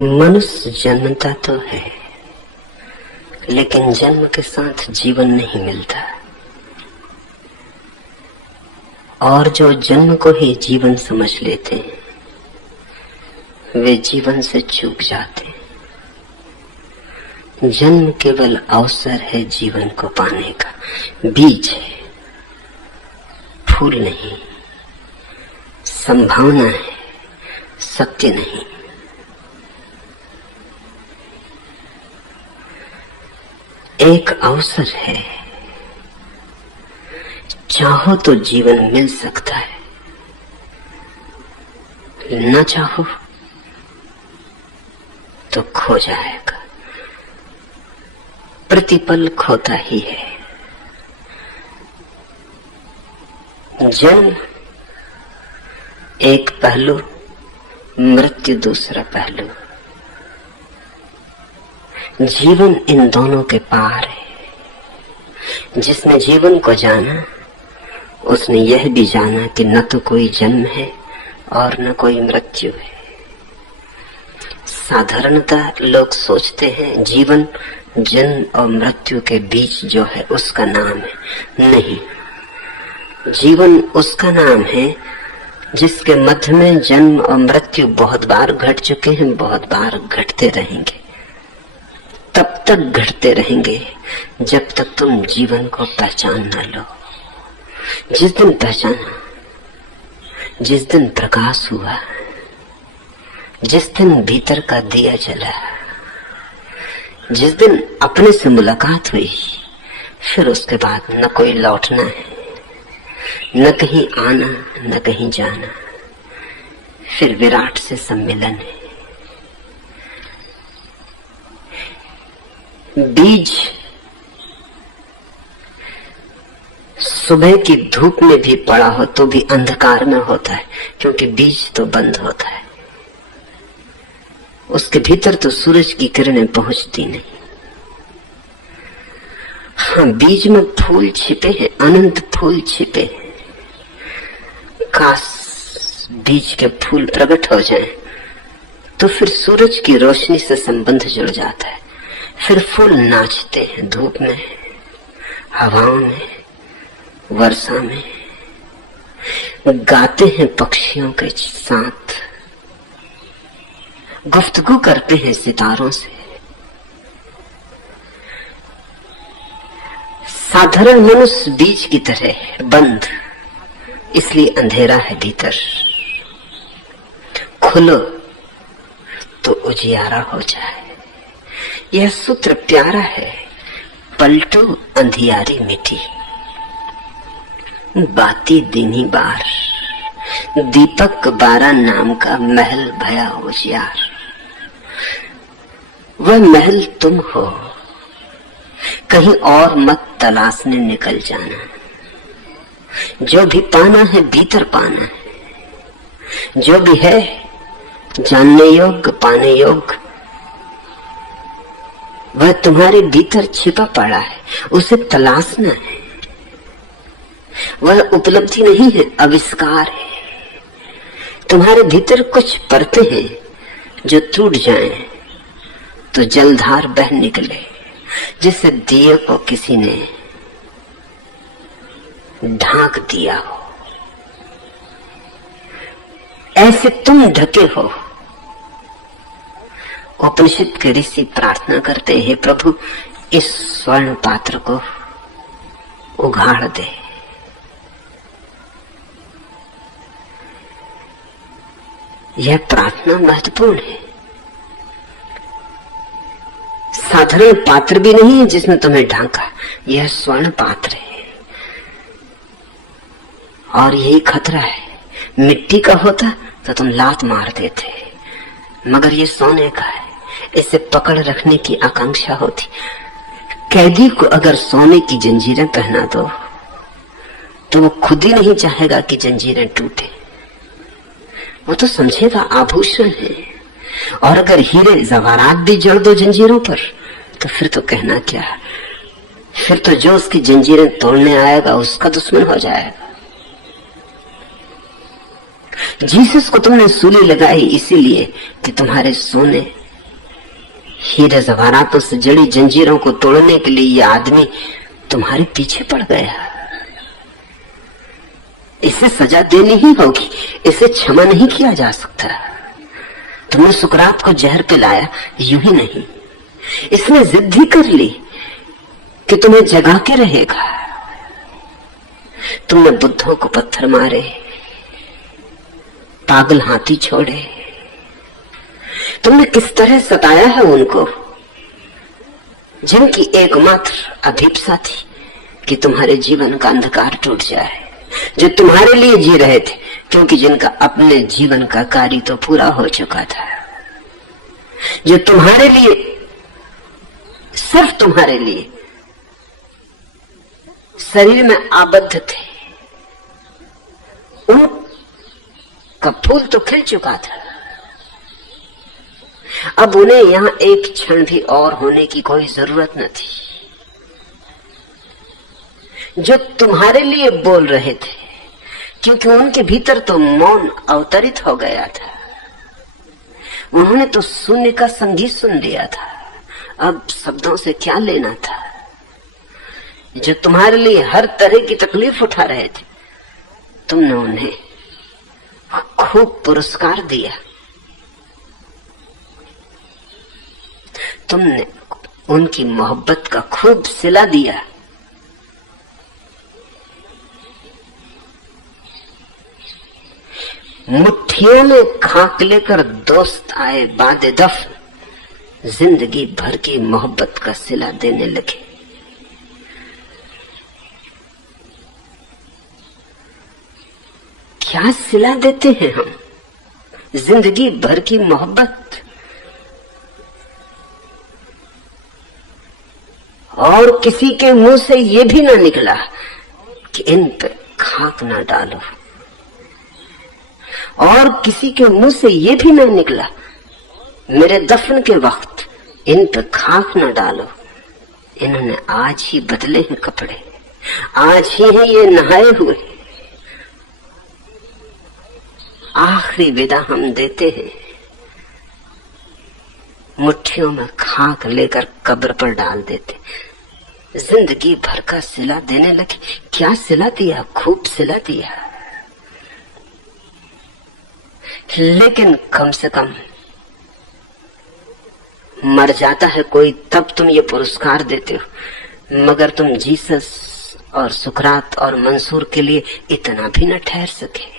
मनुष्य जन्मता तो है, लेकिन जन्म के साथ जीवन नहीं मिलता। और जो जन्म को ही जीवन समझ लेते हैं, वे जीवन से चूक जाते हैं। जन्म केवल अवसर है जीवन को पाने का, बीज है, फूल नहीं, संभावना है, सत्य नहीं। एक अवसर है, चाहो तो जीवन मिल सकता है, न चाहो तो खो जाएगा। प्रतिपल खोता ही है। जन्म एक पहलू, मृत्यु दूसरा पहलू। जीवन इन दोनों के पार है। जिसने जीवन को जाना, उसने यह भी जाना कि न तो कोई जन्म है और न कोई मृत्यु है। साधारणतः लोग सोचते हैं जीवन जन्म और मृत्यु के बीच जो है उसका नाम है। नहीं, जीवन उसका नाम है जिसके मध्य में जन्म और मृत्यु बहुत बार घट चुके हैं, बहुत बार घटते रहेंगे। तब तक घटते रहेंगे जब तक तुम जीवन को पहचान न लो। जिस दिन पहचाना, जिस दिन प्रकाश हुआ, जिस दिन भीतर का दिया जला, जिस दिन अपने से मुलाकात हुई, फिर उसके बाद न कोई लौटना है, न कहीं आना, न कहीं जाना। फिर विराट से सम्मिलन है। बीज सुबह की धूप में भी पड़ा हो तो भी अंधकार में होता है, क्योंकि बीज तो बंद होता है। उसके भीतर तो सूरज की किरणें पहुंचती नहीं। हाँ, बीज में फूल छिपे हैं, अनंत फूल छिपे हैं। काश बीज के फूल प्रकट हो जाएं, तो फिर सूरज की रोशनी से संबंध जुड़ जाता है। फिर फूल नाचते हैं धूप में, हवाओं में, वर्षा में, गाते हैं पक्षियों के साथ, गुफ्तगू करते हैं सितारों से। साधारण मनुष्य बीज की तरह है, बंद, इसलिए अंधेरा है भीतर। खुलो तो उजियारा हो जाए। यह सूत्र प्यारा है। पलटो अंधियारी मिटी, बाती दिनी बार, दीपक 12 नाम का महल भया उजियार। वह महल तुम हो, कहीं और मत तलाशने निकल जाना। जो भी पाना है भीतर पाना है। जो भी है जानने योग्य, पाने योग्य, वह तुम्हारे भीतर छिपा पड़ा है, उसे तलाशना है। वह उपलब्धि नहीं है, आविष्कार है। तुम्हारे भीतर कुछ परतें हैं जो टूट जाएं तो जलधार बह निकले, जिससे दिए को किसी ने ढांक दिया हो। ऐसे तुम ढके हो। उपनिषद के ऋषि प्रार्थना करते हैं, प्रभु इस स्वर्ण पात्र को उघाड़ दे। यह प्रार्थना महत्वपूर्ण है। साधारण पात्र भी नहीं है जिसने तुम्हें ढांका, यह स्वर्ण पात्र है। और यही खतरा है। मिट्टी का होता तो तुम लात मार देते, मगर ये सोने का है, इसे पकड़ रखने की आकांक्षा होती। कैदी को अगर सोने की जंजीरें पहना दो तो वो खुद ही नहीं चाहेगा कि जंजीरें टूटे। वो तो समझेगा आभूषण है। और अगर हीरे जवारात भी जड़ दो जंजीरों पर तो फिर तो कहना क्या। फिर तो जो उसकी जंजीरें तोड़ने आएगा उसका दुश्मन हो जाएगा। जीसस को तुमने सूली लगाई इसीलिए कि तुम्हारे सोने हीरे जवाहरातों से जड़ी जंजीरों को तोड़ने के लिए ये आदमी तुम्हारे पीछे पड़ गया। इसे सजा देनी ही होगी, इसे क्षमा नहीं किया जा सकता। तुमने सुकरात को जहर पिलाया, यूं ही नहीं, इसने जिद ही कर ली कि तुम्हें जगा के रहेगा। तुमने बुद्धों को पत्थर मारे, पागल हाथी छोड़े, तुमने किस तरह सताया है उनको जिनकी एकमात्र अभिप्सा थी कि तुम्हारे जीवन का अंधकार टूट जाए, जो तुम्हारे लिए जी रहे थे, क्योंकि जिनका अपने जीवन का कार्य तो पूरा हो चुका था, जो तुम्हारे लिए, सिर्फ तुम्हारे लिए शरीर में आबद्ध थे, उनका फूल तो खिल चुका था। अब उन्हें यहां एक क्षण भी और होने की कोई जरूरत न थी। जो तुम्हारे लिए बोल रहे थे, क्योंकि उनके भीतर तो मौन अवतरित हो गया था, उन्होंने तो शून्य का संगीत सुन लिया था, अब शब्दों से क्या लेना था। जो तुम्हारे लिए हर तरह की तकलीफ उठा रहे थे, तुमने उन्हें खूब पुरस्कार दिया, तुमने उनकी मोहब्बत का खूब सिला दिया। मुट्ठियों में खाक लेकर दोस्त आए बादे दफन, जिंदगी भर की मोहब्बत का सिला देने लगे। क्या सिला देते हैं हम? जिंदगी भर की मोहब्बत। और किसी के मुंह से ये भी ना निकला कि इन पे खाक ना डालो, और किसी के मुंह से ये भी ना निकला मेरे दफन के वक्त इन पे खाक ना डालो। इन्होंने आज ही बदले हैं कपड़े, आज ही है ये नहाए हुए। आखिरी विदा हम देते हैं, मुट्ठियों में खाक लेकर कब्र पर डाल देते, जिंदगी भर का सिला देने लगे। क्या सिला दिया? खूब सिला दिया, लेकिन कम से कम मर जाता है कोई तब तुम ये पुरस्कार देते हो, मगर तुम जीसस और सुकरात और मंसूर के लिए इतना भी न ठहर सके।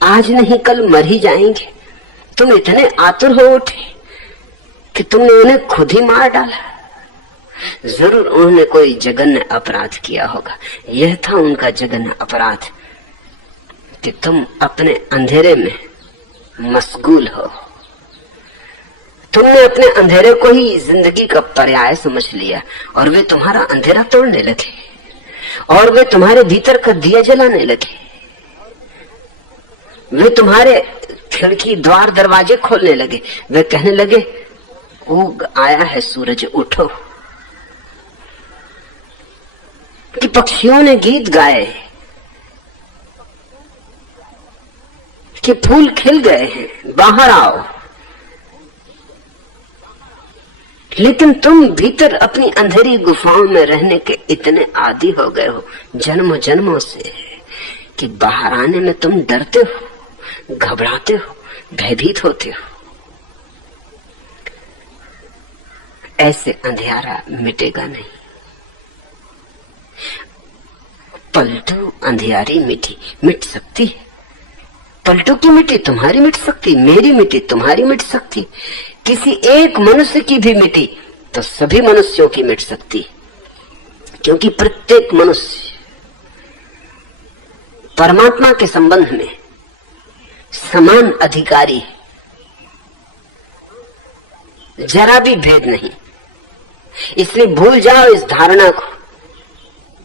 आज नहीं कल मर ही जाएंगे। तुम इतने आतुर हो उठे कि तुमने उन्हें खुद ही मार डाला। जरूर उन्होंने कोई जघन्य अपराध किया होगा। यह था उनका जघन्य अपराध कि तुम अपने अंधेरे में मशगूल हो। तुमने अपने अंधेरे को ही जिंदगी का पर्याय समझ लिया, और वे तुम्हारा अंधेरा तोड़ने लगे, और वे तुम्हारे भीतर का दिया जलाने लगे। वे तुम्हारे खिड़की द्वार दरवाजे खोलने लगे। वे कहने लगे, उग आया है सूरज, उठो। कि पक्षियों ने गीत गाए, कि फूल खिल गए हैं, बाहर आओ। लेकिन तुम भीतर अपनी अंधेरी गुफाओं में रहने के इतने आदी हो गए हो जन्मों जन्मों से कि बाहर आने में तुम डरते हो, घबराते हो, भयभीत होते हो। ऐसे अंधियारा मिटेगा नहीं। पलटू अंधियारी मिट सकती है। पलटू की मिट्टी तुम्हारी मिट सकती, मेरी मिट्टी तुम्हारी मिट सकती, किसी एक मनुष्य की भी मिट्टी तो सभी मनुष्यों की मिट सकती, क्योंकि प्रत्येक मनुष्य परमात्मा के संबंध में समान अधिकारी, जरा भी भेद नहीं। इसलिए भूल जाओ इस धारणा को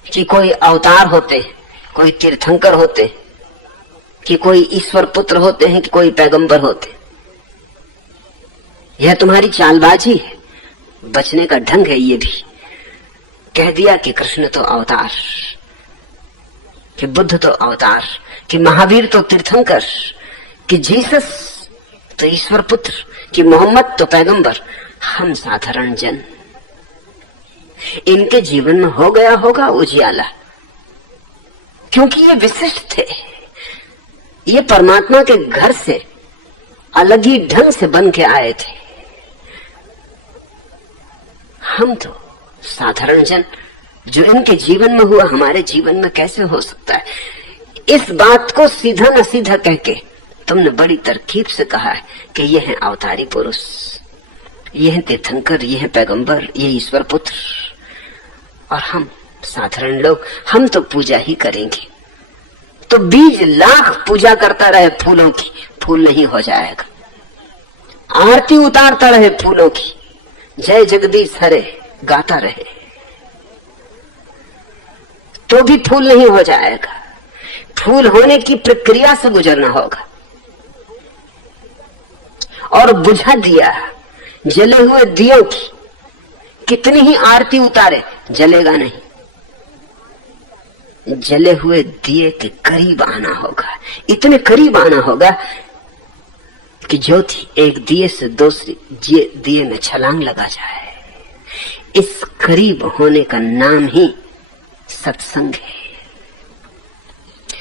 कि कोई अवतार होते, कोई तीर्थंकर होते, कि कोई ईश्वर पुत्र होते हैं, कि कोई पैगंबर होते। यह तुम्हारी चालबाजी है, बचने का ढंग है। ये भी कह दिया कि कृष्ण तो अवतार, कि बुद्ध तो अवतार, कि महावीर तो तीर्थंकर, कि जीसस तो ईश्वर पुत्र, कि मोहम्मद तो पैगंबर, हम साधारण जन। इनके जीवन में हो गया होगा उजियाला, क्योंकि ये विशिष्ट थे। ये परमात्मा के घर से अलग ही ढंग से बन के आए थे। हम तो साधारण जन, जो इनके जीवन में हुआ हमारे जीवन में कैसे हो सकता है? इस बात को सीधा न सीधा कह के तुमने बड़ी तरकीब से कहा है कि ये है अवतारी पुरुष, ये है तीर्थंकर, ये है पैगंबर, ये ईश्वर पुत्र, और हम साधारण लोग, हम तो पूजा ही करेंगे। तो बीज लाख पूजा करता रहे फूलों की, फूल नहीं हो जाएगा। आरती उतारता रहे फूलों की, जय जगदीश हरे गाता रहे, तो भी फूल नहीं हो जाएगा। फूल होने की प्रक्रिया से गुजरना होगा। और बुझा दिया, जले हुए दियों की कितनी ही आरती उतारे, जलेगा नहीं। जले हुए दिए के करीब आना होगा, इतने करीब आना होगा कि ज्योति एक दिए से दूसरी दिए में छलांग लगा जाए। इस करीब होने का नाम ही सत्संग है।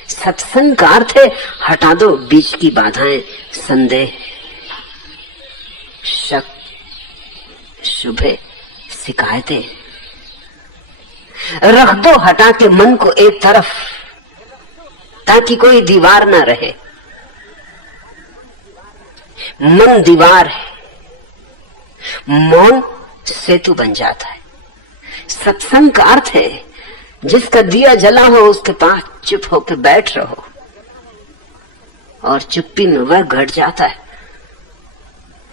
सत्संग का अर्थ है हटा दो बीच की बाधाएं, संदेह, शक, शुभे, शिकायतें, रख दो हटा के मन को एक तरफ, ताकि कोई दीवार ना रहे। मन दीवार है, मौन सेतु बन जाता है। सत्संग का अर्थ है जिसका दिया जला हो उसके पास चुप होकर बैठ रहो, और चुप्पी में वह घट जाता है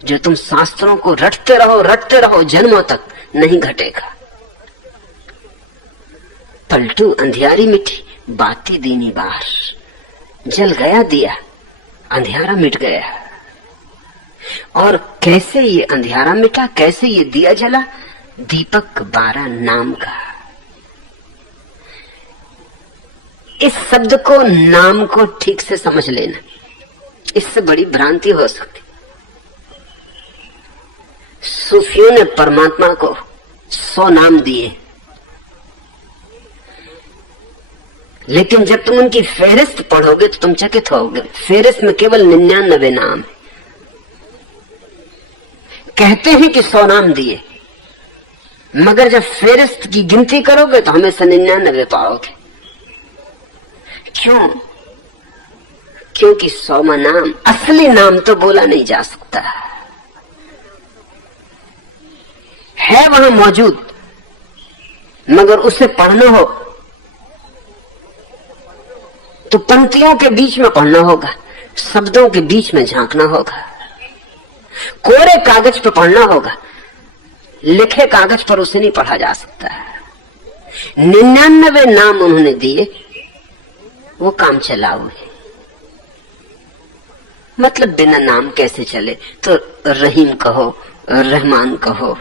जो तुम शास्त्रों को रटते रहो जन्मों तक नहीं घटेगा। पलटू अंधियारी मिठी, बाती दीनी बार, जल गया दिया, अंधियारा मिट गया। और कैसे ये अंधियारा मिटा, कैसे ये दिया जला? दीपक 12 नाम का। इस शब्द को, नाम को ठीक से समझ लेना, इससे बड़ी भ्रांति हो सकती। सूफियों ने परमात्मा को 100 नाम दिए, लेकिन जब तुम उनकी फेहरिस्त पढ़ोगे तो तुम चकित होगे। फेहरिस्त में केवल 99 नाम है। कहते हैं कि 100 नाम दिए, मगर जब फेहरिस्त की गिनती करोगे तो हमेशा 99 पाओगे। क्यों? क्योंकि 100वां नाम, असली नाम तो बोला नहीं जा सकता, है वहां मौजूद, मगर उसे पढ़ना हो तो पंक्तियों के बीच में पढ़ना होगा, शब्दों के बीच में झांकना होगा, कोरे कागज पर पढ़ना होगा, लिखे कागज पर उसे नहीं पढ़ा जा सकता। 99 नाम उन्होंने दिए, वो काम चलाऊ है। मतलब बिना नाम कैसे चले? तो रहीम कहो, रहमान कहो,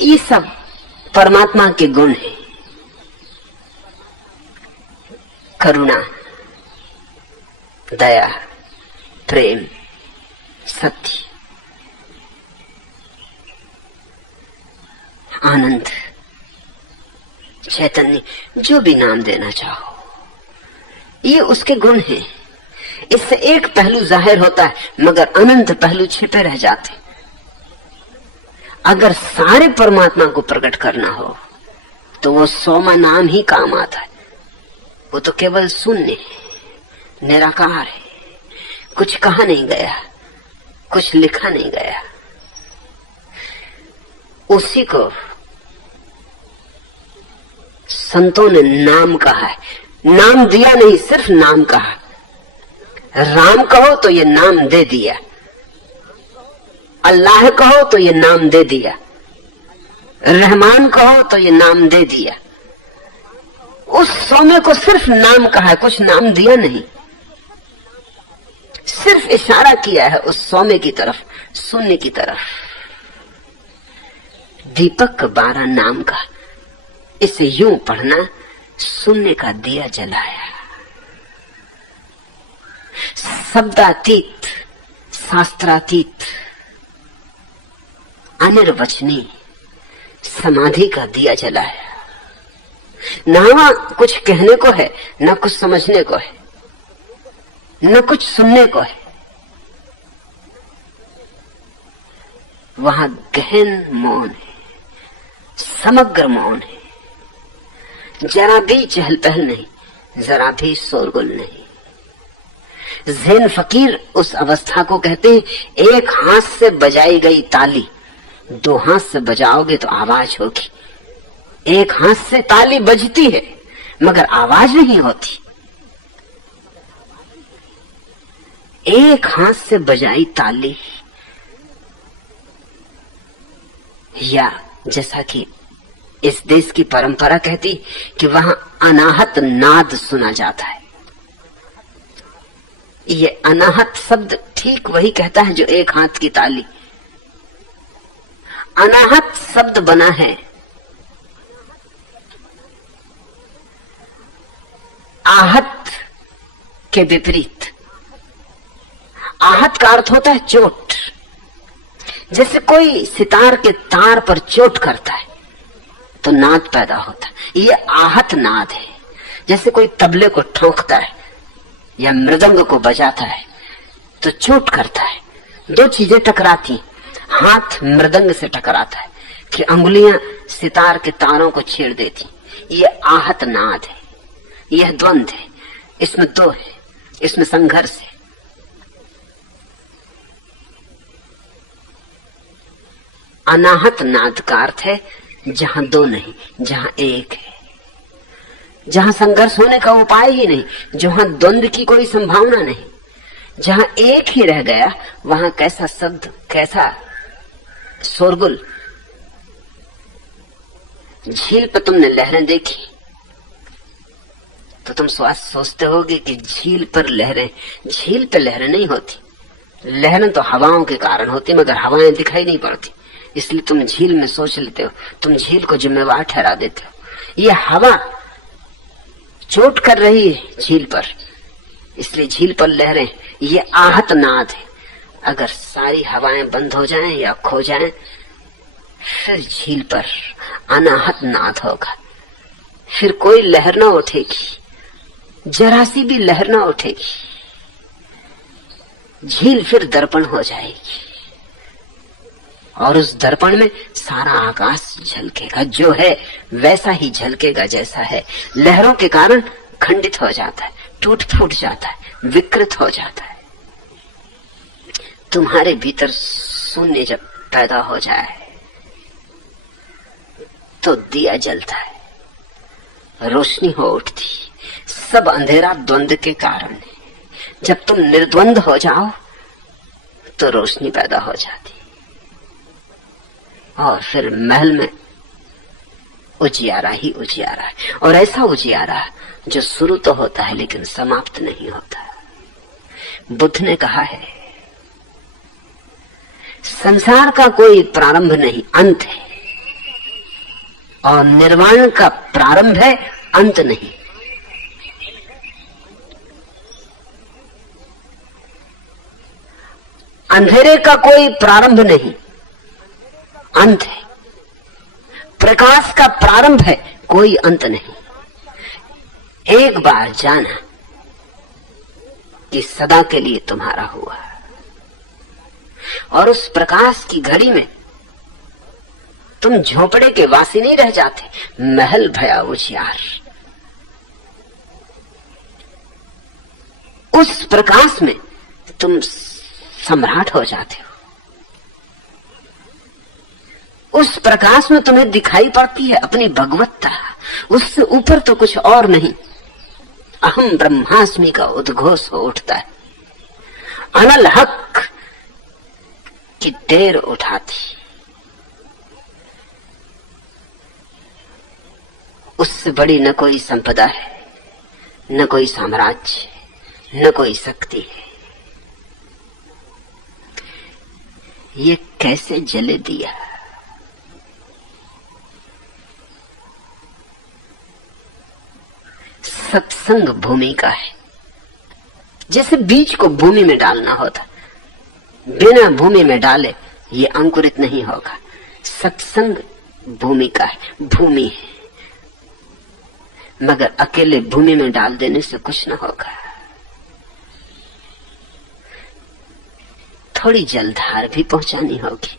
ये सब परमात्मा के गुण हैं। करुणा, दया, प्रेम, सत्य, आनंद, चैतन्य, जो भी नाम देना चाहो, ये उसके गुण हैं। इससे एक पहलू जाहिर होता है, मगर अनंत पहलू छिपे रह जाते। अगर सारे परमात्मा को प्रकट करना हो तो वो 100वां नाम ही काम आता है। वो तो केवल शून्य है, निराकार है, कुछ कहा नहीं गया, कुछ लिखा नहीं गया। उसी को संतों ने नाम कहा है। नाम दिया नहीं, सिर्फ नाम कहा। राम कहो तो ये नाम दे दिया, अल्लाह कहो तो ये नाम दे दिया, रहमान कहो तो ये नाम दे दिया। उस सौम्य को सिर्फ नाम कहा है, कुछ नाम दिया नहीं, सिर्फ इशारा किया है उस सौम्य की तरफ, शून्य की तरफ। दीपक 12 नाम का, इसे यूं पढ़ना, शून्य का दिया जलाया, शब्दातीत, शास्त्रातीत, अनिर्वचनीय समाधि का दिया जलाया। ना कुछ कहने को है, न कुछ समझने को है, न कुछ सुनने को है। वहां गहन मौन है, समग्र मौन है, जरा भी चहल पहल नहीं, जरा भी शोरगुल नहीं। ज़ैन फकीर उस अवस्था को कहते हैं, एक हाथ से बजाई गई ताली दो हाथ से बजाओगे तो आवाज होगी। एक हाथ से ताली बजती है मगर आवाज नहीं होती। एक हाथ से बजाई ताली, या जैसा कि इस देश की परंपरा कहती कि वहां अनाहत नाद सुना जाता है। ये अनाहत शब्द ठीक वही कहता है जो एक हाथ की ताली। अनाहत शब्द बना है आहत के विपरीत। आहत का अर्थ होता है चोट। जैसे कोई सितार के तार पर चोट करता है तो नाद पैदा होता है, ये आहत नाद है। जैसे कोई तबले को ठोंकता है या मृदंग को बजाता है तो चोट करता है। दो चीजें टकराती, हाथ मृदंग से टकराता है कि अंगुलियां सितार के तारों को छेड़ देती, ये आहत नाद है। यह द्वंद है, इसमें दो है, इसमें संघर्ष है। अनाहत नाद का अर्थ है जहां दो नहीं, जहां एक है, जहां संघर्ष होने का उपाय ही नहीं, जहां द्वंद की कोई संभावना नहीं, जहां एक ही रह गया, वहां कैसा शब्द, कैसा शोरगुल। झील पर तुमने लहरें देखी तो तुम सोचते होगे कि झील पर लहरें, झील पर लहरें नहीं होती। लहरें तो हवाओं के कारण होती, मगर हवाएं दिखाई नहीं पड़ती, इसलिए तुम झील में सोच लेते हो, तुम झील को जिम्मेवार ठहरा देते हो। ये हवा चोट कर रही है झील पर, इसलिए झील पर लहरें, ये आहत नाद है। अगर सारी हवाएं बंद हो जाएं या खो जाएं, फिर झील पर अनाहत नाद होगा। फिर कोई लहर ना उठेगी, जरा सी भी लहर ना उठेगी। झील फिर दर्पण हो जाएगी और उस दर्पण में सारा आकाश झलकेगा, जो है वैसा ही झलकेगा जैसा है। लहरों के कारण खंडित हो जाता है, टूट फूट जाता है, विकृत हो जाता है। तुम्हारे भीतर शून्य जब पैदा हो जाए तो दिया जलता है, रोशनी हो उठती। सब अंधेरा द्वंद के कारण है। जब तुम निर्द्वंद हो जाओ तो रोशनी पैदा हो जाती और फिर महल में उजियारा ही उजियारा है। और ऐसा उजियारा जो शुरू तो होता है लेकिन समाप्त नहीं होता। बुद्ध ने कहा है, संसार का कोई प्रारंभ नहीं, अंत है, और निर्वाण का प्रारंभ है, अंत नहीं। अंधेरे का कोई प्रारंभ नहीं, अंत है। प्रकाश का प्रारंभ है, कोई अंत नहीं। एक बार जाना कि सदा के लिए तुम्हारा हुआ, और उस प्रकाश की घड़ी में तुम झोपड़े के वासी नहीं रह जाते, महल भया उजियार। उस प्रकाश में तुम सम्राट हो जाते हो। उस प्रकाश में तुम्हें दिखाई पड़ती है अपनी भगवत्ता, उससे ऊपर तो कुछ और नहीं। अहम ब्रह्मास्मि का उद्घोष हो उठता है। अनल हक की देर उठाती, उससे बड़ी न कोई संपदा है, न कोई साम्राज्य, न कोई शक्ति है। ये कैसे जले दिया। सत्संग भूमि का है, जैसे बीज को भूमि में डालना होता, बिना भूमि में डाले ये अंकुरित नहीं होगा। सत्संग भूमि का है, भूमि है, मगर अकेले भूमि में डाल देने से कुछ न होगा। थोड़ी जलधार भी पहुंचानी होगी,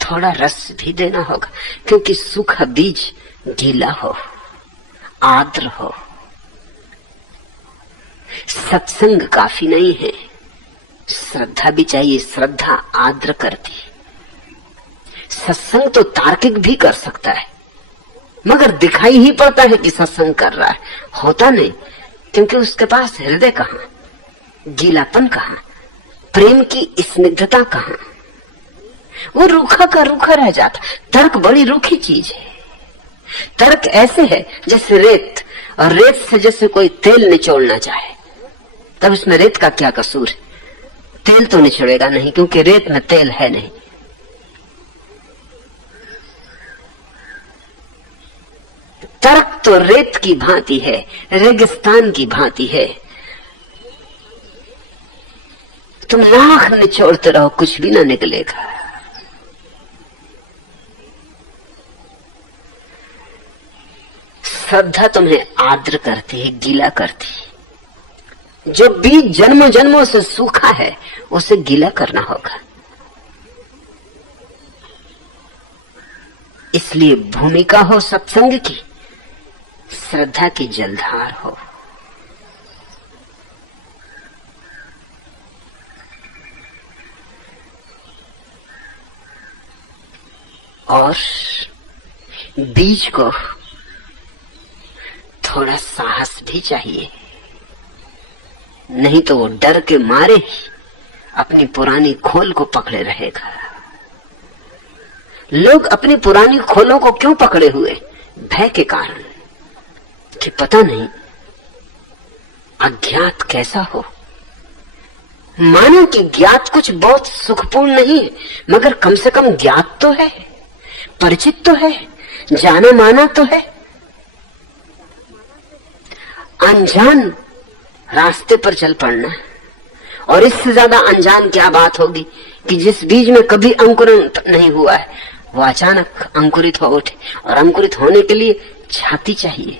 थोड़ा रस भी देना होगा, क्योंकि सूखा बीज गीला हो, आर्द्र हो। सत्संग काफी नहीं है, श्रद्धा भी चाहिए। श्रद्धा आर्द्र करती। सत्संग तो तार्किक भी कर सकता है, मगर दिखाई ही पड़ता है कि सत्संग कर रहा है, होता नहीं, क्योंकि उसके पास हृदय कहाँ, गीलापन कहाँ, प्रेम की स्निग्धता कहाँ, वो रूखा का रूखा रह जाता। तर्क बड़ी रूखी चीज है। तर्क ऐसे है जैसे रेत, और रेत से जैसे कोई तेल निचोड़ना चाहे, तब उसमें रेत का क्या कसूर है? तेल तो निचोड़ेगा नहीं, क्योंकि रेत में तेल है नहीं। तर्क तो रेत की भांति है, रेगिस्तान की भांति है। तुम लाख निचोड़ते रहो, कुछ भी ना निकलेगा। श्रद्धा तुम्हें आर्द्र करती है, गीला करती है। जो बीज जन्मों जन्मों से सूखा है, उसे गीला करना होगा। इसलिए भूमिका हो सत्संग की, श्रद्धा की जलधार हो। और बीज को थोड़ा साहस भी चाहिए, नहीं तो वो डर के मारे ही अपनी पुरानी खोल को पकड़े रहेगा। लोग अपनी पुरानी खोलों को क्यों पकड़े हुए? भय के कारण, कि पता नहीं अज्ञात कैसा हो। मानो कि ज्ञात कुछ बहुत सुखपूर्ण नहीं है, मगर कम से कम ज्ञात तो है, परिचित तो है, जाना माना तो है। अनजान रास्ते पर चल पड़ना, और इससे ज्यादा अनजान क्या बात होगी कि जिस बीज में कभी अंकुरण नहीं हुआ है, वो अचानक अंकुरित हो उठे। और अंकुरित होने के लिए छाती चाहिए,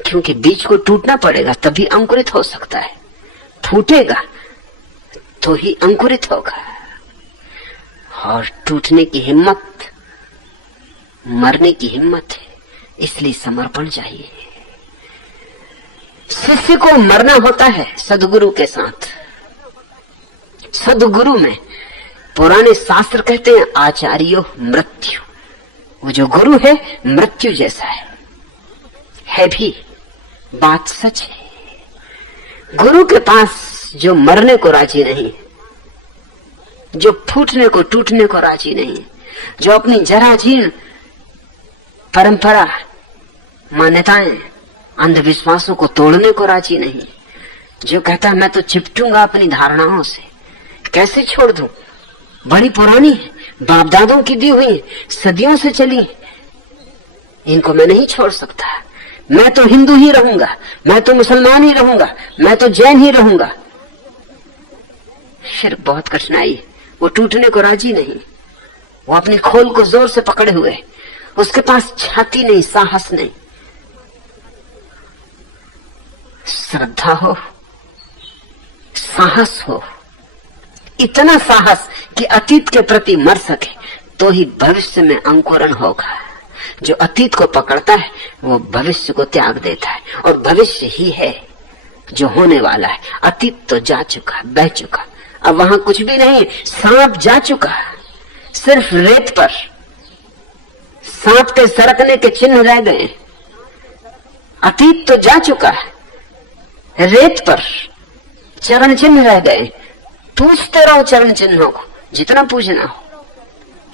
क्योंकि बीज को टूटना पड़ेगा, तभी अंकुरित हो सकता है। फूटेगा तो ही अंकुरित होगा। और टूटने की हिम्मत मरने की हिम्मत है, इसलिए समर्पण चाहिए। शिष्य को मरना होता है सदगुरु के साथ। सदगुरु में पुराने शास्त्र कहते हैं आचार्यो मृत्यु। वो जो गुरु है मृत्यु जैसा है भी, बात सच है। गुरु के पास जो मरने को राजी नहीं, जो फूटने को टूटने को राजी नहीं, जो अपनी जराजीर्ण परंपरा मान्यताएं अंधविश्वासों को तोड़ने को राजी नहीं, जो कहता है मैं तो चिपटूंगा अपनी धारणाओं से, कैसे छोड़ दूं, बड़ी पुरानी है, बाप दादों की दी हुई, सदियों से चली, इनको मैं नहीं छोड़ सकता, मैं तो हिंदू ही रहूंगा, मैं तो मुसलमान ही रहूंगा, मैं तो जैन ही रहूंगा। फिर बहुत कठिनाई है, वो टूटने को राजी नहीं, वो अपनी खोल को जोर से पकड़े हुए, उसके पास छाती नहीं, साहस नहीं। श्रद्धा हो, साहस हो, इतना साहस कि अतीत के प्रति मर सके, तो ही भविष्य में अंकुरण होगा। जो अतीत को पकड़ता है वो भविष्य को त्याग देता है, और भविष्य ही है जो होने वाला है। अतीत तो जा चुका, बह चुका, अब वहां कुछ भी नहीं। सांप जा चुका, सिर्फ रेत पर सांप के सरकने के चिन्ह रह गए। अतीत तो जा चुका है, रेत पर चरण चिन्ह रह गए। पूछते रहो चरण चिन्हों को, जितना पूछना हो,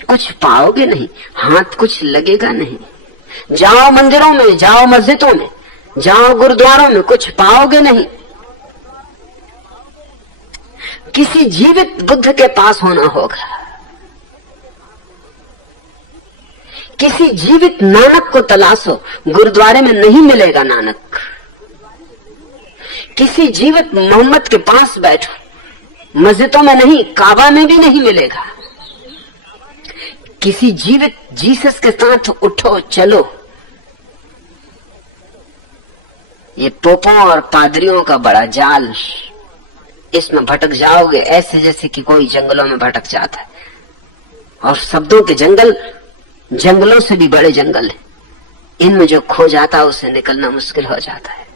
कुछ पाओगे नहीं, हाथ कुछ लगेगा नहीं। जाओ मंदिरों में, जाओ मस्जिदों में, जाओ गुरुद्वारों में, कुछ पाओगे नहीं। किसी जीवित बुद्ध के पास होना होगा, किसी जीवित नानक को तलाशो, गुरुद्वारे में नहीं मिलेगा नानक। किसी जीवित मोहम्मद के पास बैठो, मस्जिदों में नहीं, काबा में भी नहीं मिलेगा। किसी जीवित जीसस के साथ उठो चलो, ये पोपों और पादरियों का बड़ा जाल, इसमें भटक जाओगे ऐसे जैसे कि कोई जंगलों में भटक जाता है। और शब्दों के जंगल जंगलों से भी बड़े जंगल है, इनमें जो खो जाता है उसे निकलना मुश्किल हो जाता है।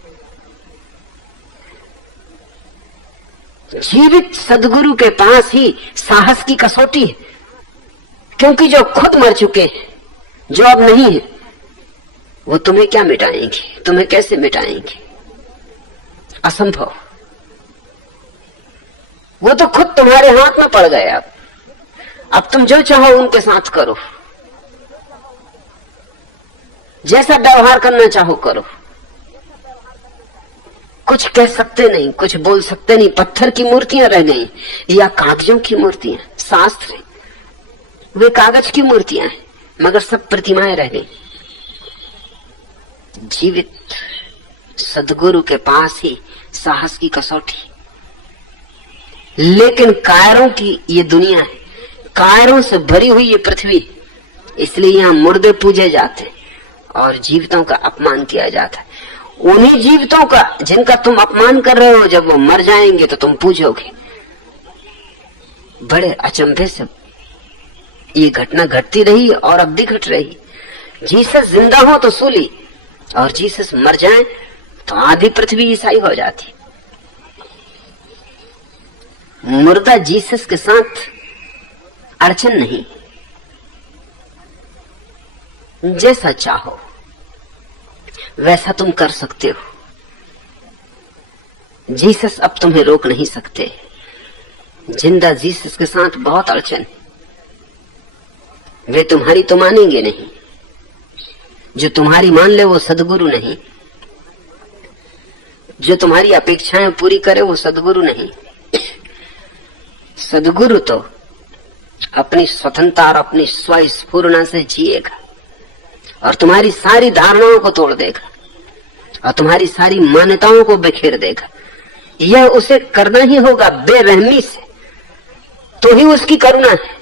जीवित सदगुरु के पास ही साहस की कसौटी है, क्योंकि जो खुद मर चुके हैं, जो अब नहीं है, वो तुम्हें क्या मिटाएंगे, तुम्हें कैसे मिटाएंगे? असंभव। वो तो खुद तुम्हारे हाथ में पड़ गए। अब तुम जो चाहो उनके साथ करो, जैसा व्यवहार करना चाहो करो। कुछ कह सकते नहीं, कुछ बोल सकते नहीं। पत्थर की मूर्तियां रह गई या कागजों की मूर्तियां, शास्त्र वे कागज की मूर्तियां हैं, मगर सब प्रतिमाएं रह गई। जीवित सदगुरु के पास ही साहस की कसौटी। लेकिन कायरों की ये दुनिया है, कायरों से भरी हुई ये पृथ्वी, इसलिए यहां मुर्दे पूजे जाते और जीवितों का अपमान किया जाता है। उन्हीं जीवितों का जिनका तुम अपमान कर रहे हो, जब वो मर जाएंगे तो तुम पूजोगे। बड़े अचंभे से ये घटना घटती रही और अब भी घट रही। जीसस जिंदा हो तो सूली, और जीसस मर जाए तो आधी पृथ्वी ईसाई हो जाती। मुर्दा जीसस के साथ अड़चन नहीं, जैसा चाहो वैसा तुम कर सकते हो। जीसस अब तुम्हें रोक नहीं सकते। जिंदा जीसस के साथ बहुत अड़चन, वे तुम्हारी तो मानेंगे नहीं। जो तुम्हारी मान ले वो सदगुरु नहीं, जो तुम्हारी अपेक्षाएं पूरी करे वो सदगुरु नहीं। सदगुरु तो अपनी स्वतंत्रता और अपनी स्वस्फूर्णता से जिएगा और तुम्हारी सारी धारणाओं को तोड़ देगा और तुम्हारी सारी मान्यताओं को बिखेर देगा। यह उसे करना ही होगा बेरहमी से, तो ही उसकी करुणा है।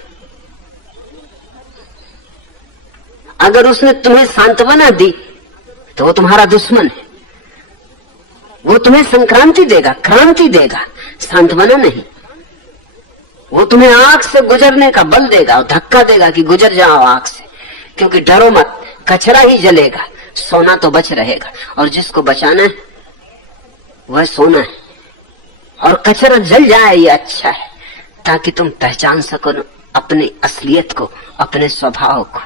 अगर उसने तुम्हें सांत्वना दी तो वो तुम्हारा दुश्मन है। वो तुम्हें संक्रांति देगा, क्रांति देगा, सांत्वना नहीं। वो तुम्हें आग से गुजरने का बल देगा और धक्का देगा कि गुजर जाओ आग से, क्योंकि डरो मत, कचरा ही जलेगा, सोना तो बच रहेगा। और जिसको बचाना है वह सोना है, और कचरा जल जाए ये अच्छा है, ताकि तुम पहचान सको अपनी असलियत को, अपने स्वभाव को।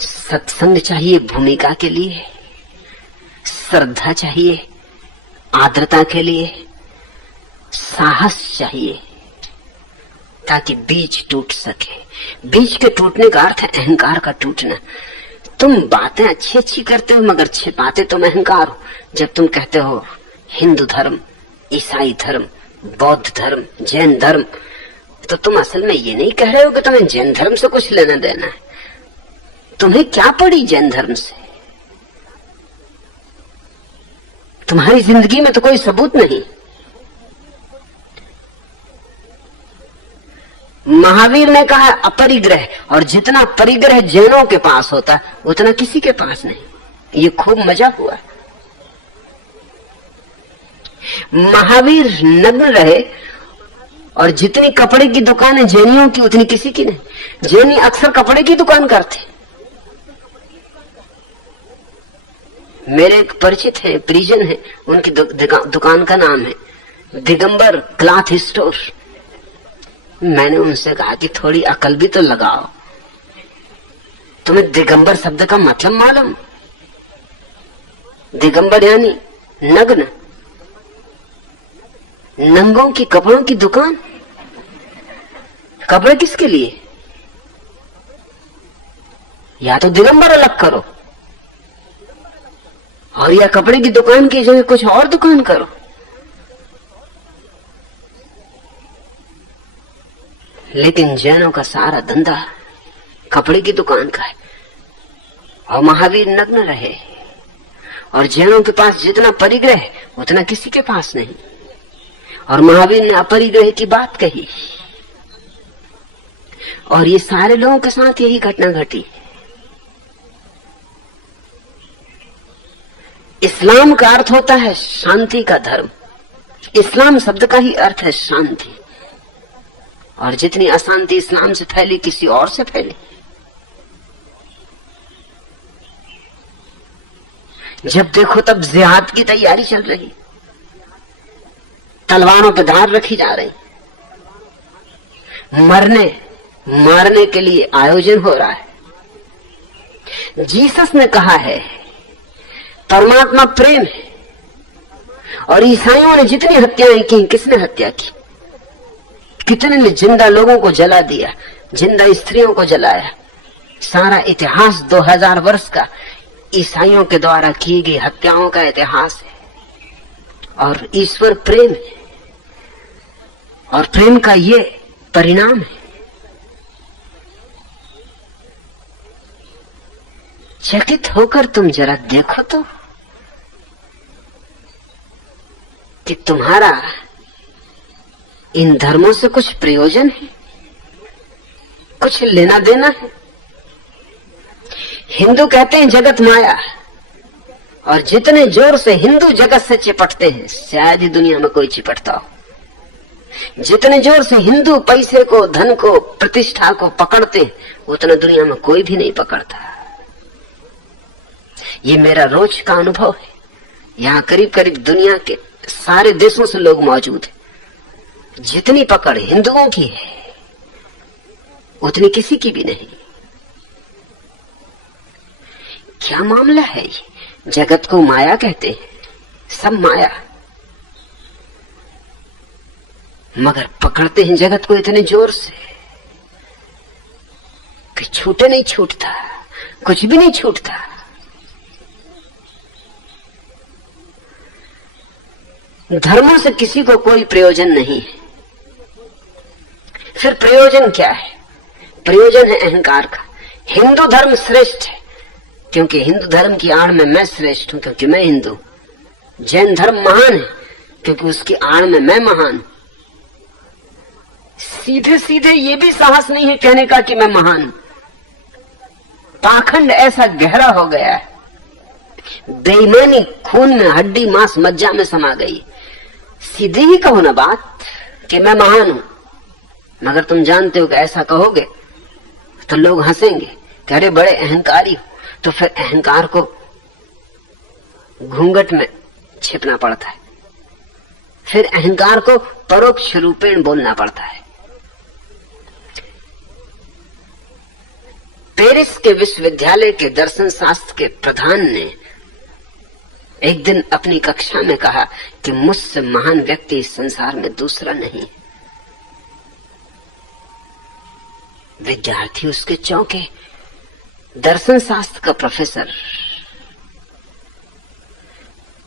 सत्संग चाहिए भूमिका के लिए, श्रद्धा चाहिए आर्द्रता के लिए, साहस चाहिए ताकि बीज टूट सके। बीज के टूटने का अर्थ है अहंकार का टूटना। तुम बातें अच्छी अच्छी करते हो मगर छिपाते तुम अहंकार हो। जब तुम कहते हो हिंदू धर्म, ईसाई धर्म, बौद्ध धर्म, जैन धर्म, तो तुम असल में ये नहीं कह रहे हो कि तुम्हें जैन धर्म से कुछ लेना देना है। तुम्हें क्या पड़ी जैन धर्म से? तुम्हारी जिंदगी में तो कोई सबूत नहीं। महावीर ने कहा अपरिग्रह, और जितना परिग्रह जैनों के पास होता उतना किसी के पास नहीं। ये खूब मजा हुआ। महावीर नग्न रहे और जितनी कपड़े की दुकानें जैनियों की उतनी किसी की नहीं। जैनी अक्सर कपड़े की दुकान करते। मेरे एक परिचित है, परिजन है, उनकी दुकान का नाम है दिगंबर क्लॉथ स्टोर। मैंने उनसे कहा कि थोड़ी अकल भी तो लगाओ, तुम्हें दिगंबर शब्द का मतलब मालूम? दिगंबर यानी नग्न, नंगों की कपड़ों की दुकान। कपड़े किसके लिए? या तो दिगंबर अलग करो और या कपड़े की दुकान की जगह कुछ और दुकान करो। लेकिन जैनों का सारा धंधा कपड़े की दुकान का है। और महावीर नग्न रहे, और जैनों के पास जितना परिग्रह है उतना किसी के पास नहीं। और महावीर ने अपरिग्रह की बात कही, और ये सारे लोगों के साथ यही घटना घटी। इस्लाम का अर्थ होता है शांति का धर्म। इस्लाम शब्द का ही अर्थ है शांति, और जितनी अशांति इस्लाम से फैली किसी और से फैली। जब देखो तब जिहाद की तैयारी चल रही, तलवारों पे धार रखी जा रही, मरने मारने के लिए आयोजन हो रहा है। जीसस ने कहा है परमात्मा प्रेम है, और ईसाइयों ने जितनी हत्याएं की, किसने हत्या की? कितने ने जिंदा लोगों को जला दिया, जिंदा स्त्रियों को जलाया। सारा इतिहास 2000 वर्ष का ईसाइयों के द्वारा की गई हत्याओं का इतिहास है। और ईश्वर प्रेम है, और प्रेम का ये परिणाम है। चकित होकर तुम जरा देखो तो कि तुम्हारा इन धर्मों से कुछ प्रयोजन है, कुछ लेना देना है। हिंदू कहते हैं जगत माया, और जितने जोर से हिंदू जगत से चिपटते हैं शायद ही दुनिया में कोई चिपटता हो। जितने जोर से हिंदू पैसे को, धन को, प्रतिष्ठा को पकड़ते हैं उतना दुनिया में कोई भी नहीं पकड़ता। ये मेरा रोज का अनुभव है। यहाँ करीब करीब दुनिया के सारे देशों से लोग मौजूद हैं। जितनी पकड़ हिंदुओं की है उतनी किसी की भी नहीं। क्या मामला है ये? जगत को माया कहते हैं, सब माया, मगर पकड़ते हैं जगत को इतने जोर से कि छूटे नहीं छूटता, कुछ भी नहीं छूटता। धर्मों से किसी को कोई प्रयोजन नहीं है। फिर प्रयोजन क्या है? प्रयोजन है अहंकार का। हिंदू धर्म श्रेष्ठ है क्योंकि हिंदू धर्म की आड़ में मैं श्रेष्ठ हूं, क्योंकि मैं हिंदू। जैन धर्म महान है क्योंकि उसकी आड़ में मैं महान। सीधे सीधे ये भी साहस नहीं है कहने का कि मैं महान हूं। पाखंड ऐसा गहरा हो गया है, बेईमानी खून में, हड्डी मांस मज्जा में समा गई। सीधे ही कहो ना बात कि मैं महान हूं, मगर तुम जानते हो कि ऐसा कहोगे तो लोग हंसेंगे कि अरे बड़े अहंकारी हो। तो फिर अहंकार को घूंघट में छिपना पड़ता है, फिर अहंकार को परोक्ष रूपेण बोलना पड़ता है। पेरिस के विश्वविद्यालय के दर्शन शास्त्र के प्रधान ने एक दिन अपनी कक्षा में कहा कि मुझसे महान व्यक्ति इस संसार में दूसरा नहीं। विद्यार्थी उसके चौंके। दर्शन शास्त्र का प्रोफेसर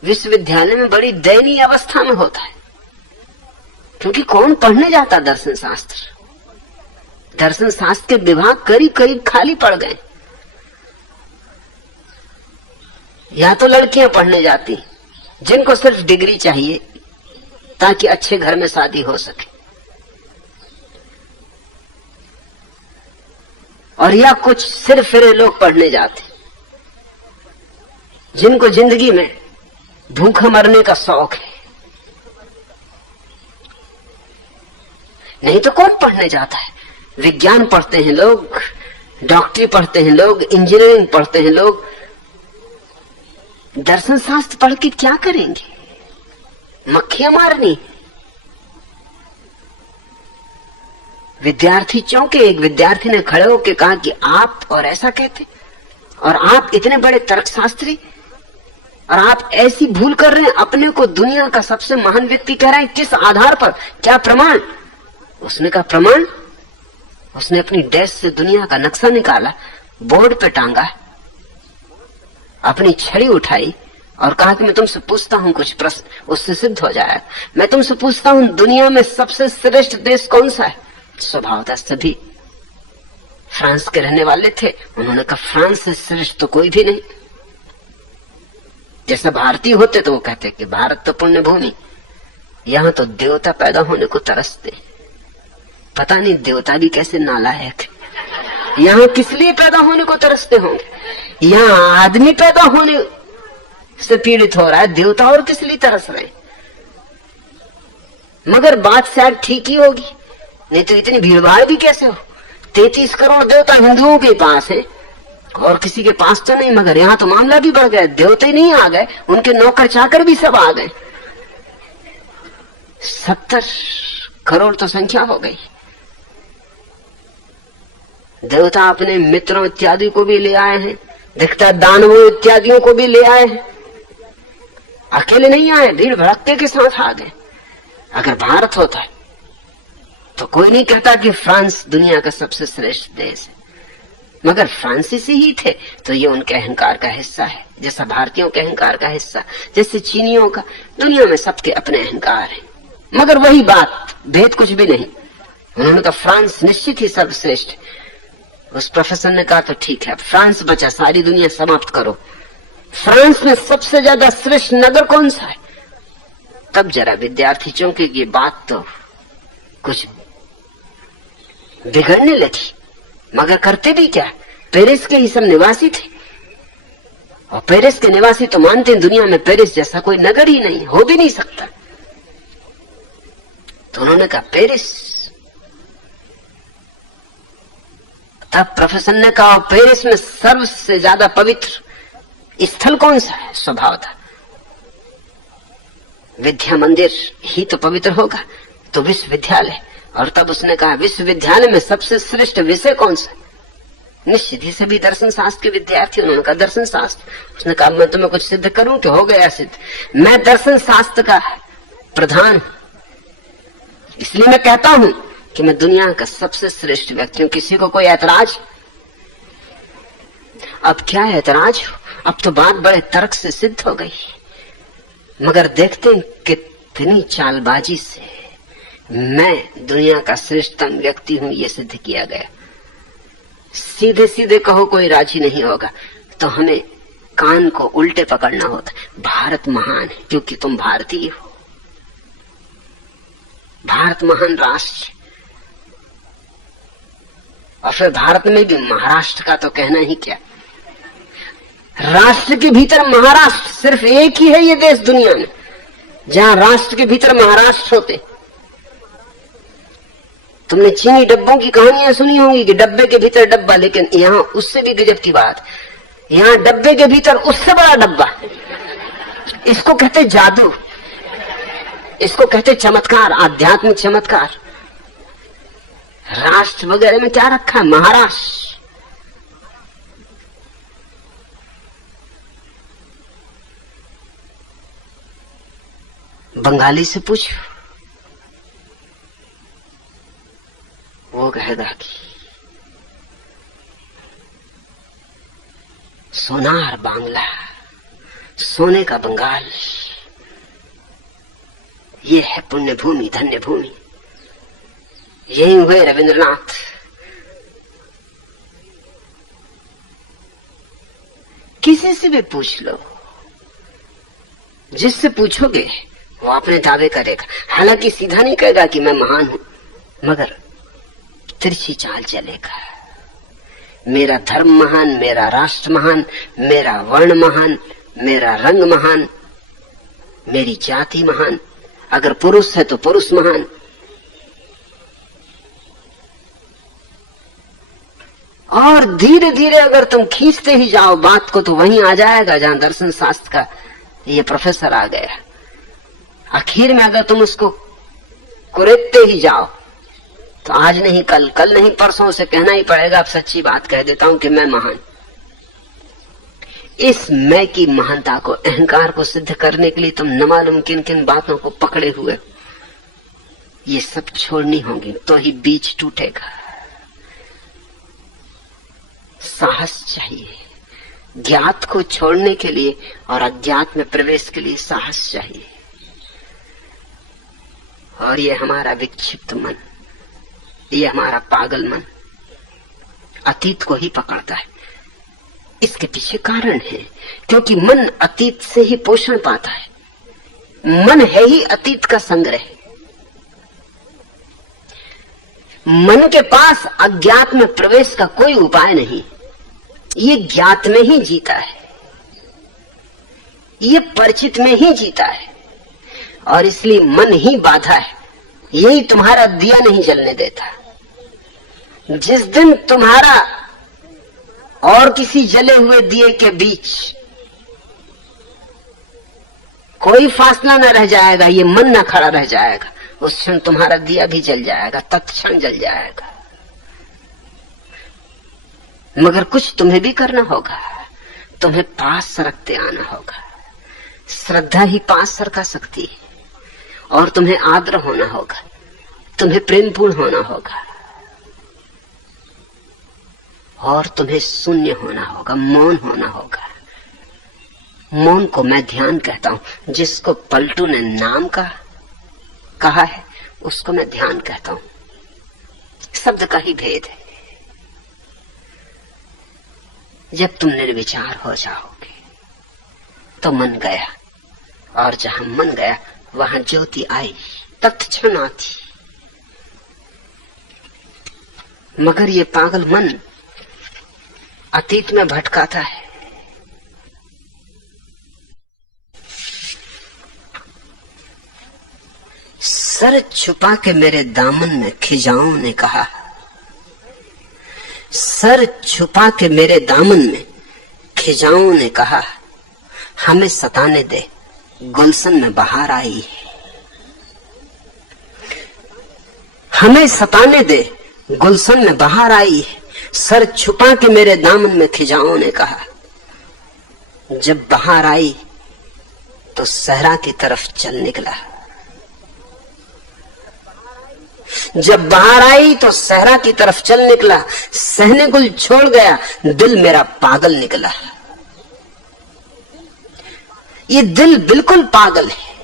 विश्वविद्यालय में बड़ी दयनीय अवस्था में होता है, क्योंकि कौन पढ़ने जाता दर्शन शास्त्र। दर्शन शास्त्र के विभाग करीब करीब खाली पड़ गए। या तो लड़कियां पढ़ने जाती जिनको सिर्फ डिग्री चाहिए ताकि अच्छे घर में शादी हो सके, और या कुछ सिर्फ फिरे लोग पढ़ने जाते जिनको जिंदगी में भूखा मरने का शौक है। नहीं तो कौन पढ़ने जाता है? विज्ञान पढ़ते हैं लोग, डॉक्टरी पढ़ते हैं लोग, इंजीनियरिंग पढ़ते हैं लोग। दर्शन शास्त्र पढ़ के क्या करेंगे? मक्खियां मारनी। विद्यार्थी चौंके। एक विद्यार्थी ने खड़े होकर कहा कि आप और ऐसा कहते, और आप इतने बड़े तर्कशास्त्री, और आप ऐसी भूल कर रहे हैं, अपने को दुनिया का सबसे महान व्यक्ति कह रहे हैं। किस आधार पर? क्या प्रमाण? उसने कहा प्रमाण? उसने अपनी डेस्क से दुनिया का नक्शा निकाला, बोर्ड पे टांगा, अपनी छड़ी उठाई और कहा कि मैं तुमसे पूछता हूं कुछ प्रश्न, उससे सिद्ध हो जाएगा। मैं तुमसे पूछता हूं दुनिया में सबसे श्रेष्ठ देश कौन सा है? स्वभावतः सभी फ्रांस के रहने वाले थे। उन्होंने कहा फ्रांस से श्रेष्ठ तो कोई भी नहीं। जैसे भारतीय होते तो वो कहते कि भारत तो पुण्य भूमि, यहाँ तो देवता पैदा होने को तरसते। पता नहीं देवता भी कैसे नालायक है, यहाँ किस लिए पैदा होने को तरसते होंगे। यहाँ आदमी पैदा होने से पीड़ित हो रहा है, देवता और किस लिए तरस रहे। मगर बात शायद ठीक ही होगी, नहीं तो इतनी भीड़भाड़ भी कैसे हो। 33 करोड़ देवता हिंदुओं के पास है और किसी के पास तो नहीं, मगर यहाँ तो मामला भी बढ़ गया। देवता ही नहीं आ गए, उनके नौकर चाकर भी सब आ गए। 70 करोड़ तो संख्या हो गई। देवता अपने मित्रों इत्यादि को भी ले आए हैं, दिखता दानवों इत्यादियों को भी ले आए हैं। अकेले नहीं आए, भीड़ भड़कते के साथ आ गए। अगर भारत होता तो कोई नहीं कहता कि फ्रांस दुनिया का सबसे श्रेष्ठ देश है, मगर फ्रांसीसी ही थे तो ये उनके अहंकार का हिस्सा है, जैसा भारतीयों के अहंकार का हिस्सा, जैसे चीनियों का। दुनिया में सबके अपने अहंकार हैं, मगर वही बात, भेद कुछ भी नहीं। उन्होंने कहा फ्रांस निश्चित ही सर्वश्रेष्ठ। उस प्रोफेसर ने कहा तो ठीक है, फ्रांस बचा, सारी दुनिया समाप्त करो। फ्रांस में सबसे ज्यादा श्रेष्ठ नगर कौन सा है? तब जरा विद्यार्थी चौंके की बात तो कुछ बिगड़ने लगी, मगर करते भी क्या, पेरिस के ही सब निवासी थे और पेरिस के निवासी तो मानते हैं दुनिया में पेरिस जैसा कोई नगर ही नहीं, हो भी नहीं सकता। तो उन्होंने कहा पेरिस। तब प्रोफेसर ने कहा पेरिस में सबसे ज्यादा पवित्र स्थल कौन सा है? स्वभाव था विद्या मंदिर ही तो पवित्र होगा, तो विश्वविद्यालय। और तब उसने कहा विश्वविद्यालय में सबसे श्रेष्ठ विषय कौन सा? निश्चित ही सभी दर्शन शास्त्र के विद्यार्थी। उन्होंने कहा दर्शन शास्त्र। उसने कहा मैं तुम्हें कुछ सिद्ध करूं? कि हो गया सिद्ध, मैं दर्शन शास्त्र का प्रधान, इसलिए मैं कहता हूं कि मैं दुनिया का सबसे श्रेष्ठ व्यक्ति हूं। किसी को कोई ऐतराज? अब क्या ऐतराज हो, अब तो बात बड़े तर्क से सिद्ध हो गई। मगर देखते हैं कितनी चालबाजी से मैं दुनिया का श्रेष्ठतम व्यक्ति हूं ये सिद्ध किया गया। सीधे सीधे कहो कोई राजी नहीं होगा, तो हमें कान को उल्टे पकड़ना होता। भारत महान है क्योंकि तुम भारतीय हो। भारत महान राष्ट्र, और फिर भारत में भी महाराष्ट्र का तो कहना ही क्या। राष्ट्र के भीतर महाराष्ट्र, सिर्फ एक ही है ये देश दुनिया में जहां राष्ट्र के भीतर महाराष्ट्र होते। तुमने चीनी डब्बों की कहानियां सुनी होंगी कि डब्बे के भीतर डब्बा, लेकिन यहां उससे भी गजब की बात, यहां डब्बे के भीतर उससे बड़ा डब्बा। इसको कहते जादू, इसको कहते चमत्कार, आध्यात्मिक चमत्कार। राष्ट्र वगैरह में क्या रखा है? महाराष्ट्र। बंगाली से पूछो, वो कहेगा कि सोनार बांग्ला, सोने का बंगाल, ये है पुण्य भूमि, धन्य भूमि। यही हुए रविंद्रनाथ। किसी से भी पूछ लो, जिससे पूछोगे वो अपने दावे करेगा। हालांकि सीधा नहीं कहेगा कि मैं महान हूं, मगर तिरछी चाल चलेगा। मेरा धर्म महान, मेरा राष्ट्र महान, मेरा वर्ण महान, मेरा रंग महान, मेरी जाति महान। अगर पुरुष है तो पुरुष महान। और धीरे धीरे अगर तुम खींचते ही जाओ बात को, तो वहीं आ जाएगा जहां दर्शन शास्त्र का ये प्रोफेसर आ गया। आखिर में अगर तुम उसको कुरेदते ही जाओ तो आज नहीं कल, कल नहीं परसों से कहना ही पड़ेगा। अब सच्ची बात कह देता हूं कि मैं महान। इस मैं की महानता को, अहंकार को सिद्ध करने के लिए तुम न मालूम किन किन बातों को पकड़े हुए हो। ये सब छोड़नी होगी तो ही बीज टूटेगा। साहस चाहिए ज्ञात को छोड़ने के लिए और अज्ञात में प्रवेश के लिए साहस चाहिए। और ये हमारा विक्षिप्त मन, ये हमारा पागल मन अतीत को ही पकड़ता है। इसके पीछे कारण है, क्योंकि मन अतीत से ही पोषण पाता है। मन है ही अतीत का संग्रह। मन के पास अज्ञात में प्रवेश का कोई उपाय नहीं। ये ज्ञात में ही जीता है, ये परिचित में ही जीता है, और इसलिए मन ही बाधा है। यही तुम्हारा दिया नहीं जलने देता। जिस दिन तुम्हारा और किसी जले हुए दिए के बीच कोई फासला न रह जाएगा, ये मन न खड़ा रह जाएगा, उस क्षण तुम्हारा दिया भी जल जाएगा, तत्क्षण जल जाएगा। मगर कुछ तुम्हें भी करना होगा, तुम्हें पास सरकते आना होगा। श्रद्धा ही पास सरका सकती है, और तुम्हें आर्द्र होना होगा, तुम्हें प्रेमपूर्ण होना होगा, और तुम्हें शून्य होना होगा, मौन होना होगा। मौन को मैं ध्यान कहता हूं। जिसको पलटू ने नाम कहा है, उसको मैं ध्यान कहता हूं। शब्द का ही भेद है। जब तुम निर्विचार हो जाओगे तो मन गया, और जहां मन गया वहां ज्योति आई, तत्क्षण आती। मगर ये पागल मन अतीत में भटकाता है। सर छुपा के मेरे दामन में खिजाओं ने कहा, सर छुपा के मेरे दामन में खिजाओं ने कहा, हमें सताने दे, गुलशन में बहार आई है। हमें सताने दे, गुलशन में बहार आई है। सर छुपा के मेरे दामन में खिजाओं ने कहा। जब बहार आई तो सहरा की तरफ चल निकला। जब बाहर आई तो सहरा की तरफ चल निकला। सहने गुल छोड़ गया, दिल मेरा पागल निकला। ये दिल बिल्कुल पागल है,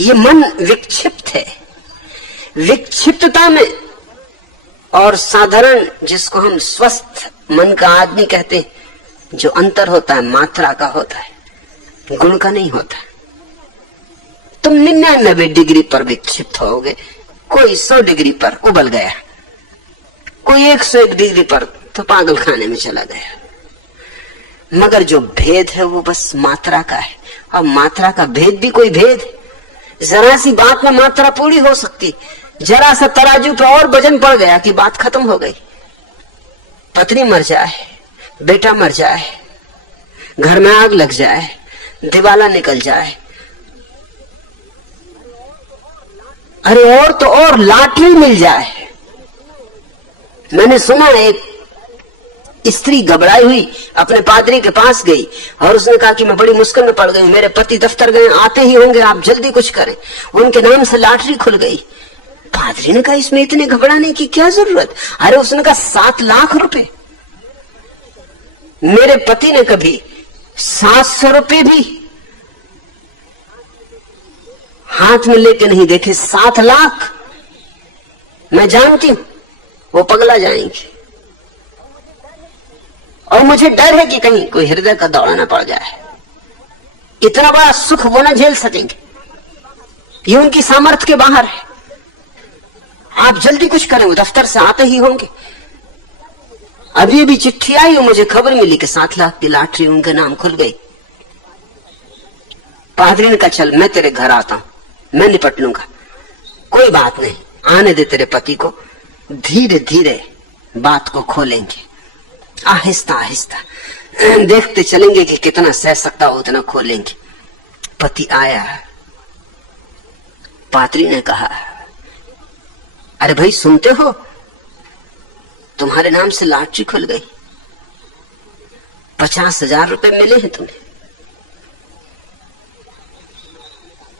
ये मन विक्षिप्त है। विक्षिप्तता में और साधारण, जिसको हम स्वस्थ मन का आदमी कहते हैं, जो अंतर होता है मात्रा का होता है, गुण का नहीं होता। तुम 99 डिग्री पर विक्षिप्त होगे, कोई 100 डिग्री पर उबल गया, कोई 101 डिग्री पर तो पागल खाने में चला गया। मगर जो भेद है वो बस मात्रा का है। और मात्रा का भेद भी कोई भेद है। जरा सी बात में मात्रा पूरी हो सकती, जरा सा तराजू पे और वजन पड़ गया कि बात खत्म हो गई। पत्नी मर जाए, बेटा मर जाए, घर में आग लग जाए, दिवाला निकल जाए, अरे और तो और लाटरी मिल जाए। मैंने सुना एक स्त्री घबराई हुई अपने पादरी के पास गई और उसने कहा कि मैं बड़ी मुश्किल में पड़ गई, मेरे पति दफ्तर गए, आते ही होंगे, आप जल्दी कुछ करें। उनके नाम से लॉटरी खुल गई। पादरी ने कहा इसमें इतने घबराने की क्या जरूरत। अरे उसने कहा 7 लाख रुपए। मेरे पति ने कभी 700 रुपए भी हाथ में लेके नहीं देखे, 7 लाख। मैं जानती हूं वो पगला जाएंगे, और मुझे डर है कि कहीं कोई हृदय का दौड़ा ना पड़ जाए। इतना बड़ा सुख वो ना झेल सकेंगे, ये उनकी सामर्थ्य के बाहर है। आप जल्दी कुछ करें, वो दफ्तर से आते ही होंगे। अभी अभी चिट्ठी आई और मुझे खबर मिली कि 7 लाख की लॉटरी उनके नाम खुल गई। पादरी ने कहा चल मैं तेरे घर आता हूं, मैं निपट लूंगा। कोई बात नहीं, आने दे तेरे पति को, धीरे धीरे बात को खोलेंगे, आहिस्ता आहिस्ता देखते चलेंगे कि कितना सह सकता हो उतना खोलेंगे। पति आया। पादरी ने कहा अरे भाई सुनते हो, तुम्हारे नाम से लॉटरी खुल गई, 50,000 रुपए मिले हैं तुम्हें।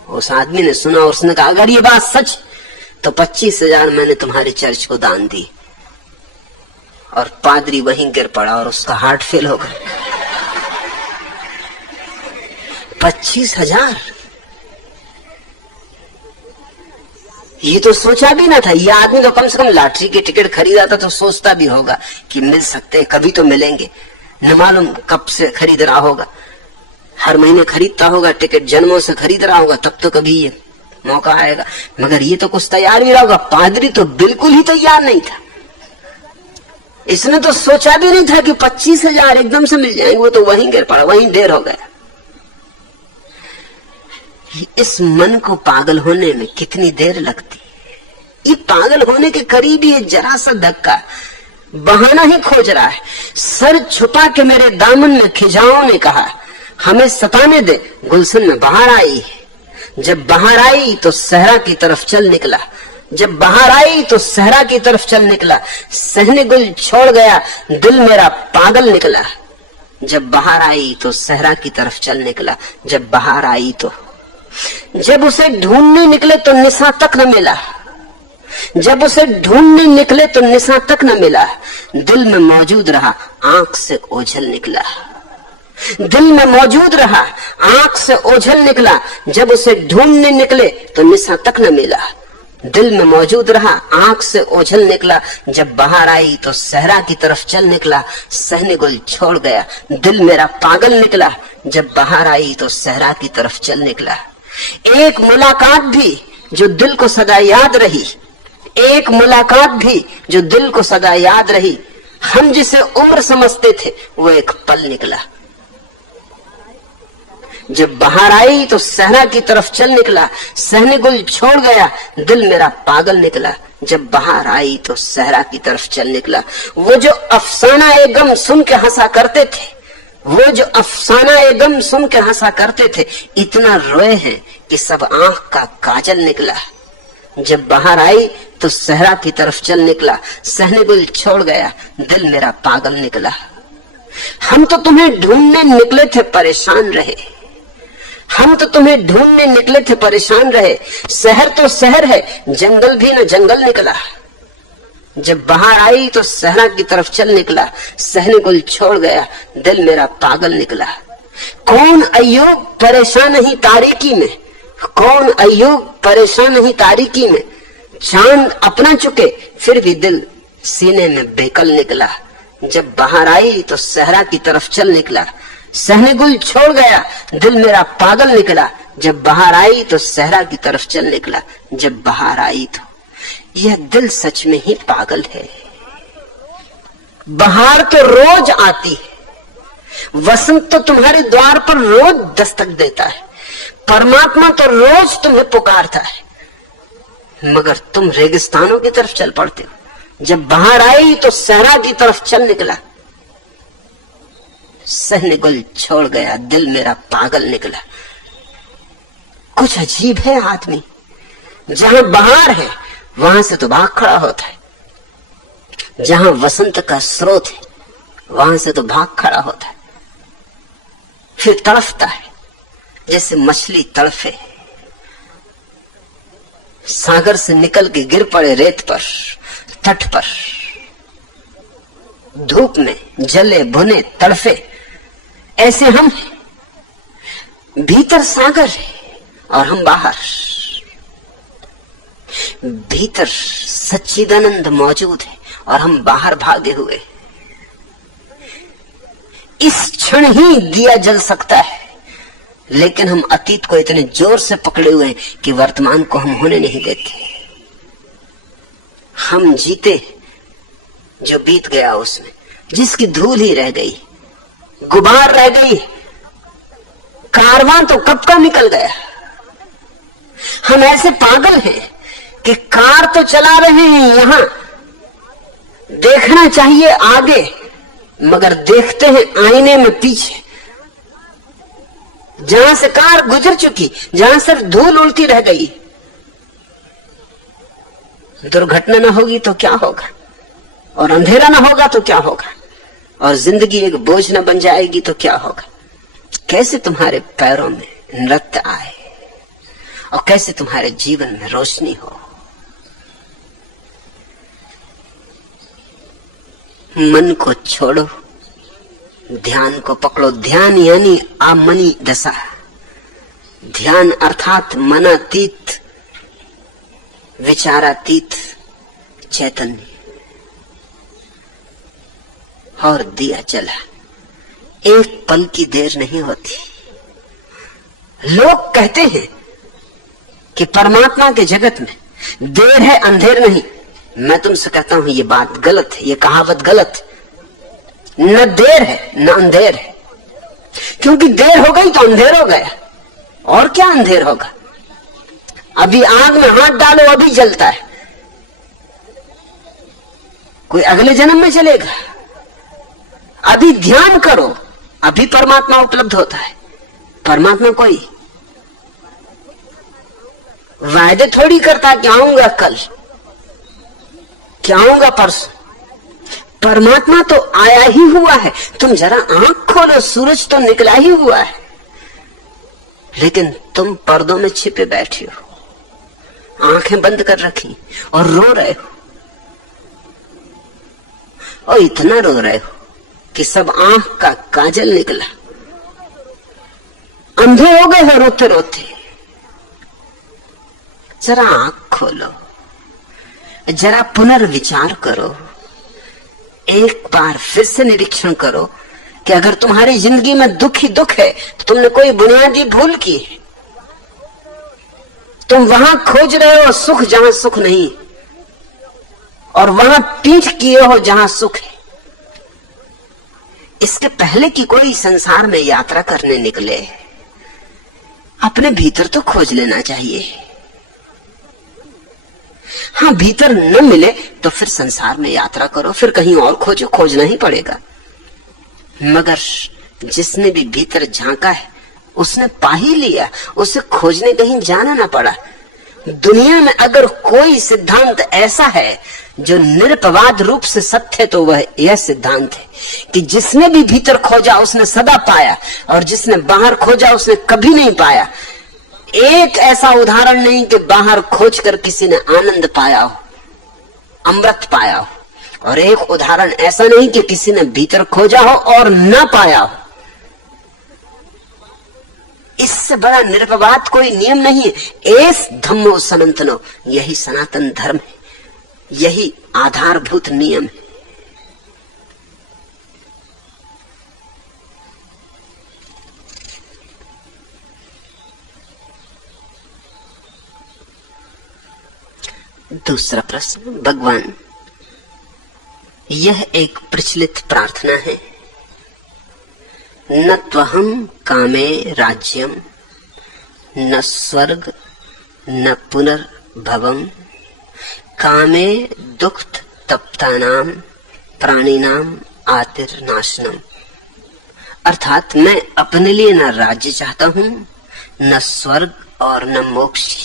उस आदमी ने सुना और उसने कहा अगर ये बात सच तो 25,000 मैंने तुम्हारे चर्च को दान दी। और पादरी वहीं गिर पड़ा और उसका हार्ट फेल हो गया। 25,000, ये तो सोचा भी ना था। ये आदमी तो कम से कम लॉटरी की टिकट खरीदा था तो सोचता भी होगा कि मिल सकते हैं, कभी तो मिलेंगे। न मालूम कब से खरीद रहा होगा, हर महीने खरीदता होगा टिकट, जन्मों से खरीद रहा होगा, तब तो कभी ये मौका आएगा। मगर ये तो कुछ तैयार भी रहा होगा। पादरी तो बिल्कुल ही तैयार नहीं था। इसने तो सोचा भी नहीं था कि 25,000 एकदम से मिल जाएंगे। वो तो वहीं गिर पड़ा, वहीं देर हो गया। इस मन को पागल होने में कितनी देर लगती है। ये पागल होने के करीब ही जरा सा धक्का, बहाना ही खोज रहा है। सर छुपा के मेरे दामन में खिजाओं ने कहा, हमें सताने दे। गुलशन में बाहर आई। जब बाहर आई तो सहरा की तरफ चल निकला। जब बाहर आई तो सहरा की तरफ चल निकला। सहने गुल छोड़ गया, दिल मेरा पागल निकला। जब बाहर आई तो सहरा की तरफ चल निकला। जब बाहर आई तो, जब उसे ढूंढने निकले तो निशा तक न मिला। जब उसे ढूंढने निकले तो निशा तक न मिला। दिल में मौजूद रहा, आंख से ओझल निकला। दिल में मौजूद रहा, आंख से ओझल निकला। जब उसे ढूंढने निकले तो निशा तक न मिला। दिल में मौजूद रहा, आंख से ओझल निकला। जब बाहर आई तो सहरा की तरफ चल निकला। सहने गुल छोड़ गया, दिल मेरा पागल निकला। जब बाहर आई तो सहरा की तरफ चल निकला। एक मुलाकात भी जो दिल को सदा याद रही, एक मुलाकात भी जो दिल को सदा याद रही। हम जिसे उम्र समझते थे वो एक पल निकला। जब बाहर आई तो सहरा की तरफ चल निकला। सहने गुल छोड़ गया, दिल मेरा पागल निकला। जब बाहर आई तो सहरा की तरफ चल निकला। वो जो अफसाना ए गम सुन के हंसा करते थे, वो जो अफसाना ए गम सुन के हंसा करते थे, इतना रोए हैं कि सब आंख का काजल निकला। जब बाहर आई तो सहरा की तरफ चल निकला। सहने गुल छोड़ गया, दिल मेरा पागल निकला। हम तो तुम्हें ढूंढने निकले थे, परेशान रहे। हम तो तुम्हें ढूंढने निकले थे, परेशान रहे। शहर तो शहर है, जंगल भी न जंगल निकला। जब बाहर आई तो सहरा की तरफ चल निकला। सहने गुल छोड़ गया, दिल मेरा पागल निकला। कौन अय्यूब परेशान नहीं तारीकी में, कौन अय्यूब परेशान नहीं तारीकी में। चांद अपना चुके फिर भी दिल सीने में बेकल निकला। जब बाहर आई तो सहरा की तरफ चल निकला। सहने गुल छोड़ गया, दिल मेरा पागल निकला। जब बाहर आई तो सहरा की तरफ चल निकला। जब बाहर आई तो, यह दिल सच में ही पागल है। बाहर तो रोज आती है, वसंत तो तुम्हारे द्वार पर रोज दस्तक देता है, परमात्मा तो रोज तुम्हें पुकारता है, मगर तुम रेगिस्तानों की तरफ चल पड़ते हो। जब बाहर आई तो सहरा की तरफ चल निकला। सहने गुल छोड़ गया, दिल मेरा पागल निकला। कुछ अजीब है आदमी, जहां बाहर है वहां से तो भाग खड़ा होता है, जहां वसंत का स्रोत है वहां से तो भाग खड़ा होता है, फिर तड़फता है जैसे मछली तड़फे। सागर से निकल के गिर पड़े रेत पर, तट पर, धूप में जले भुने तड़फे। ऐसे हम हैं, भीतर सागर है और हम बाहर। भीतर सच्चिदानंद मौजूद है और हम बाहर भागे हुए। इस क्षण ही दिया जल सकता है, लेकिन हम अतीत को इतने जोर से पकड़े हुए हैं कि वर्तमान को हम होने नहीं देते। हम जीते जो बीत गया उसमें, जिसकी धूल ही रह गई, गुबार रह गई, कारवां तो कब का निकल गया। हम ऐसे पागल हैं कि कार तो चला रहे हैं यहां, देखना चाहिए आगे, मगर देखते हैं आईने में पीछे। जहां से कार गुजर चुकी, जहां सिर्फ धूल उड़ती रह गई। दुर्घटना ना होगी तो क्या होगा, और अंधेरा ना होगा तो क्या होगा, और जिंदगी एक बोझ न बन जाएगी तो क्या होगा। कैसे तुम्हारे पैरों में नृत्य आए और कैसे तुम्हारे जीवन में रोशनी हो। मन को छोड़ो, ध्यान को पकड़ो। ध्यान यानी आमनी दशा। ध्यान अर्थात मनातीत, विचारातीत चैतन्य। और दिया जला, एक पल की देर नहीं होती। लोग कहते हैं कि परमात्मा के जगत में देर है, अंधेर नहीं। मैं तुमसे कहता हूं ये बात गलत है, ये कहावत गलत है। न देर है न अंधेर है, क्योंकि देर हो गई तो अंधेर हो गया। और क्या अंधेर होगा? अभी आग में हाथ डालो अभी जलता है, कोई अगले जन्म में चलेगा। अभी ध्यान करो अभी परमात्मा उपलब्ध होता है। परमात्मा कोई वायदे थोड़ी करता कि आऊंगा कल, क्या आऊंगा परसों। परमात्मा तो आया ही हुआ है। तुम जरा आंख खोलो, सूरज तो निकला ही हुआ है, लेकिन तुम पर्दों में छिपे बैठे हो, आंखें बंद कर रखी और रो रहे हो। और इतना रो रहे हो कि सब आंख का काजल निकला, अंधे हो गए हो रोते रोते। जरा आंख खोलो, जरा पुनर्विचार करो, एक बार फिर से निरीक्षण करो कि अगर तुम्हारी जिंदगी में दुख ही दुख है तो तुमने कोई बुनियादी भूल की है। तुम वहां खोज रहे हो सुख जहां सुख नहीं, और वहां पीठ किए हो जहां सुख है। इसके पहले कि कोई संसार में यात्रा करने निकले, अपने भीतर तो खोज लेना चाहिए। हाँ, भीतर न मिले तो फिर संसार में यात्रा करो, फिर कहीं और खोजो, खोजना ही पड़ेगा। मगर जिसने भी भीतर झांका है उसने पा ही लिया, उसे खोजने कहीं जाना ना पड़ा। दुनिया में अगर कोई सिद्धांत ऐसा है जो निरपवाद रूप से सत्य, तो वह यह सिद्धांत है कि जिसने भी भीतर खोजा उसने सदा पाया, और जिसने बाहर खोजा उसने कभी नहीं पाया। एक ऐसा उदाहरण नहीं कि बाहर खोजकर किसी ने आनंद पाया हो, अमृत पाया हो, और एक उदाहरण ऐसा नहीं कि किसी ने भीतर खोजा हो और न पाया हो। इससे बड़ा निरपवाद कोई नियम नहीं है। एस धम्मो सनातनो, यही सनातन धर्म है, यही आधारभूत नियम है। दूसरा प्रश्न, भगवान, यह एक प्रचलित प्रार्थना है। न त्वहम कामे राज्यम, न स्वर्ग न पुनर्भवम, कामे दुख तप्तानाम प्राणिनाम आतिर्नाशनम। अर्थात मैं अपने लिए न राज्य चाहता हूँ, न स्वर्ग और न मोक्ष।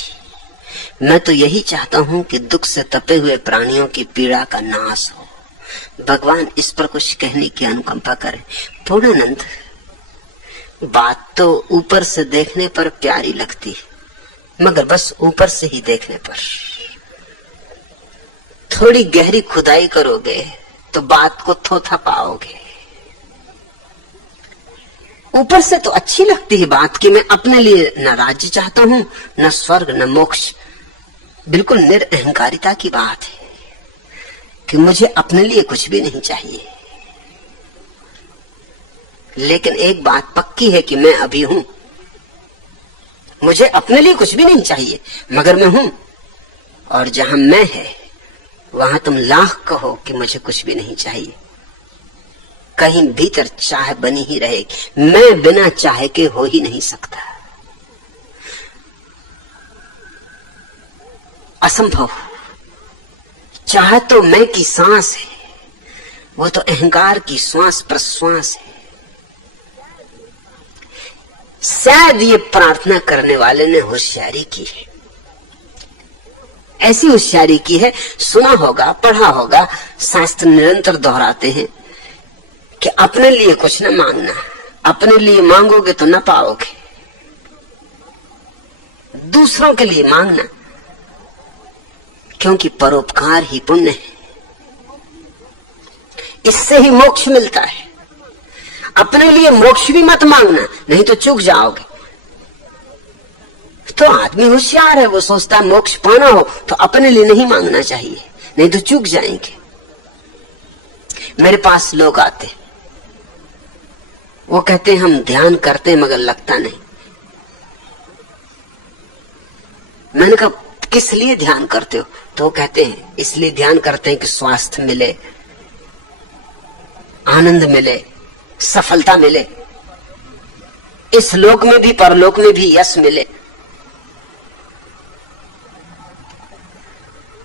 मैं तो यही चाहता हूँ कि दुख से तपे हुए प्राणियों की पीड़ा का नाश हो। भगवान इस पर कुछ कहने की अनुकंपा करें। पूर्णानंद, बात तो ऊपर से देखने पर प्यारी लगती है, मगर बस ऊपर से ही देखने पर। थोड़ी गहरी खुदाई करोगे तो बात को थोथा पाओगे। ऊपर से तो अच्छी लगती है बात कि मैं अपने लिए न राज्य चाहता हूं, न स्वर्ग न मोक्ष। बिल्कुल निरअहंकारिता की बात है कि मुझे अपने लिए कुछ भी नहीं चाहिए। लेकिन एक बात पक्की है कि मैं अभी हूं। मुझे अपने लिए कुछ भी नहीं चाहिए, मगर मैं हूं। और जहां मैं है वहां तुम लाख कहो कि मुझे कुछ भी नहीं चाहिए, कहीं भीतर चाह बनी ही रहेगी। मैं बिना चाहे के हो ही नहीं सकता, असंभव। चाह तो मैं की सांस है, वो तो अहंकार की श्वास प्रश्वास है। शायद ये प्रार्थना करने वाले ने होशियारी की है, ऐसी होशियारी की है, सुना होगा, पढ़ा होगा, शास्त्र निरंतर दोहराते हैं कि अपने लिए कुछ न मांगना, अपने लिए मांगोगे तो न पाओगे, दूसरों के लिए मांगना, क्योंकि परोपकार ही पुण्य है, इससे ही मोक्ष मिलता है। अपने लिए मोक्ष भी मत मांगना, नहीं तो चूक जाओगे। तो आदमी होशियार है, वो सोचता है मोक्ष पाना हो तो अपने लिए नहीं मांगना चाहिए, नहीं तो चूक जाएंगे। मेरे पास लोग आते, वो कहते हैं हम ध्यान करते हैं मगर लगता नहीं। मैंने कहा किस लिए ध्यान करते हो? तो वो कहते हैं इसलिए ध्यान करते हैं कि स्वास्थ्य मिले, आनंद मिले, सफलता मिले, इस लोक में भी परलोक में भी यश मिले।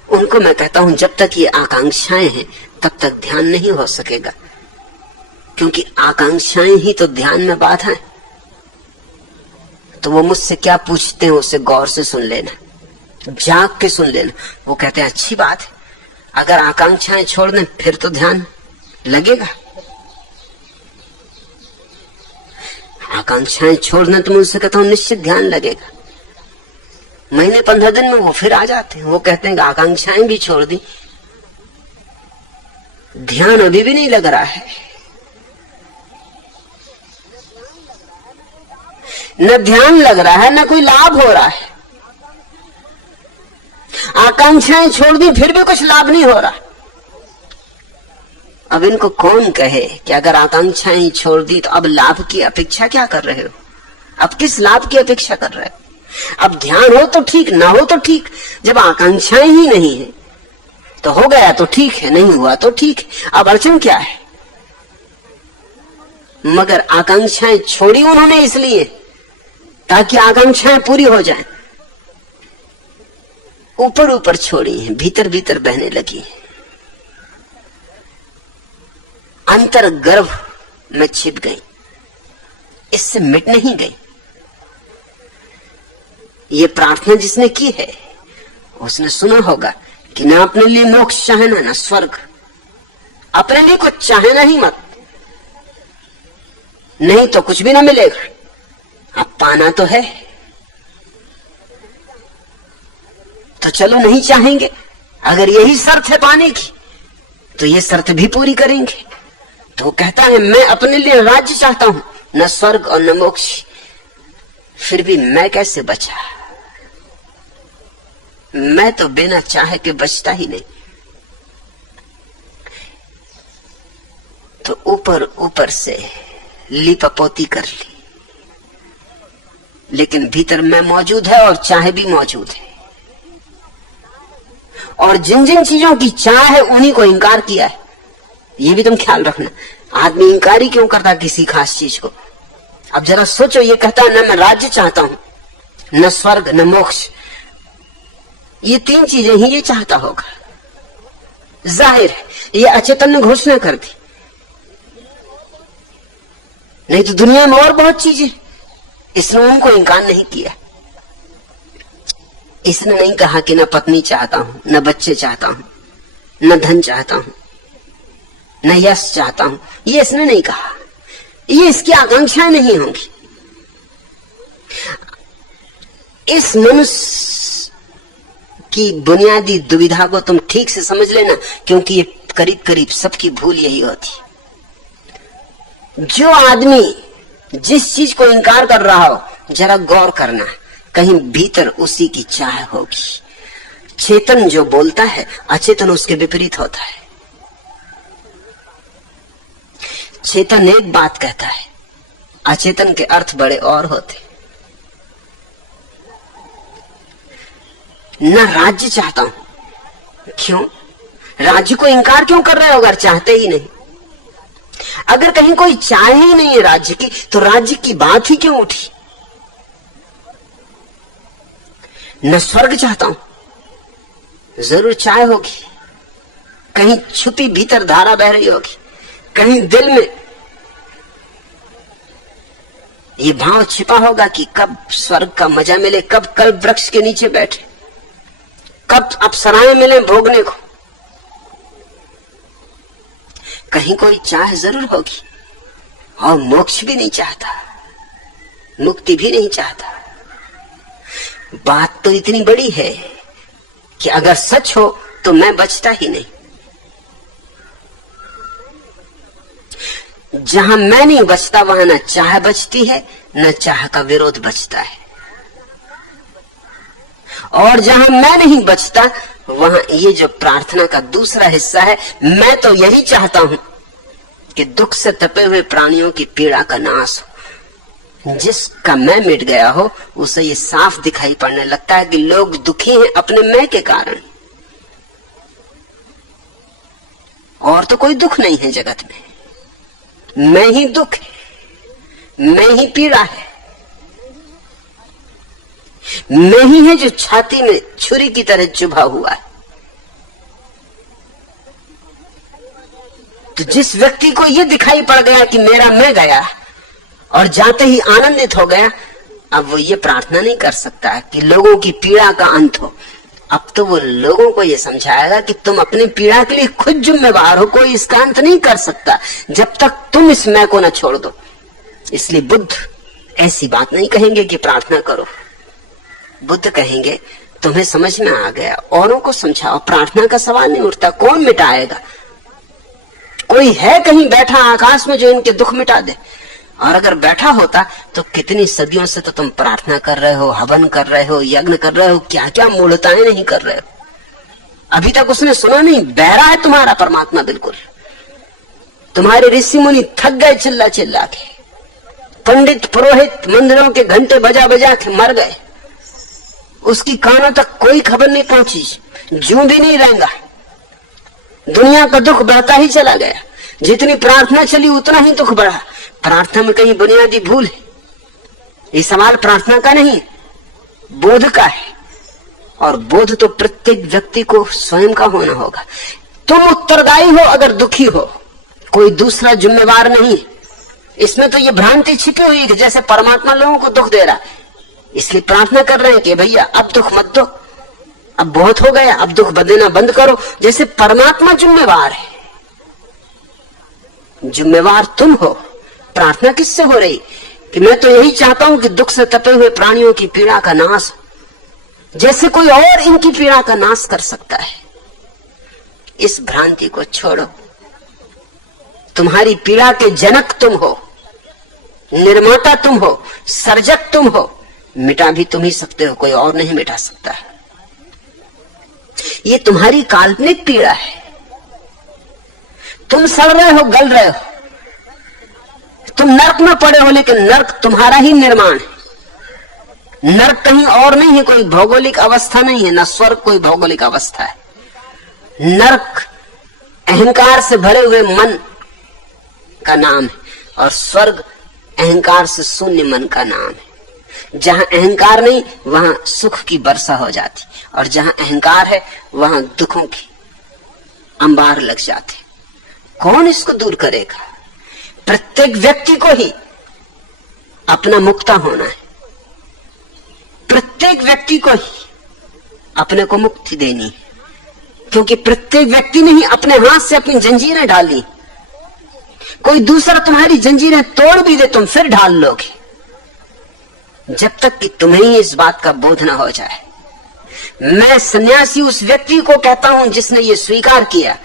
उनको मैं कहता हूं जब तक ये आकांक्षाएं हैं तब तक ध्यान नहीं हो सकेगा, क्योंकि आकांक्षाएं ही तो ध्यान में बाधा है। तो वो मुझसे क्या पूछते हैं उसे गौर से सुन लेना, जाग के सुन लेना। वो कहते हैं अच्छी बात है, अगर आकांक्षाएं छोड़ दें फिर तो ध्यान लगेगा। आकांक्षाएं छोड़ दें तो मैं उनसे कहता हूं निश्चित ध्यान लगेगा। महीने 15 दिन में वो फिर आ जाते हैं। वो कहते हैं कि आकांक्षाएं भी छोड़ दी, ध्यान अभी भी नहीं लग रहा है। न ध्यान लग रहा है न कोई लाभ हो रहा है। आकांक्षाएं छोड़ दी फिर भी कुछ लाभ नहीं हो रहा। अब इनको कौन कहे कि अगर आकांक्षाएं छोड़ दी तो अब लाभ की अपेक्षा क्या कर रहे हो? अब किस लाभ की अपेक्षा कर रहे हो? अब ध्यान हो तो ठीक, ना हो तो ठीक। जब आकांक्षाएं ही नहीं है तो हो गया तो ठीक है, नहीं हुआ तो ठीक है। अब अड़चन क्या है? मगर आकांक्षाएं छोड़ी उन्होंने इसलिए ताकि आकांक्षाएं पूरी हो जाएं। ऊपर ऊपर छोड़ी हैं, भीतर भीतर बहने लगी हैं, अंतर गर्भ में छिप गई, इससे मिट नहीं गई। ये प्रार्थना जिसने की है उसने सुना होगा कि ना अपने लिए मोक्ष चाहना ना स्वर्ग, अपने लिए कुछ चाहना ही मत, नहीं तो कुछ भी ना मिलेगा। अब पाना तो है तो चलो नहीं चाहेंगे। अगर यही शर्त है पाने की तो ये शर्त भी पूरी करेंगे। तो कहता है मैं अपने लिए राज्य चाहता हूं, न स्वर्ग और न मोक्ष। फिर भी मैं कैसे बचा? मैं तो बिना चाहे के बचता ही नहीं। तो ऊपर ऊपर से लिपापोती कर ली, लेकिन भीतर मैं मौजूद है और चाहे भी मौजूद है। और जिन जिन चीजों की चाह है उन्हीं को इंकार किया है। ये भी तुम ख्याल रखना, आदमी इंकार ही क्यों करता किसी खास चीज को? अब जरा सोचो, ये कहता है न मैं राज्य चाहता हूं, न स्वर्ग न मोक्ष, ये 3 चीजें ही ये चाहता होगा। जाहिर है ये अचेतन ने घोषणा कर दी, नहीं तो दुनिया में और बहुत चीजें। इसने उनको इंकार नहीं किया। इसने नहीं कहा कि न पत्नी चाहता हूं, न बच्चे चाहता हूं, न धन चाहता हूं, न यश चाहता हूं। ये इसने नहीं कहा, ये इसकी आकांक्षाएं नहीं होंगी। इस मनुष्य की बुनियादी दुविधा को तुम ठीक से समझ लेना, क्योंकि ये करीब करीब सबकी भूल यही होती। जो आदमी जिस चीज को इंकार कर रहा हो, जरा गौर करना, कहीं भीतर उसी की चाह होगी। चेतन जो बोलता है, अचेतन उसके विपरीत होता है। चेतन एक बात कहता है, अचेतन के अर्थ बड़े और होते। न राज्य चाहता हूं, क्यों? राज्य को इंकार क्यों कर रहे हो अगर चाहते ही नहीं? अगर कहीं कोई चाह ही नहीं है राज्य की, तो राज्य की बात ही क्यों उठी? न स्वर्ग चाहता हूं, जरूर चाह होगी, कहीं छुपी भीतर धारा बह रही होगी, कहीं दिल में ये भाव छिपा होगा कि कब स्वर्ग का मजा मिले, कब कल्प वृक्ष के नीचे बैठे, कब अप्सराएं मिले भोगने को। कहीं कोई चाह जरूर होगी। और मोक्ष भी नहीं चाहता, मुक्ति भी नहीं चाहता। बात तो इतनी बड़ी है कि अगर सच हो तो मैं बचता ही नहीं। जहां मैं नहीं बचता वहां न चाह बचती है, न चाह का विरोध बचता है। और जहां मैं नहीं बचता वहां ये जो प्रार्थना का दूसरा हिस्सा है, मैं तो यही चाहता हूं कि दुख से तपे हुए प्राणियों की पीड़ा का नाश हो। जिसका मैं मिट गया हो उसे ये साफ दिखाई पड़ने लगता है कि लोग दुखी हैं अपने मैं के कारण, और तो कोई दुख नहीं है जगत में। मैं ही दुख है, मैं ही पीड़ा है, मैं ही है जो छाती में छुरी की तरह चुभा हुआ है। तो जिस व्यक्ति को यह दिखाई पड़ गया कि मेरा मैं गया और जाते ही आनंदित हो गया, अब वो ये प्रार्थना नहीं कर सकता है कि लोगों की पीड़ा का अंत हो। अब तो वो लोगों को ये समझाएगा कि तुम अपनी पीड़ा के लिए खुद जिम्मेवार हो, कोई इसका अंत नहीं कर सकता जब तक तुम इस मैं को न छोड़ दो। इसलिए बुद्ध ऐसी बात नहीं कहेंगे कि प्रार्थना करो। बुद्ध कहेंगे तुम्हें समझ में आ गया, औरों को समझाओ, प्रार्थना का सवाल नहीं उठता। कौन मिटाएगा? कोई है कहीं बैठा आकाश में जो इनके दुख मिटा दे? और अगर बैठा होता तो कितनी सदियों से तो तुम प्रार्थना कर रहे हो, हवन कर रहे हो, यज्ञ कर रहे हो, क्या क्या मूढ़ताएं नहीं कर रहे हो। अभी तक उसने सुना नहीं। बहरा है तुम्हारा परमात्मा बिल्कुल। तुम्हारे ऋषि मुनि थक गए चिल्ला चिल्ला के, पंडित पुरोहित मंदिरों के घंटे बजा बजा के मर गए, उसकी कानों तक कोई खबर नहीं पहुंची, जूं भी नहीं रहेगा। दुनिया का दुख बढ़ता ही चला गया। जितनी प्रार्थना चली उतना ही दुख बढ़ा। प्रार्थना में कहीं बुनियादी भूल है? ये सवाल प्रार्थना का नहीं, बोध का है। और बोध तो प्रत्येक व्यक्ति को स्वयं का होना होगा। तुम उत्तरदायी हो अगर दुखी हो, कोई दूसरा जिम्मेवार नहीं। इसमें तो ये भ्रांति छिपी हुई है जैसे परमात्मा लोगों को दुख दे रहा है, इसलिए प्रार्थना कर रहे हैं कि भैया अब दुख मत दो, अब बहुत हो गया, अब दुख देना बंद करो, जैसे परमात्मा जिम्मेवार है। जिम्मेवार तुम हो। प्रार्थना किससे हो रही? कि मैं तो यही चाहता हूं कि दुख से तपे हुए प्राणियों की पीड़ा का नाश, जैसे कोई और इनकी पीड़ा का नाश कर सकता है। इस भ्रांति को छोड़ो। तुम्हारी पीड़ा के जनक तुम हो, निर्माता तुम हो, सर्जक तुम हो। मिटा भी तुम ही सकते हो, कोई और नहीं मिटा सकता है। ये तुम्हारी काल्पनिक पीड़ा है। तुम सड़ रहे हो, गल रहे हो, तुम नर्क में पड़े हो, लेकिन नर्क तुम्हारा ही निर्माण है। नर्क कहीं और नहीं है, कोई भौगोलिक अवस्था नहीं है, न स्वर्ग कोई भौगोलिक अवस्था है। नर्क अहंकार से भरे हुए मन का नाम है, और स्वर्ग अहंकार से शून्य मन का नाम है। जहां अहंकार नहीं वहां सुख की वर्षा हो जाती, और जहां अहंकार है वहां दुखों की अंबार लग जाते। कौन इसको दूर करेगा? प्रत्येक व्यक्ति को ही अपना मुक्ता होना है। प्रत्येक व्यक्ति को ही अपने को मुक्ति देनी है, क्योंकि प्रत्येक व्यक्ति ने ही अपने हाथ से अपनी जंजीरें डाली। कोई दूसरा तुम्हारी जंजीरें तोड़ भी दे तुम फिर ढाल लोगे, जब तक कि तुम्हें ही इस बात का बोध न हो जाए। मैं सन्यासी उस व्यक्ति को कहता हूं जिसने ये स्वीकार किया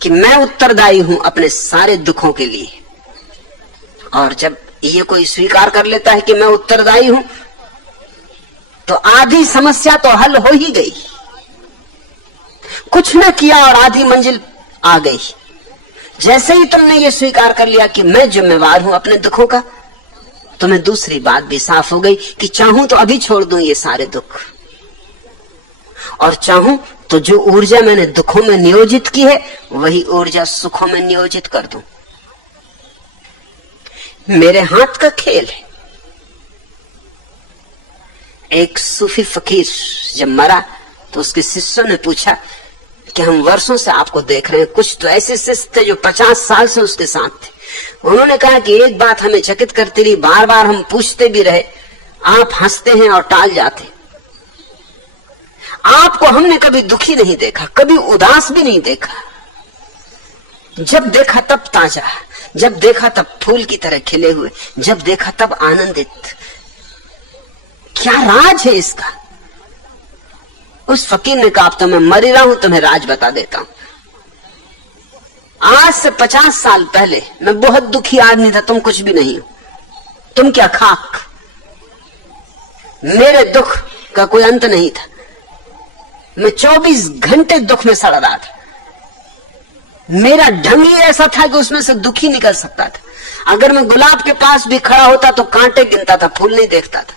कि मैं उत्तरदायी हूं अपने सारे दुखों के लिए। और जब ये कोई स्वीकार कर लेता है कि मैं उत्तरदायी हूं, तो आधी समस्या तो हल हो ही गई। कुछ न किया और आधी मंजिल आ गई। जैसे ही तुमने ये स्वीकार कर लिया कि मैं जिम्मेवार हूं अपने दुखों का, तुम्हें दूसरी बात भी साफ हो गई कि चाहूं तो अभी छोड़ दूं ये सारे दुख, और चाहूं तो जो ऊर्जा मैंने दुखों में नियोजित की है वही ऊर्जा सुखों में नियोजित कर दूं। मेरे हाथ का खेल है। एक सूफी फकीर जब मरा तो उसके शिष्यों ने पूछा कि हम वर्षों से आपको देख रहे हैं, कुछ तो ऐसे शिष्य थे जो 50 साल से उसके साथ थे। उन्होंने कहा कि एक बात हमें चकित करती रही, बार बार हम पूछते भी रहे, आप हंसते हैं और टाल जाते। आपको हमने कभी दुखी नहीं देखा, कभी उदास भी नहीं देखा। जब देखा तब ताजा, जब देखा तब फूल की तरह खिले हुए, जब देखा तब आनंदित। क्या राज है इसका? उस फकीर ने कहा, अब तो मैं मर ही रहा हूं, तुम्हें राज बता देता हूं। आज से 50 साल पहले मैं बहुत दुखी आदमी था, तुम कुछ भी नहीं हो। तुम क्या खाक। मेरे दुख का कोई अंत नहीं था। मैं 24 घंटे दुख में सड़ रहा था। मेरा ढंग ही ऐसा था कि उसमें से दुख ही निकल सकता था। अगर मैं गुलाब के पास भी खड़ा होता तो कांटे गिनता था, फूल नहीं देखता था।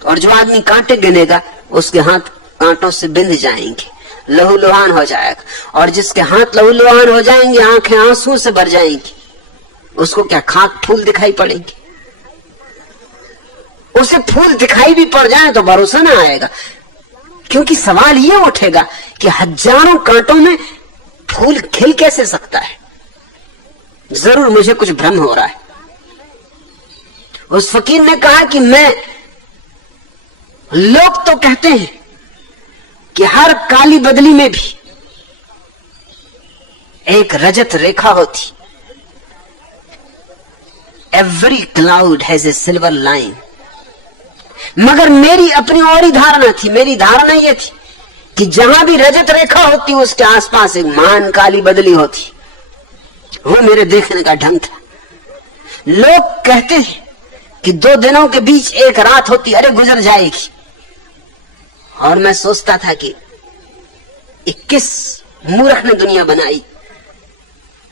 और जो आदमी कांटे गिनेगा उसके हाथ कांटों से बिंध जाएंगे, लहूलुहान हो जाएगा। और जिसके हाथ लहूलुहान हो जाएंगे, आंखें आंसू से भर जाएंगी, उसको क्या खाक फूल दिखाई पड़ेंगे? उसे फूल दिखाई भी पड़ जाए तो भरोसा ना आएगा, क्योंकि सवाल ये उठेगा कि हजारों कांटों में फूल खिल कैसे सकता है? जरूर मुझे कुछ भ्रम हो रहा है। उस फकीर ने कहा कि लोग तो कहते हैं कि हर काली बदली में भी एक रजत रेखा होती। Every cloud has a silver line. मगर मेरी अपनी और ही धारणा थी। मेरी धारणा यह थी कि जहां भी रजत रेखा होती उसके आसपास एक महान काली बदली होती। वो मेरे देखने का ढंग था। लोग कहते हैं कि 2 दिनों के बीच एक रात होती, अरे गुजर जाएगी। और मैं सोचता था कि 21 मूर्ख ने दुनिया बनाई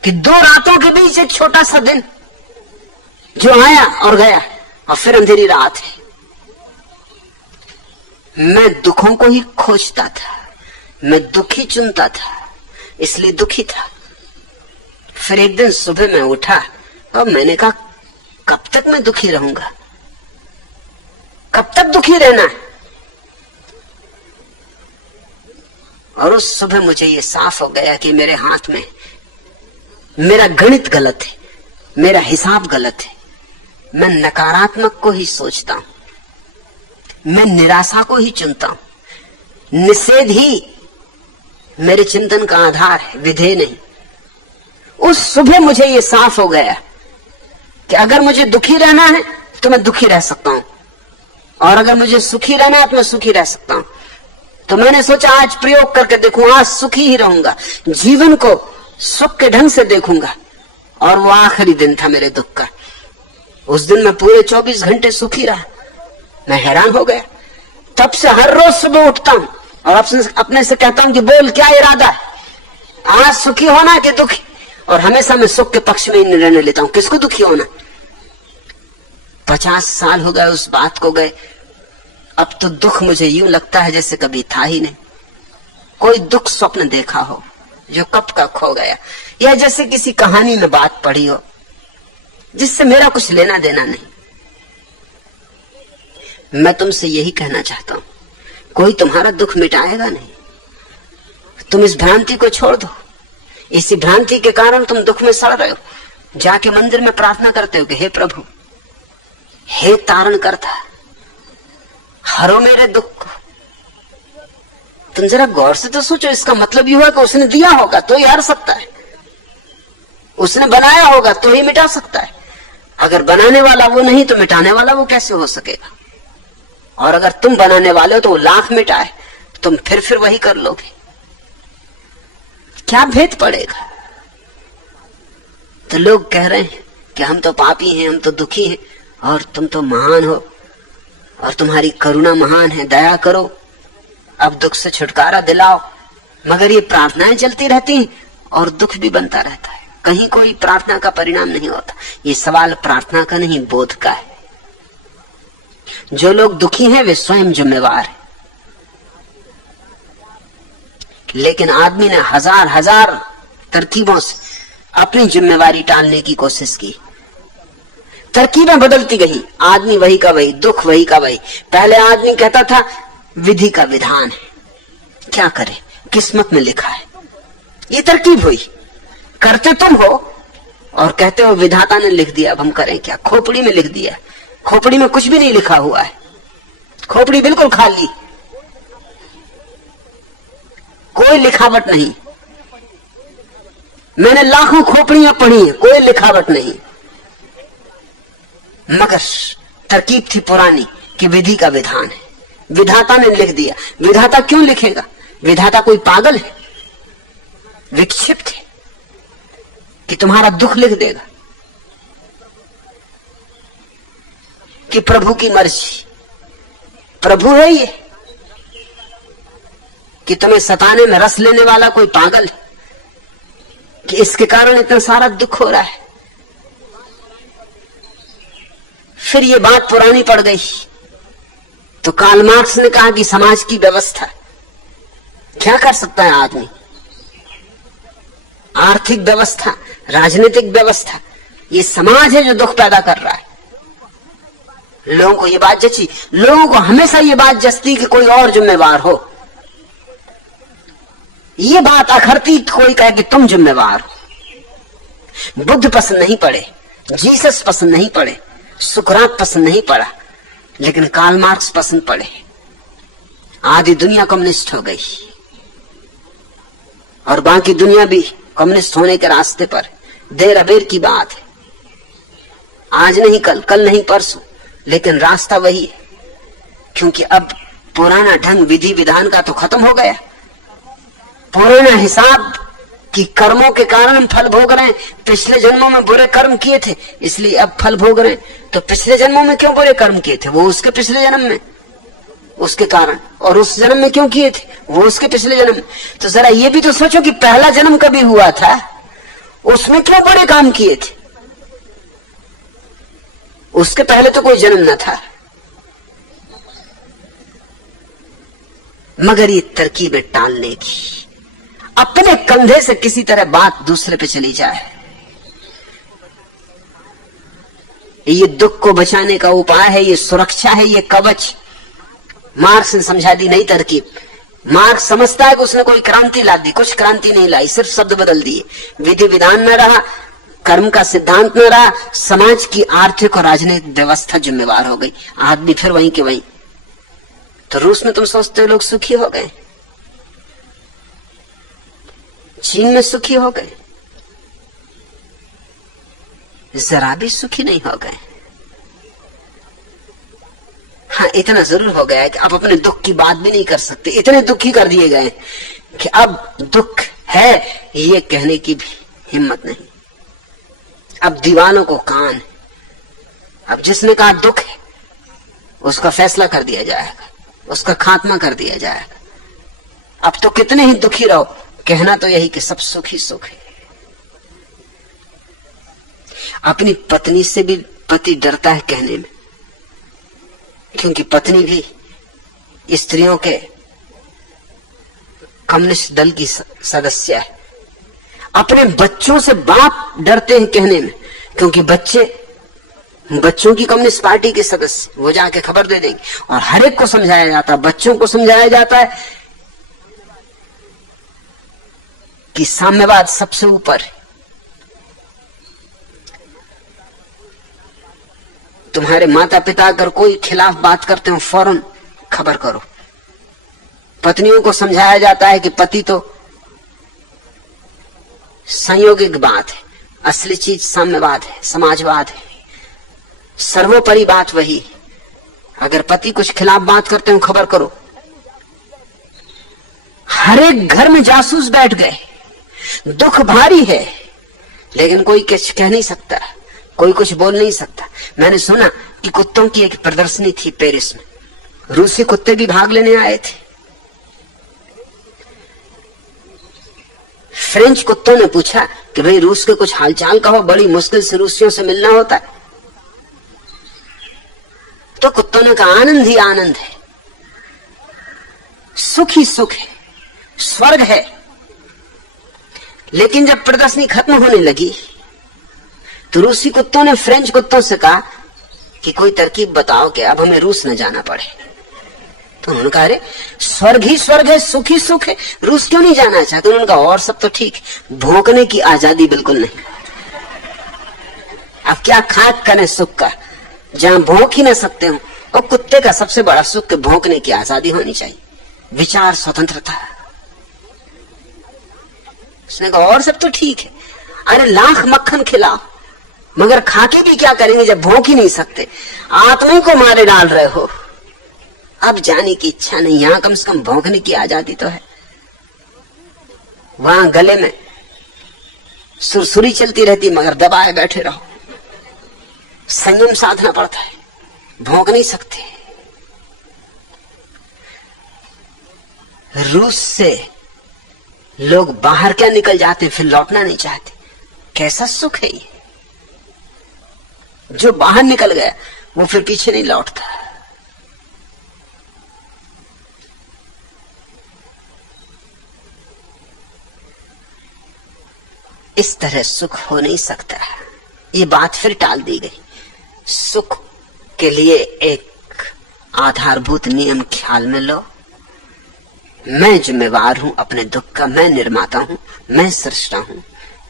कि 2 रातों के बीच एक छोटा सा दिन जो आया और गया और फिर अंधेरी रात है। मैं दुखों को ही खोजता था, मैं दुखी चुनता था, इसलिए दुखी था। फिर एक दिन सुबह मैं उठा और मैंने कहा कब तक मैं दुखी रहूंगा, कब तक दुखी रहना है? और उस सुबह मुझे ये साफ हो गया कि मेरे हाथ में मेरा गणित गलत है, मेरा हिसाब गलत है। मैं नकारात्मक को ही सोचता हूं, मैं निराशा को ही चुनता हूं। निषेध ही मेरे चिंतन का आधार है, विधेय नहीं। उस सुबह मुझे ये साफ हो गया कि अगर मुझे दुखी रहना है तो मैं दुखी रह सकता हूं, और अगर मुझे सुखी रहना है तो मैं सुखी रह सकता हूं। तो मैंने सोचा आज प्रयोग करके देखूं, आज सुखी ही रहूंगा, जीवन को सुख के ढंग से देखूंगा। और वो आखिरी दिन था मेरे दुख का। उस दिन मैं पूरे 24 घंटे सुखी रहा। मैं हैरान हो गया। तब से हर रोज सुबह उठता हूं और अपने से कहता हूं कि बोल क्या इरादा है, आज सुखी होना कि दुखी? और हमेशा मैं सुख के पक्ष में ही निर्णय लेता हूं। किसको दुखी होना? 50 साल हो गए उस बात को गए। अब तो दुख मुझे यूं लगता है जैसे कभी था ही नहीं। कोई दुख स्वप्न देखा हो जो कब का खो गया, या जैसे किसी कहानी में बात पढ़ी हो जिससे मेरा कुछ लेना देना नहीं। मैं तुमसे यही कहना चाहता हूं, कोई तुम्हारा दुख मिटाएगा नहीं। तुम इस भ्रांति को छोड़ दो। इसी भ्रांति के कारण तुम दुख में सड़ रहे हो। जाके मंदिर में प्रार्थना करते हो कि हे प्रभु, हे तारण करता, हरो मेरे दुख को। तुम जरा गौर से तो सोचो, इसका मतलब यह हुआ कि उसने दिया होगा तो ही हर सकता है, उसने बनाया होगा तो ही मिटा सकता है। अगर बनाने वाला वो नहीं तो मिटाने वाला वो कैसे हो सकेगा? और अगर तुम बनाने वाले हो तो वो लाख मिटाए, तुम फिर वही कर लोगे। क्या भेद पड़ेगा? तो लोग कह रहे हैं कि हम तो पापी हैं, हम तो दुखी हैं, और तुम तो महान हो और तुम्हारी करुणा महान है, दया करो, अब दुख से छुटकारा दिलाओ। मगर ये प्रार्थनाएं चलती रहती हैं और दुख भी बनता रहता है। कहीं कोई प्रार्थना का परिणाम नहीं होता। ये सवाल प्रार्थना का नहीं, बोध का है। जो लोग दुखी हैं वे स्वयं जिम्मेवार हैं। लेकिन आदमी ने हजार तरकीबों से अपनी जिम्मेवारी टालने की कोशिश की। तरकीबें बदलती गई, आदमी वही का वही, दुख वही का वही। पहले आदमी कहता था विधि का विधान है, क्या करे, किस्मत में लिखा है। ये तरकीब हुई। करते तुम हो और कहते हो विधाता ने लिख दिया, अब हम करें क्या? खोपड़ी में लिख दिया। खोपड़ी में कुछ भी नहीं लिखा हुआ है, खोपड़ी बिल्कुल खाली, कोई लिखावट नहीं। मैंने लाखों खोपड़ियां पढ़ी हैं, कोई लिखावट नहीं। मगर तरकीब थी पुरानी कि विधि का विधान है, विधाता ने लिख दिया। विधाता क्यों लिखेगा? विधाता कोई पागल है, विक्षिप्त है कि तुम्हारा दुख लिख देगा? कि प्रभु की मर्जी? प्रभु है ये कि तुम्हें सताने में रस लेने वाला कोई पागल है? कि इसके कारण इतना सारा दुख हो रहा है। फिर ये बात पुरानी पड़ गई तो कार्ल मार्क्स ने कहा कि समाज की व्यवस्था, क्या कर सकता है आदमी? आर्थिक व्यवस्था, राजनीतिक व्यवस्था, ये समाज है जो दुख पैदा कर रहा है। लोगों को ये बात जची, लोगों को हमेशा ये बात जचती कि कोई और जिम्मेवार हो। ये बात अखरती कोई कहे कि तुम जिम्मेवार हो। बुद्ध पसंद नहीं पड़े, जीसस पसंद नहीं पड़े, सुकरात पसंद नहीं पड़ा, लेकिन कार्ल मार्क्स पसंद पड़े। आधी दुनिया कम्युनिस्ट हो गई और बाकी दुनिया भी कम्युनिस्ट होने के रास्ते पर। देर अबेर की बात है, आज नहीं कल, कल नहीं परसों, लेकिन रास्ता वही है। क्योंकि अब पुराना ढंग विधि विधान का तो खत्म हो गया। पुराना हिसाब कि कर्मों के कारण हम फल भोग रहे हैं। पिछले जन्मों में बुरे कर्म किए थे इसलिए अब फल भोग रहे हैं। तो पिछले जन्मों में क्यों बुरे कर्म किए थे? वो उसके पिछले जन्म में, उसके कारण। और उस जन्म में क्यों किए थे? वो उसके पिछले जन्म में। तो जरा ये भी तो सोचो कि पहला जन्म कभी हुआ था, उसमें क्यों बुरे काम किए थे? उसके पहले तो कोई जन्म न था। मगर ये तरकीबें टालने की, अपने कंधे से किसी तरह बात दूसरे पे चली जाए, ये दुख को बचाने का उपाय है, ये सुरक्षा है, ये कवच। मार्क्स ने समझा दी नई तरकीब। मार्क्स समझता है कि उसने कोई क्रांति ला दी, कुछ क्रांति नहीं लाई, सिर्फ शब्द बदल दिए। विधि विधान न रहा, कर्म का सिद्धांत न रहा, समाज की आर्थिक और राजनीतिक व्यवस्था जिम्मेवार हो गई। आदमी फिर वहीं के वहीं। तो रूस में तुम सोचते हो लोग सुखी हो गए, चीन में सुखी हो गए, जरा भी सुखी नहीं हो गए। हाँ, इतना जरूर हो गया है कि अब अपने दुख की बात भी नहीं कर सकते। इतने दुखी कर दिए गए कि अब दुख है ये कहने की भी हिम्मत नहीं। अब दीवानों को कान है। अब जिसने कहा दुख है उसका फैसला कर दिया जाएगा, उसका खात्मा कर दिया जाएगा। अब तो कितने ही दुखी रहो, कहना तो यही कि सब सुख ही सुख है। अपनी पत्नी से भी पति डरता है कहने में, क्योंकि पत्नी भी स्त्रियों के कम्युनिस्ट दल की सदस्य है। अपने बच्चों से बाप डरते हैं कहने में, क्योंकि बच्चों की कम्युनिस्ट पार्टी के सदस्य, वो जाके खबर दे देंगे। और हर एक को समझाया जाता है, बच्चों को समझाया जाता है कि साम्यवाद सबसे ऊपर है। तुम्हारे माता पिता अगर कोई खिलाफ बात करते हो फौरन खबर करो। पत्नियों को समझाया जाता है कि पति तो संयोगिक बात है, असली चीज साम्यवाद है, समाजवाद है, सर्वोपरि बात वही। अगर पति कुछ खिलाफ बात करते हो खबर करो। हर एक घर में जासूस बैठ गए। दुख भारी है, लेकिन कोई कुछ कह नहीं सकता, कोई कुछ बोल नहीं सकता। मैंने सुना कि कुत्तों की एक प्रदर्शनी थी पेरिस में, रूसी कुत्ते भी भाग लेने आए थे। फ्रेंच कुत्तों ने पूछा कि भाई रूस के कुछ हालचाल कहो, बड़ी मुश्किल से रूसियों से मिलना होता है। तो कुत्तों ने कहा आनंद ही आनंद है, सुख ही सुख है, स्वर्ग है। लेकिन जब प्रदर्शनी खत्म होने लगी तो रूसी कुत्तों ने फ्रेंच कुत्तों से कहा कि कोई तरकीब बताओ कि अब हमें रूस न जाना पड़े। तो उन्होंने कहा अरे स्वर्ग ही स्वर्ग है, सुख ही सुख है, रूस क्यों नहीं जाना चाहते? उन्होंने कहा और सब तो ठीक है, भौंकने की आजादी बिल्कुल नहीं। अब क्या खाक करें सुख का, जहां भौंक ही ना सकते हो। और कुत्ते का सबसे बड़ा सुख भौंकने की आजादी होनी चाहिए, विचार स्वतंत्रता। उसने कहा और सब तो ठीक है। अरे लाख मक्खन खिलाओ, मगर खाके भी क्या करेंगे जब भौंक ही नहीं सकते? आत्मा को मारे डाल रहे हो। अब जाने की इच्छा नहीं, यहां कम से कम भौंकने की आजादी तो है। वहां गले में सुरसुरी चलती रहती, मगर दबाए बैठे रहो, संयम साधना पड़ता है, भौंक नहीं सकते। रूस से लोग बाहर क्या निकल जाते हैं, फिर लौटना नहीं चाहते। कैसा सुख है ये! जो बाहर निकल गया वो फिर पीछे नहीं लौटता। इस तरह सुख हो नहीं सकता। ये बात फिर टाल दी गई। सुख के लिए एक आधारभूत नियम ख्याल में लो, मैं जिम्मेवार हूं अपने दुख का, मैं निर्माता हूं, मैं सृष्टा हूं।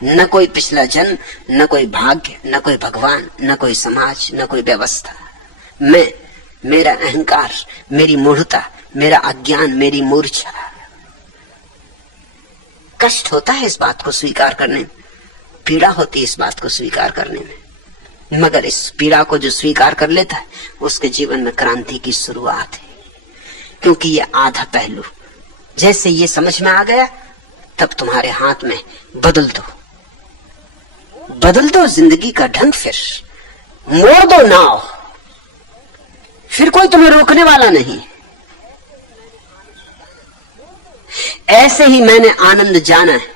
न कोई पिछला जन्म, न कोई भाग्य, न कोई भगवान, न कोई समाज, न कोई व्यवस्था। मैं, मेरा अहंकार, मेरी मूढ़ता, मेरा अज्ञान, मेरी मूर्छा। कष्ट होता है इस बात को स्वीकार करने में, पीड़ा होती है इस बात को स्वीकार करने में, मगर इस पीड़ा को जो स्वीकार कर लेता है उसके जीवन में क्रांति की शुरुआत है। क्योंकि ये आधा पहलू जैसे ये समझ में आ गया, तब तुम्हारे हाथ में बदल दो जिंदगी का ढंग, फिर मोड़ दो नाव, फिर कोई तुम्हें रोकने वाला नहीं। ऐसे ही मैंने आनंद जाना है।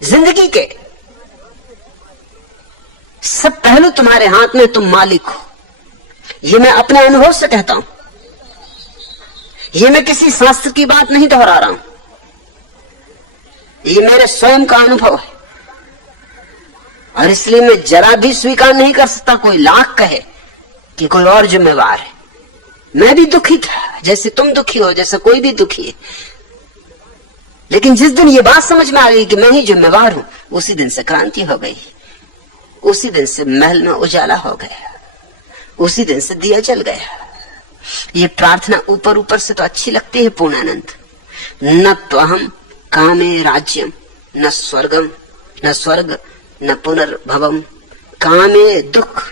जिंदगी के सब पहलू तुम्हारे हाथ में, तुम मालिक हो। ये मैं अपने अनुभव से कहता हूं, ये मैं किसी शास्त्र की बात नहीं दोहरा रहा हूं, ये मेरे स्वयं का अनुभव है। और इसलिए मैं जरा भी स्वीकार नहीं कर सकता कोई लाख कहे कि कोई और जिम्मेवार है। मैं भी दुखी था जैसे तुम दुखी हो, जैसे कोई भी दुखी है। लेकिन जिस दिन ये बात समझ में आ गई कि मैं ही जिम्मेवार हूं, उसी दिन से क्रांति हो गई, उसी दिन से महल में उजाला हो गया, उसी दिन से दिया जल गया। ये प्रार्थना ऊपर ऊपर से तो अच्छी लगती है पूर्णानंद। न त्वहम कामे राज्यम, न स्वर्गम, न स्वर्ग, न पुनर्भवम, कामे दुख,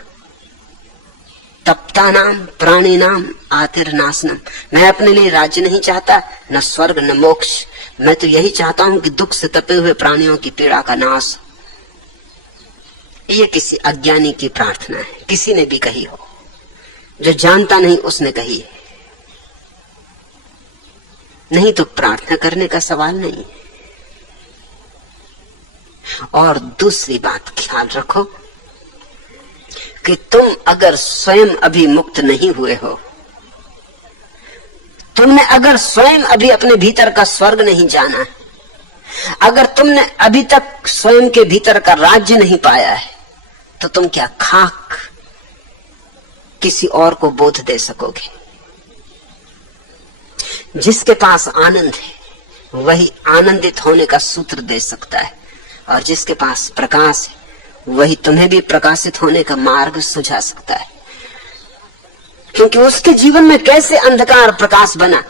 तप्तानाम प्राणिनाम आतिर्नाशनम। मैं अपने लिए राज्य नहीं चाहता, न स्वर्ग न मोक्ष। मैं तो यही चाहता हूं कि दुख से तपे हुए प्राणियों की पीड़ा का नाश। ये किसी अज्ञानी की प्रार्थना है, किसी ने भी कही हो, जो जानता नहीं उसने कही है। नहीं तो प्रार्थना करने का सवाल नहीं है। और दूसरी बात ख्याल रखो कि तुम अगर स्वयं अभी मुक्त नहीं हुए हो, तुमने अगर स्वयं अभी अपने भीतर का स्वर्ग नहीं जाना, अगर तुमने अभी तक स्वयं के भीतर का राज्य नहीं पाया है, तो तुम क्या खाक किसी और को बोध दे सकोगे? जिसके पास आनंद है वही आनंदित होने का सूत्र दे सकता है, और जिसके पास प्रकाश है वही तुम्हें भी प्रकाशित होने का मार्ग सुझा सकता है। क्योंकि उसके जीवन में कैसे अंधकार प्रकाश बना,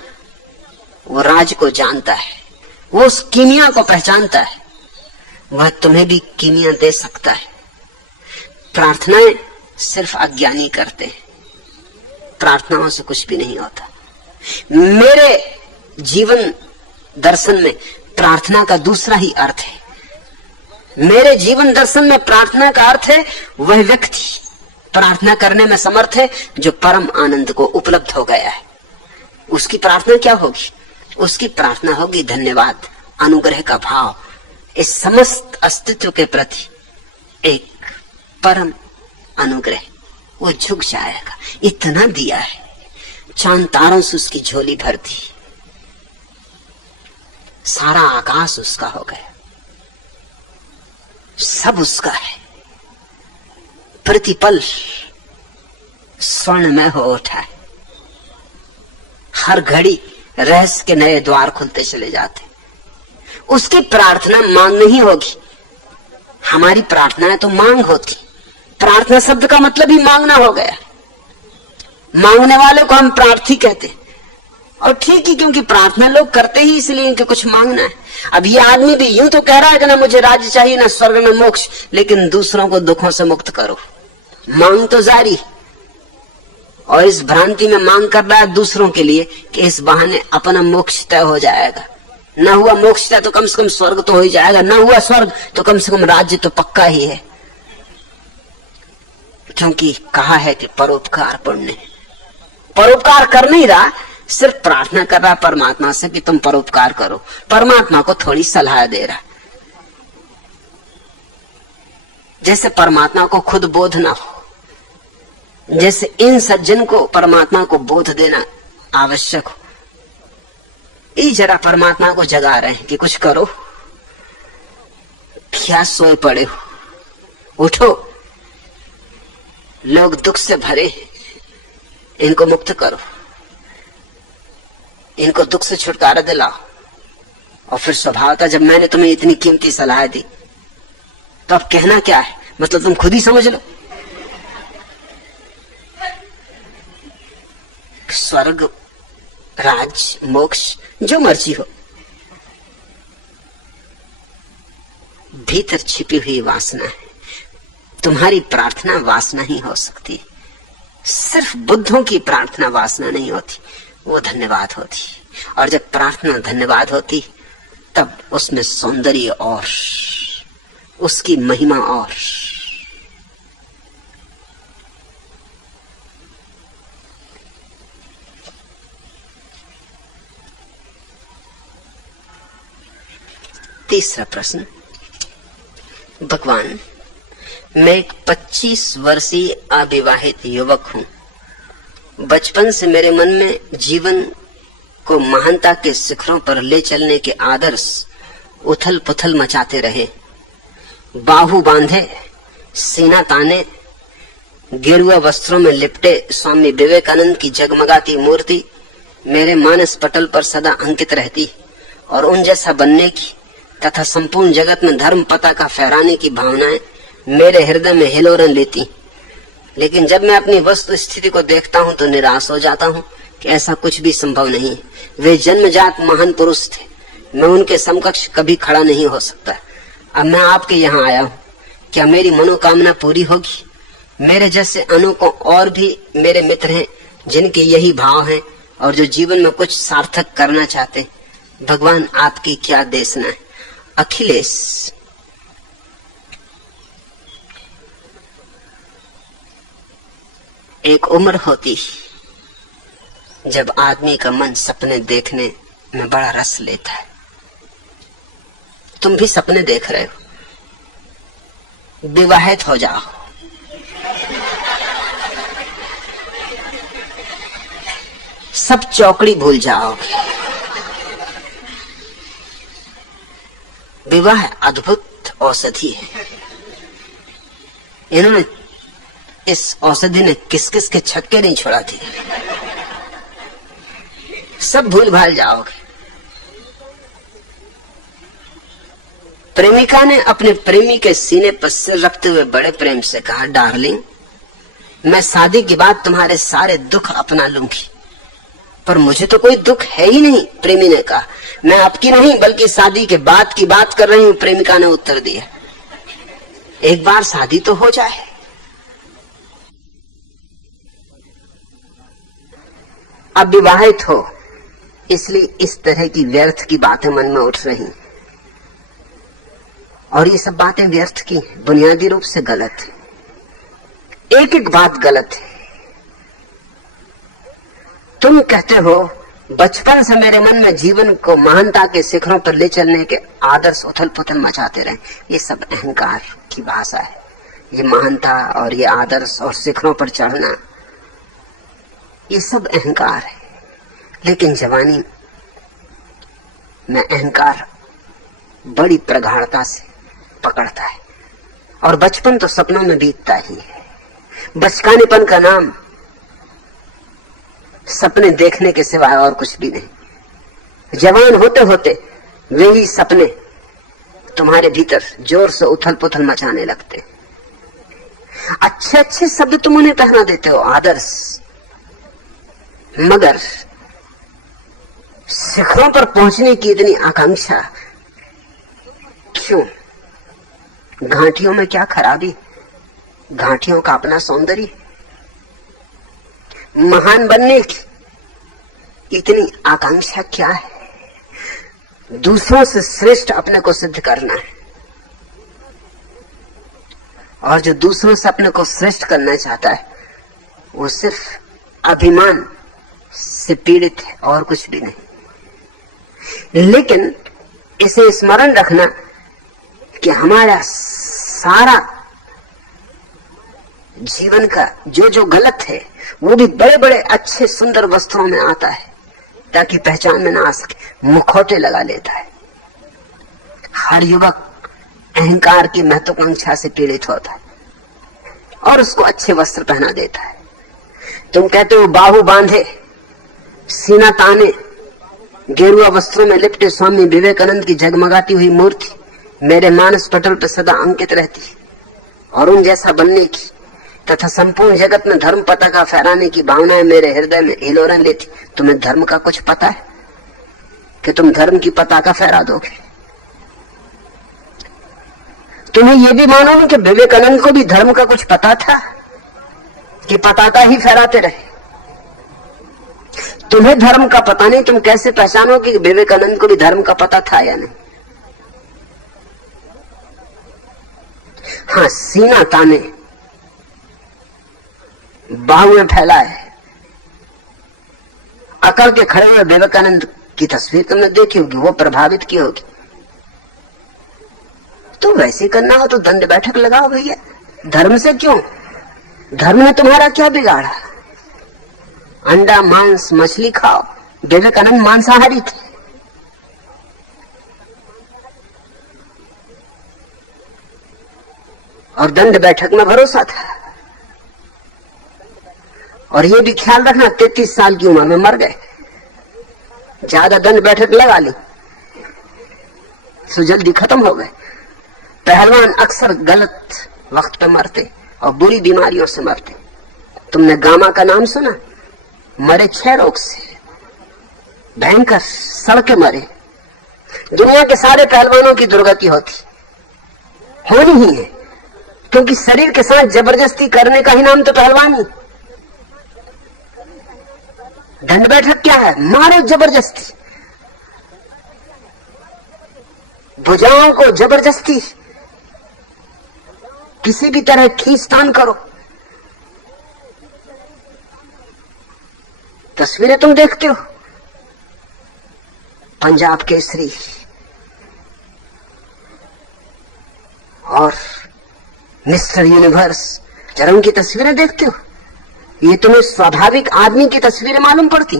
वो राज को जानता है, वो उस कीमिया को पहचानता है, वह तुम्हें भी कीमिया दे सकता है। प्रार्थनाएं सिर्फ अज्ञानी करते हैं, प्रार्थनाओं से कुछ भी नहीं होता। मेरे जीवन दर्शन में प्रार्थना का दूसरा ही अर्थ है। मेरे जीवन दर्शन में प्रार्थना का अर्थ है वह व्यक्ति प्रार्थना करने में समर्थ है जो परम आनंद को उपलब्ध हो गया है। उसकी प्रार्थना क्या होगी? उसकी प्रार्थना होगी धन्यवाद, अनुग्रह का भाव, इस समस्त अस्तित्व के प्रति एक परम अनुग्रह। वो झुक जाएगा, इतना दिया है, चांद तारों से उसकी झोली भर दी, सारा आकाश उसका हो गया, सब उसका है, प्रतिपल स्वर्णमय हो उठा है। हर घड़ी रहस्य के नए द्वार खुलते चले जाते। उसकी प्रार्थना मांग नहीं होगी, हमारी प्रार्थनाएं तो मांग होती। प्रार्थना शब्द का मतलब ही मांगना हो गया। मांगने वाले को हम प्रार्थी कहते हैं, और ठीक ही, क्योंकि प्रार्थना लोग करते ही इसलिए कि कुछ मांगना है। अब ये आदमी भी यूं तो कह रहा है कि ना मुझे राज्य चाहिए, ना स्वर्ग, ना मोक्ष, लेकिन दूसरों को दुखों से मुक्त करो, मांग तो जारी। और इस भ्रांति में मांग कर रहा है दूसरों के लिए कि इस बहाने अपना मोक्ष तय हो जाएगा। न हुआ मोक्ष तय तो कम से कम स्वर्ग तो हो ही जाएगा, न हुआ स्वर्ग तो कम से कम राज्य तो पक्का ही है। क्योंकि कहा है कि परोपकार पुण्य। परोपकार कर नहीं रहा, सिर्फ प्रार्थना कर रहा परमात्मा से कि तुम परोपकार करो। परमात्मा को थोड़ी सलाह दे रहा, जैसे परमात्मा को खुद बोध ना हो, जैसे इन सज्जन को परमात्मा को बोध देना आवश्यक हो। ये जरा परमात्मा को जगा रहे हैं कि कुछ करो, क्या सोए पड़े हो, उठो, लोग दुख से भरे, इनको मुक्त करो, इनको दुख से छुटकारा दिलाओ। और फिर स्वभाव था, जब मैंने तुम्हें इतनी कीमती सलाह दी तो अब कहना क्या है, मतलब तुम खुद ही समझ लो। स्वर्ग, राज, मोक्ष, जो मर्जी हो, भीतर छिपी हुई वासना है। तुम्हारी प्रार्थना वासना ही हो सकती, सिर्फ बुद्धों की प्रार्थना वासना नहीं होती, वो धन्यवाद होती। और जब प्रार्थना धन्यवाद होती तब उसमें सौंदर्य और उसकी महिमा और। तीसरा प्रश्न, भगवान, मैं एक 25 वर्षीय अविवाहित युवक हूं। बचपन से मेरे मन में जीवन को महानता के शिखरों पर ले चलने के आदर्श उथल पुथल मचाते रहे। बाहु बांधे, सीना ताने, गेरुआ वस्त्रों में लिपटे स्वामी विवेकानंद की जगमगाती मूर्ति मेरे मानस पटल पर सदा अंकित रहती और उन जैसा बनने की तथा संपूर्ण जगत में धर्म पताका फहराने की भावनाएं मेरे हृदय में हिलोरन लेती। लेकिन जब मैं अपनी वस्तु स्थिति को देखता हूं तो निराश हो जाता हूं कि ऐसा कुछ भी संभव नहीं। वे जन्मजात महान पुरुष थे, मैं उनके समकक्ष कभी खड़ा नहीं हो सकता। अब मैं आपके यहाँ आया हूँ, क्या मेरी मनोकामना पूरी होगी? मेरे जैसे अनेकों और भी मेरे मित्र हैं जिनके यही भाव हैं और जो जीवन में कुछ सार्थक करना चाहते। भगवान, आपकी क्या देशना है। अखिलेश। एक उम्र होती जब आदमी का मन सपने देखने में बड़ा रस लेता है। तुम भी सपने देख रहे हो, विवाहित हो जाओ, सब चौकड़ी भूल जाओगे। विवाह अद्भुत औषधि है। इन्होंने इस औषधि ने किस किस के छक्के नहीं छोड़ा थे, सब भूल भाल जाओगे। प्रेमिका ने अपने प्रेमी के सीने पर सिर रखते हुए बड़े प्रेम से कहा, डार्लिंग, मैं शादी के बाद तुम्हारे सारे दुख अपना लूंगी। पर मुझे तो कोई दुख है ही नहीं, प्रेमी ने कहा। मैं आपकी नहीं बल्कि शादी के बाद की बात कर रही हूं, प्रेमिका ने उत्तर दिया। एक बार शादी तो हो जाए। अब विवाहित हो, इसलिए इस तरह की व्यर्थ की बातें मन में उठ रही, और ये सब बातें व्यर्थ की बुनियादी रूप से गलत है। एक एक बात गलत है। तुम कहते हो बचपन से मेरे मन में जीवन को महानता के शिखरों पर ले चलने के आदर्श उथल पुथल मचाते रहे। ये सब अहंकार की भाषा है। ये महानता और ये आदर्श और शिखरों पर चढ़ना, ये सब अहंकार है। लेकिन जवानी में अहंकार बड़ी प्रगाढ़ता से पकड़ता है, और बचपन तो सपनों में बीतता ही है। बचकानेपन का नाम सपने देखने के सिवाय और कुछ भी नहीं। जवान होते होते वे ही सपने तुम्हारे भीतर जोर से उथल पुथल मचाने लगते। अच्छे अच्छे शब्द तुम उन्हें पहना देते हो, आदर्श, मगर शिखरों पर पहुंचने की इतनी आकांक्षा क्यों? घाटियों में क्या खराबी? घाटियों का अपना सौंदर्य। महान बनने की इतनी आकांक्षा क्या है? दूसरों से श्रेष्ठ अपने को सिद्ध करना है, और जो दूसरों से अपने को श्रेष्ठ करना चाहता है वो सिर्फ अभिमान से पीड़ित है और कुछ भी नहीं। लेकिन इसे स्मरण रखना कि हमारा सारा जीवन का जो जो गलत है वो भी बड़े बड़े अच्छे सुंदर वस्त्रों में आता है ताकि पहचान में ना आ सके। मुखौटे लगा लेता है। हर युवक अहंकार की महत्वाकांक्षा से पीड़ित होता है और उसको अच्छे वस्त्र पहना देता है। तुम कहते हो बाहु बांधे, सीना ताने, गेरुआ वस्त्रों में लिपटे स्वामी विवेकानंद की जगमगाती हुई मूर्ति मेरे मानस पटल पर सदा अंकित रहती और उन जैसा बनने की तथा संपूर्ण जगत में धर्म पताका फहराने की भावनाएं मेरे हृदय में हिलोरन लेती। तुम्हें धर्म का कुछ पता है कि तुम धर्म की पताका फहरा दोगे? तुम्हें यह भी मालूम कि विवेकानंद को भी धर्म का कुछ पता था कि पताका ही फहराते रहे? तुम्हें धर्म का पता नहीं, तुम कैसे पहचानो कि विवेकानंद को भी धर्म का पता था या नहीं? हाँ, सीना ताने, बाहुएं फैलाए, अकड़ के खड़े हुए विवेकानंद की तस्वीर तुमने देखी होगी, वो प्रभावित की होगी। तो वैसे करना हो तो दंड बैठक लगाओ भैया। धर्म से क्यों? धर्म ने तुम्हारा क्या बिगाड़ा? अंडा मांस मछली खाओ। विवेकानंद मांसाहारी थे। और दंड बैठक में भरोसा था। और ये भी ख्याल रखना 33 साल की उम्र में मर गए। ज्यादा दंड बैठक लगा ली तो जल्दी खत्म हो गए। पहलवान अक्सर गलत वक्त पे मरते और बुरी बीमारियों से मरते। तुमने गामा का नाम सुना? मरे 6 रोग से, भयंकर सड़के मरे। दुनिया के सारे पहलवानों की दुर्गति होनी ही है, क्योंकि शरीर के साथ जबरदस्ती करने का ही नाम तो पहलवानी। दंड बैठक क्या है? मारो जबरदस्ती, भुजाओं को जबरदस्ती किसी भी तरह खींचतान करो। तस्वीरें तुम देखते हो, पंजाब केसरी और मिस्टर यूनिवर्स, जरा उनकी तस्वीरें देखते हो? ये तुम्हें स्वाभाविक आदमी की तस्वीरें मालूम पड़ती?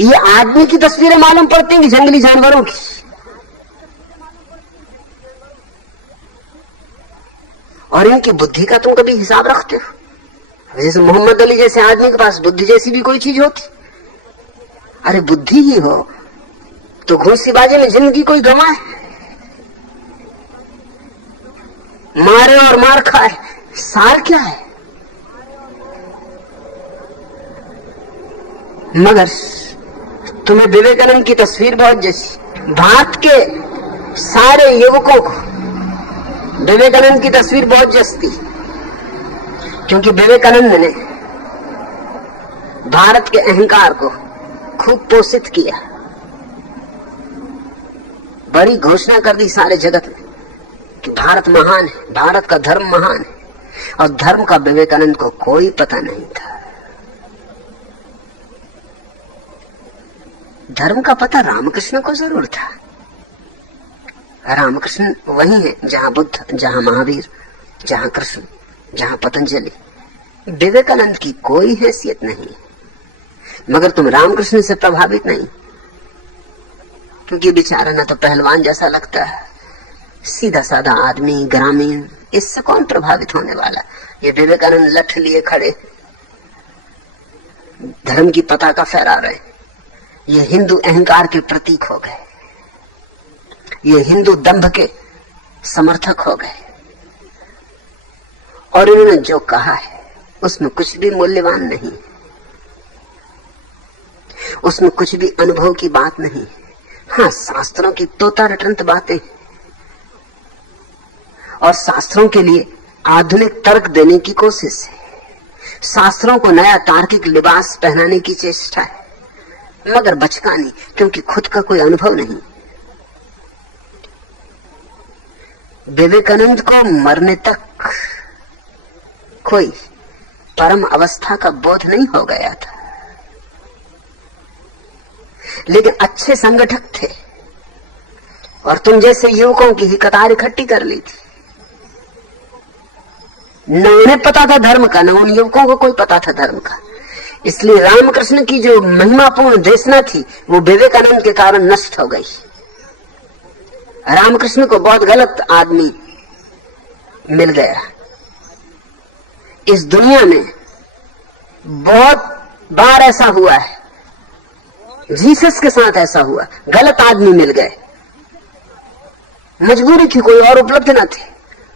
ये आदमी की तस्वीरें मालूम पड़ती कि जंगली जानवरों की? और इनकी बुद्धि का तुम कभी हिसाब रखते हो? जैसे मोहम्मद अली जैसे आदमी के पास बुद्धि जैसी भी कोई चीज होती? अरे बुद्धि ही हो तो घूसीबाजी में जिंदगी कोई गंवाए, मारे और मार खाए, सार क्या है? मगर तुम्हें विवेकानंद की तस्वीर बहुत जैसी। भारत के सारे युवकों को विवेकानंद की तस्वीर बहुत जचती, क्योंकि विवेकानंद ने भारत के अहंकार को खूब पोषित किया। बड़ी घोषणा कर दी सारे जगत में कि भारत महान है, भारत का धर्म महान है। और धर्म का विवेकानंद को कोई पता नहीं था। धर्म का पता रामकृष्ण को जरूर था। रामकृष्ण वही है जहां बुद्ध, जहां महावीर, जहां कृष्ण, जहां पतंजलि। विवेकानंद की कोई हैसियत नहीं। मगर तुम रामकृष्ण से प्रभावित नहीं, क्योंकि बेचारा ना तो पहलवान जैसा लगता है, सीधा साधा आदमी, ग्रामीण। इससे कौन प्रभावित होने वाला? ये विवेकानंद लठ लिए खड़े धर्म की पताका फहरा रहे। ये हिंदू अहंकार के प्रतीक हो गए, ये हिंदू दंभ के समर्थक हो गए। और इन्होंने जो कहा है उसमें कुछ भी मूल्यवान नहीं, उसमें कुछ भी अनुभव की बात नहीं। हाँ, शास्त्रों की तोता रटंत बातें, और शास्त्रों के लिए आधुनिक तर्क देने की कोशिश है। शास्त्रों को नया तार्किक लिबास पहनाने की चेष्टा है, मगर बचकानी, क्योंकि खुद का कोई अनुभव नहीं। विवेकानंद को मरने तक कोई परम अवस्था का बोध नहीं हो गया था। लेकिन अच्छे संगठक थे और तुम जैसे युवकों की ही कतार इकट्ठी कर ली थी। न उन्हें पता था धर्म का, न उन युवकों को कोई पता था धर्म का। इसलिए रामकृष्ण की जो महिमापूर्ण देशना थी वो विवेकानंद के कारण नष्ट हो गई। रामकृष्ण को बहुत गलत आदमी मिल गया। इस दुनिया में बहुत बार ऐसा हुआ है, जीसस के साथ ऐसा हुआ, गलत आदमी मिल गए। मजबूरी थी, कोई और उपलब्ध न थे,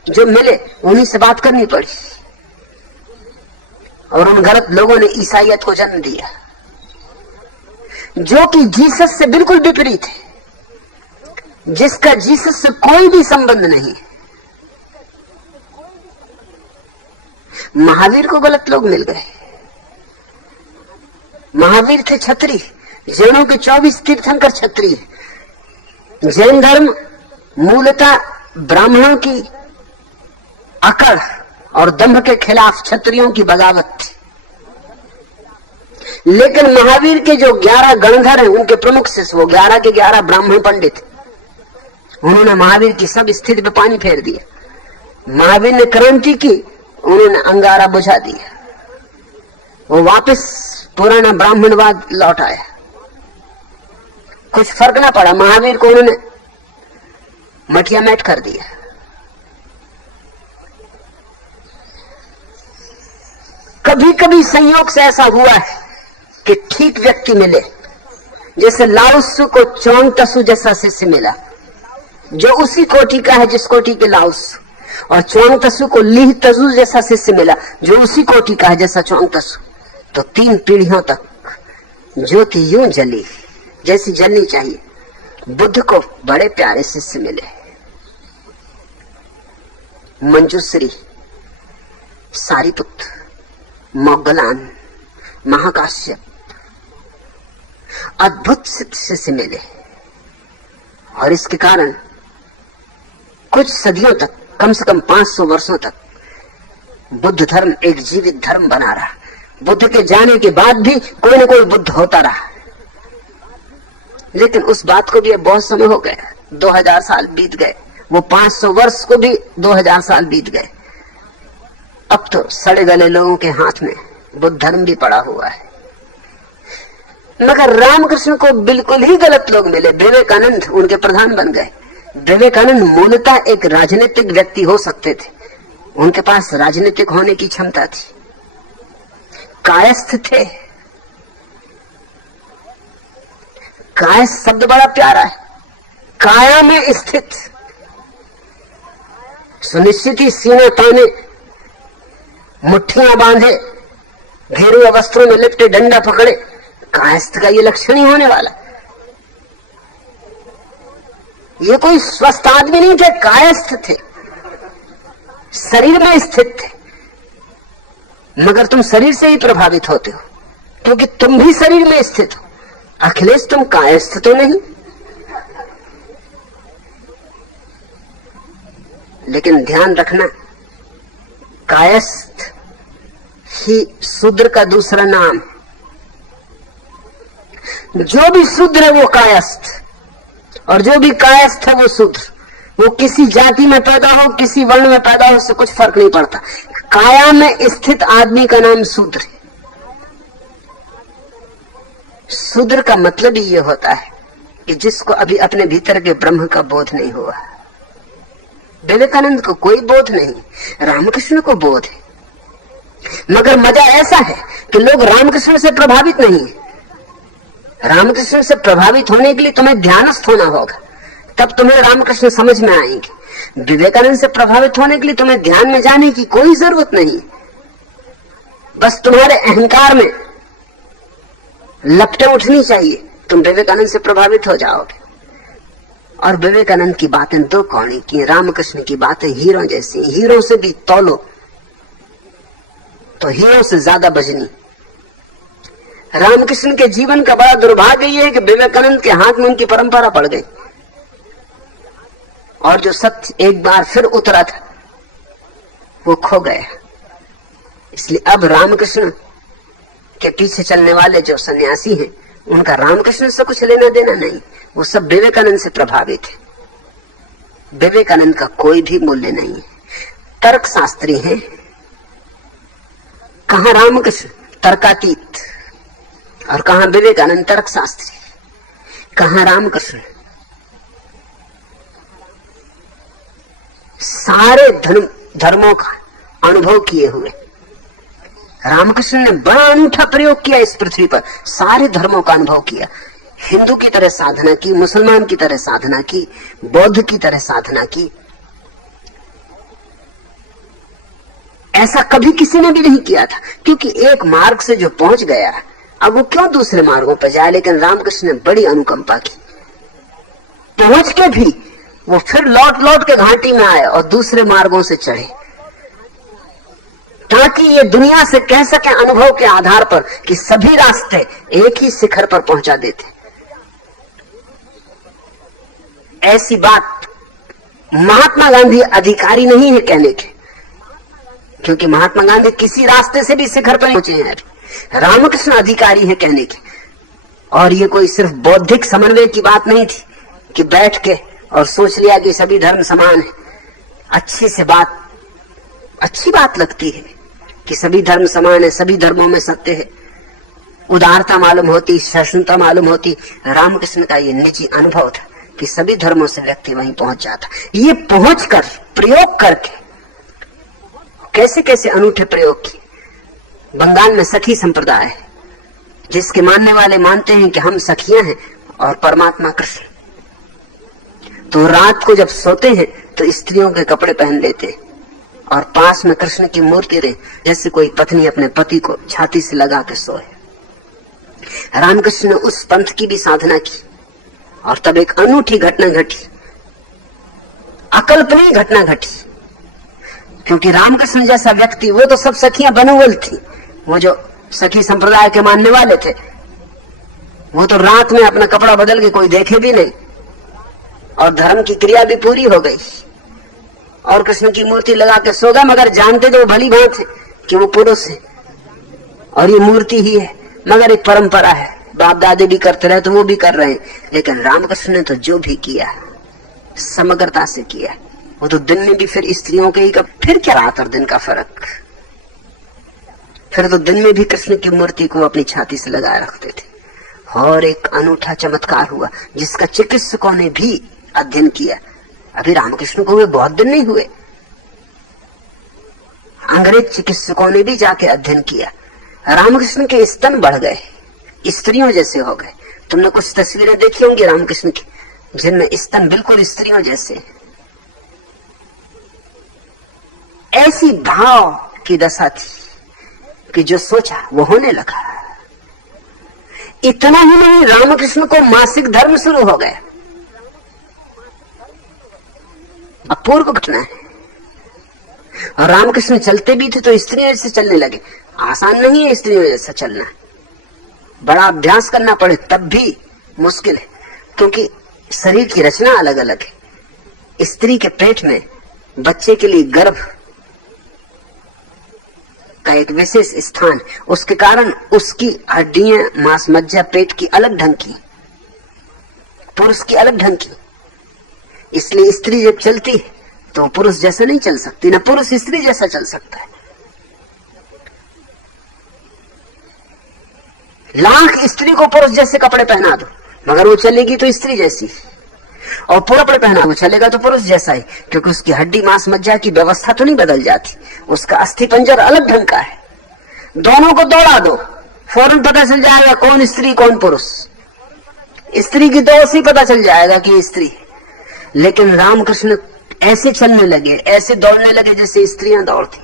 जो मिले उन्हीं से बात करनी पड़ी और उन गलत लोगों ने ईसाइयत को जन्म दिया, जो कि जीसस से बिल्कुल विपरीत है, जिसका जीसस से कोई भी संबंध नहीं। महावीर को गलत लोग मिल गए। महावीर थे क्षत्रिय, जैनों के 24 तीर्थंकर क्षत्रिय। जैन धर्म मूलतः ब्राह्मणों की अकड़ और दंभ के खिलाफ क्षत्रियों की बगावत थी। लेकिन महावीर के जो 11 गणधर हैं, उनके प्रमुख शिष्य, वो 11 के 11 ब्राह्मण पंडित, उन्होंने महावीर की सब स्थिति पे पानी फेर दिया। महावीर ने क्रांति की, उन्होंने अंगारा बुझा दिया। वो वापस पुराना ब्राह्मणवाद लौट आया। कुछ फर्क ना पड़ा, महावीर को उन्होंने मटिया मैट कर दिया। कभी कभी संयोग से ऐसा हुआ है कि ठीक व्यक्ति मिले, जैसे लाओत्सु को चोंग तसु जैसा शिष्य मिला, जो उसी कोटि का है जिस कोटि के लाओत्सु, और चोंग तसु को लीह तसु जैसा शिष्य मिला, जो उसी कोटि का है जैसा चोंग तसु। तो 3 पीढ़ियों तक ज्योति यूं जली जैसी जलनी चाहिए। बुद्ध को बड़े प्यारे शिष्य मिले, मंजूश्री, सारिपुत्र, मोगलान, महाकाश्यप, अद्भुत शिष्य मिले। और इसके कारण कुछ सदियों तक, कम से कम 500 वर्षों तक बुद्ध धर्म एक जीवित धर्म बना रहा। बुद्ध के जाने के बाद भी कोई न कोई बुद्ध होता रहा। लेकिन उस बात को भी अब बहुत समय हो गया, 2000 साल बीत गए। वो 500 वर्ष को भी 2000 साल बीत गए। अब तो सड़े गले लोगों के हाथ में बुद्ध धर्म भी पड़ा हुआ है। मगर रामकृष्ण को बिल्कुल ही गलत लोग मिले। विवेकानंद उनके प्रधान बन गए। विवेकानंद मूलतः एक राजनीतिक व्यक्ति हो सकते थे, उनके पास राजनीतिक होने की क्षमता थी, कायस्थ थे। कायस्थ शब्द बड़ा प्यारा है, काया में स्थित, सुनिश्चित ही सीने ताने, मुट्ठियां बांधे, घेरुआ वस्त्रों में लिपटे, डंडा पकड़े। कायस्थ का ये लक्षण ही होने वाला। ये कोई स्वस्थ आदमी नहीं थे, कायस्थ थे, शरीर में स्थित थे। मगर तुम शरीर से ही प्रभावित होते हो, क्योंकि तुम भी शरीर में स्थित हो। अखिलेश, तुम कायस्थ तो नहीं। लेकिन ध्यान रखना, कायस्थ ही शूद्र का दूसरा नाम। जो भी शूद्र है वो कायस्थ, और जो भी कायस्थ है वो शूद्र। वो किसी जाति में पैदा हो, किसी वर्ण में पैदा हो, उससे कुछ फर्क नहीं पड़ता। काया में स्थित आदमी का नाम शूद्र है। शूद्र का मतलब ही ये होता है कि जिसको अभी अपने भीतर के ब्रह्म का बोध नहीं हुआ। विवेकानंद को कोई बोध नहीं, रामकृष्ण को बोध है। मगर मजा ऐसा है कि लोग रामकृष्ण से प्रभावित नहीं है। रामकृष्ण से प्रभावित होने के लिए तुम्हें ध्यानस्थ होना होगा, तब तुम्हें रामकृष्ण समझ में आएंगे। विवेकानंद से प्रभावित होने के लिए तुम्हें ध्यान में जाने की कोई जरूरत नहीं। बस तुम्हारे अहंकार में लपटें उठनी चाहिए, तुम विवेकानंद से प्रभावित हो जाओगे। और विवेकानंद की बातें दो कौड़ी की, रामकृष्ण की बातें हीरो जैसी। हीरो से भी तौलो तो हीरो से ज्यादा बजनी। रामकृष्ण के जीवन का बड़ा दुर्भाग्य यह है कि विवेकानंद के हाथ में उनकी परंपरा पड़ गई, और जो सत्य एक बार फिर उतरा था वो खो गया। इसलिए अब रामकृष्ण के पीछे चलने वाले जो सन्यासी हैं उनका रामकृष्ण से कुछ लेना देना नहीं, वो सब विवेकानंद से प्रभावित है। विवेकानंद का कोई भी मूल्य नहीं है। तर्क शास्त्री हैं, कहां रामकृष्ण तर्कातीत और कहां विवेकानंद तर्क शास्त्री, कहां रामकृष्ण। सारे धर्मों का अनुभव किए हुए रामकृष्ण ने बड़ा अनूठा प्रयोग किया इस पृथ्वी पर, सारे धर्मों का अनुभव किया। हिंदू की तरह साधना की, मुसलमान की तरह साधना की, बौद्ध की तरह साधना की। ऐसा कभी किसी ने भी नहीं किया था, क्योंकि एक मार्ग से जो पहुंच गया अब वो क्यों दूसरे मार्गों पर जाए। लेकिन रामकृष्ण ने बड़ी अनुकंपा की, पहुंच के भी वो फिर लौट लौट के घाटी में आए और दूसरे मार्गों से चढ़े, ताकि ये दुनिया से कह सके अनुभव के आधार पर कि सभी रास्ते एक ही शिखर पर पहुंचा देते। ऐसी बात महात्मा गांधी अधिकारी नहीं है कहने के, क्योंकि महात्मा गांधी किसी रास्ते से भी शिखर पर पहुंचे हैं। रामकृष्ण अधिकारी है कहने के। और ये कोई सिर्फ बौद्धिक समन्वय की बात नहीं थी कि बैठ के और सोच लिया कि सभी धर्म समान है। अच्छी बात लगती है कि सभी धर्म समान है, सभी धर्मों में सत्य है, उदारता मालूम होती, सहिष्णुता मालूम होती। रामकृष्ण का ये निजी अनुभव था कि सभी धर्मों से व्यक्ति वहीं पहुंच जाता। ये पहुंचकर प्रयोग करके कैसे कैसे अनूठे प्रयोग किए। बंगाल में सखी संप्रदाय है, जिसके मानने वाले मानते हैं कि हम सखियां हैं और परमात्मा कृष्ण। तो रात को जब सोते हैं तो स्त्रियों के कपड़े पहन लेते हैं और पास में कृष्ण की मूर्ति रहे, जैसे कोई पत्नी अपने पति को छाती से लगा के सोए। रामकृष्ण ने उस पंथ की भी साधना की और तब एक अनूठी घटना घटी, अकल्पनीय घटना घटी। क्योंकि रामकृष्ण जैसा व्यक्ति, वो तो सब सखियां बनोवल थी, वो जो सखी संप्रदाय के मानने वाले थे, वो तो रात में अपना कपड़ा बदल के कोई देखे भी नहीं और धर्म की क्रिया भी पूरी हो गई और कृष्ण की मूर्ति लगा के सो गए। मगर जानते तो भली बात है कि वो पुरुष है और ये मूर्ति ही है, मगर एक परंपरा है, बाप दादे भी करते रहे तो वो भी कर रहे हैं। लेकिन रामकृष्ण ने तो जो भी किया समग्रता से किया। वो तो दिन में भी फिर स्त्रियों के ही फिर क्या रात और दिन का फर्क, फिर तो दिन में भी कृष्ण की मूर्ति को अपनी छाती से लगाए रखते थे। और एक अनूठा चमत्कार हुआ जिसका चिकित्सकों ने भी अध्ययन किया। अभी रामकृष्ण को हुए बहुत दिन नहीं हुए, अंग्रेज चिकित्सकों ने भी जाके अध्ययन किया। रामकृष्ण के स्तन बढ़ गए, स्त्रियों जैसे हो गए। तुमने कुछ तस्वीरें देखी होंगी रामकृष्ण की जिनमें स्तन बिल्कुल स्त्रियों जैसे। ऐसी भाव की दशा थी कि जो सोचा वो होने लगा। इतना ही नहीं, रामकृष्ण को मासिक धर्म शुरू हो गया। अपूर्व घटना है। और रामकृष्ण चलते भी थे तो स्त्रियों जैसे चलने लगे। आसान नहीं है स्त्रियों जैसा चलना, बड़ा अभ्यास करना पड़े तब भी मुश्किल है, क्योंकि शरीर की रचना अलग अलग है। स्त्री के पेट में बच्चे के लिए गर्भ का एक विशेष स्थान, उसके कारण उसकी हड्डियां, मांस मज्जा पेट की अलग ढंग की, पुरुष की अलग ढंग की। इसलिए स्त्री जब चलती है तो पुरुष जैसा नहीं चल सकती, ना पुरुष स्त्री जैसा चल सकता है। लाख स्त्री को पुरुष जैसे कपड़े पहना दो मगर वो चलेगी तो स्त्री जैसी, और पूरा कपड़े पहना वो चलेगा तो पुरुष जैसा ही, क्योंकि उसकी हड्डी मांस मज्जा की व्यवस्था तो नहीं बदल जाती, उसका अस्थि पंजर अलग ढंग का है। दोनों को दौड़ा दो, फौरन पता चल जाएगा कौन स्त्री कौन पुरुष। स्त्री की दोष ही पता चल जाएगा कि स्त्री। लेकिन रामकृष्ण ऐसे चलने लगे, ऐसे दौड़ने लगे जैसे स्त्रियां दौड़ती।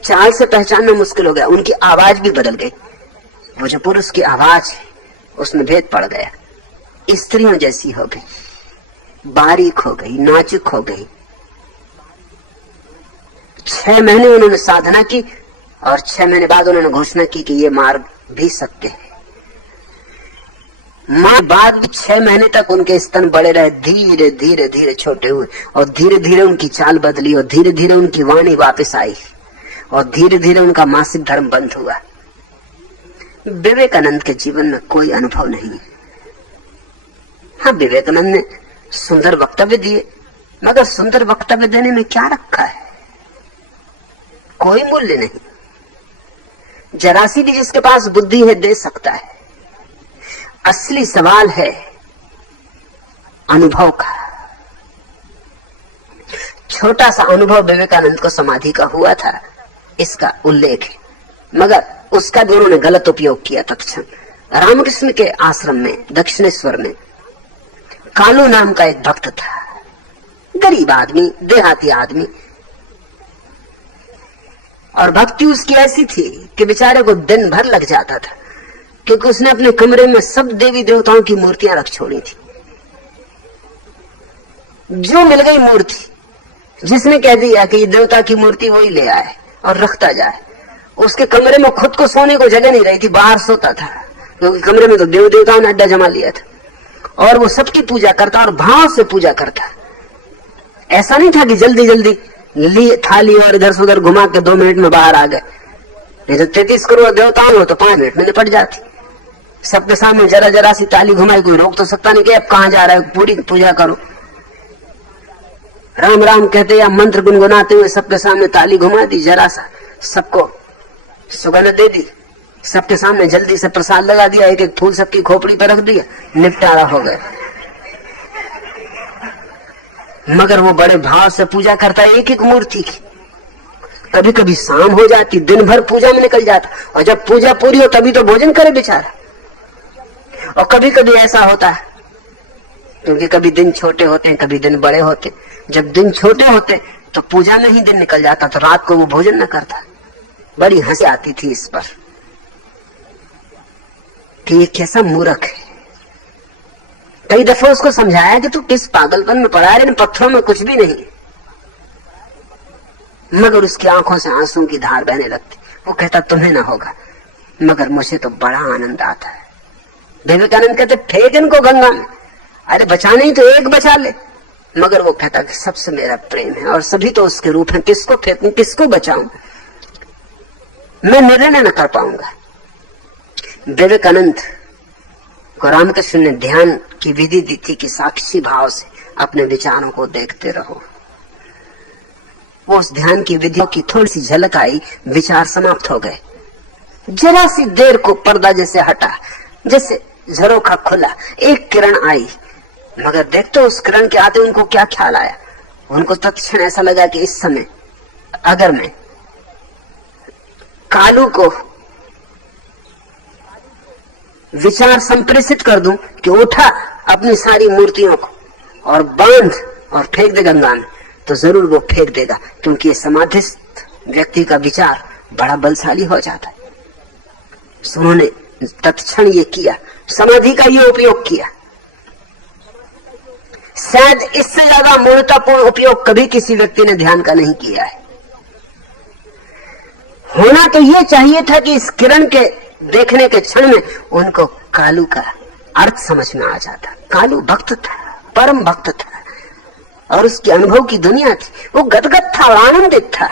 चाल से पहचानना मुश्किल हो गया। उनकी आवाज भी बदल गई। वो जो पुरुष की आवाज है उसमें भेद पड़ गया, स्त्रियों जैसी हो गई, बारीक हो गई, नाजुक हो गई। 6 महीने उन्होंने साधना की और 6 महीने बाद उन्होंने घोषणा की कि ये मार्ग भी सत्य है। बाद भी 6 महीने तक उनके स्तन बड़े रहे, धीरे धीरे धीरे छोटे हुए और धीरे धीरे उनकी चाल बदली और धीरे धीरे उनकी वाणी वापस आई और धीरे धीरे उनका मासिक धर्म बंद हुआ। विवेकानंद के जीवन में कोई अनुभव नहीं है। हाँ, विवेकानंद ने सुंदर वक्तव्य दिए, मगर सुंदर वक्तव्य देने में क्या रखा है? कोई मूल्य नहीं। जरासी भी जिसके पास बुद्धि है दे सकता है। असली सवाल है अनुभव का। छोटा सा अनुभव विवेकानंद को समाधि का हुआ था, इसका उल्लेख है, मगर उसका भी उन्होंने गलत उपयोग किया। तत्क्षण रामकृष्ण के आश्रम में दक्षिणेश्वर में कालू नाम का एक भक्त था, गरीब आदमी, देहाती आदमी, और भक्ति उसकी ऐसी थी कि बेचारे को दिन भर लग जाता था, क्योंकि उसने अपने कमरे में सब देवी देवताओं की मूर्तियां रख छोड़ी थी। जो मिल गई मूर्ति, जिसने कह दिया कि ये देवता की मूर्ति वही ले आए और रखता जाए। उसके कमरे में खुद को सोने को जगह नहीं रही थी, बाहर सोता था, क्योंकि कमरे में तो देव देवताओं ने अड्डा जमा लिया था। और वो सबकी पूजा करता और भाव से पूजा करता। ऐसा नहीं था कि जल्दी जल्दी ली थाली और इधर से उधर घुमा के 2 मिनट में बाहर आ गए। नहीं तो 33 करोड़ देवताओं हो तो 5 मिनट में निपट जाती। सबके सामने जरा जरा सी ताली घुमाई, कोई रोक तो सकता नहीं कि अब कहां जा रहा है, पूरी पूजा करो। राम राम कहते या मंत्र गुनगुनाते हुए सबके सामने ताली घुमा दी, जरा सा सबको सुगंध दे दी, सबके सामने जल्दी से प्रसाद लगा दिया, एक एक फूल सबकी खोपड़ी पर रख दिया, निपटारा हो गया। मगर वो बड़े भाव से पूजा करता है एक एक मूर्ति की। कभी कभी शाम हो जाती, दिन भर पूजा में निकल जाता, और जब पूजा पूरी हो तभी तो भोजन करे बेचारा। और कभी कभी ऐसा होता है, क्योंकि कभी दिन छोटे होते हैं, कभी दिन बड़े होते। जब दिन छोटे होते तो पूजा में ही दिन निकल जाता, तो रात को वो भोजन न करता। बड़ी हंसी आती थी इस पर कि ये कैसा मूर्ख है। कई दफे उसको समझाया कि तू किस पागलपन में पड़ा है, इन पत्थरों में कुछ भी नहीं। मगर उसकी आंखों से आंसू की धार बहने लगती। वो कहता तुम्हें ना होगा, मगर मुझे तो बड़ा आनंद आता है। विवेकानंद कहते फेंक इनको गंगा में, अरे बचाने ही तो एक बचा ले। मगर वो कहता कि सबसे मेरा प्रेम है और सभी तो उसके रूप है, किसको फेंकूं, किसको बचाऊं, मैं निर्णय न कर पाऊंगा। विवेकानंद को रामकृष्ण ने ध्यान की विधि दी थी कि साक्षी भाव से अपने विचारों को देखते रहो। वो उस ध्यान की विधि की थोड़ी सी झलक आई, विचार समाप्त हो गए। जरा सी देर को पर्दा जैसे हटा, जैसे झरोखा खुला, एक किरण आई। मगर देखते उस किरण के आते उनको क्या ख्याल आया। उनको तत्क्षण ऐसा लगा कि इस समय अगर मैं कालू को विचार संप्रेषित कर दूं कि उठा अपनी सारी मूर्तियों को और बांध और फेंक दे गंगा में, तो जरूर वो फेंक देगा, क्योंकि ये समाधिस्थ व्यक्ति का विचार बड़ा बलशाली हो जाता है। उन्होंने तत्क्षण ये किया, समाधि का ये उपयोग किया। शायद इससे ज्यादा मूर्खतापूर्ण उपयोग कभी किसी व्यक्ति ने ध्यान का नहीं किया है। होना तो ये चाहिए था कि इस किरण के देखने के क्षण में उनको कालू का अर्थ समझ में आ जाता। कालू भक्त था, परम भक्त था, और उसकी अनुभव की दुनिया थी। वो गदगद था और आनंदित था।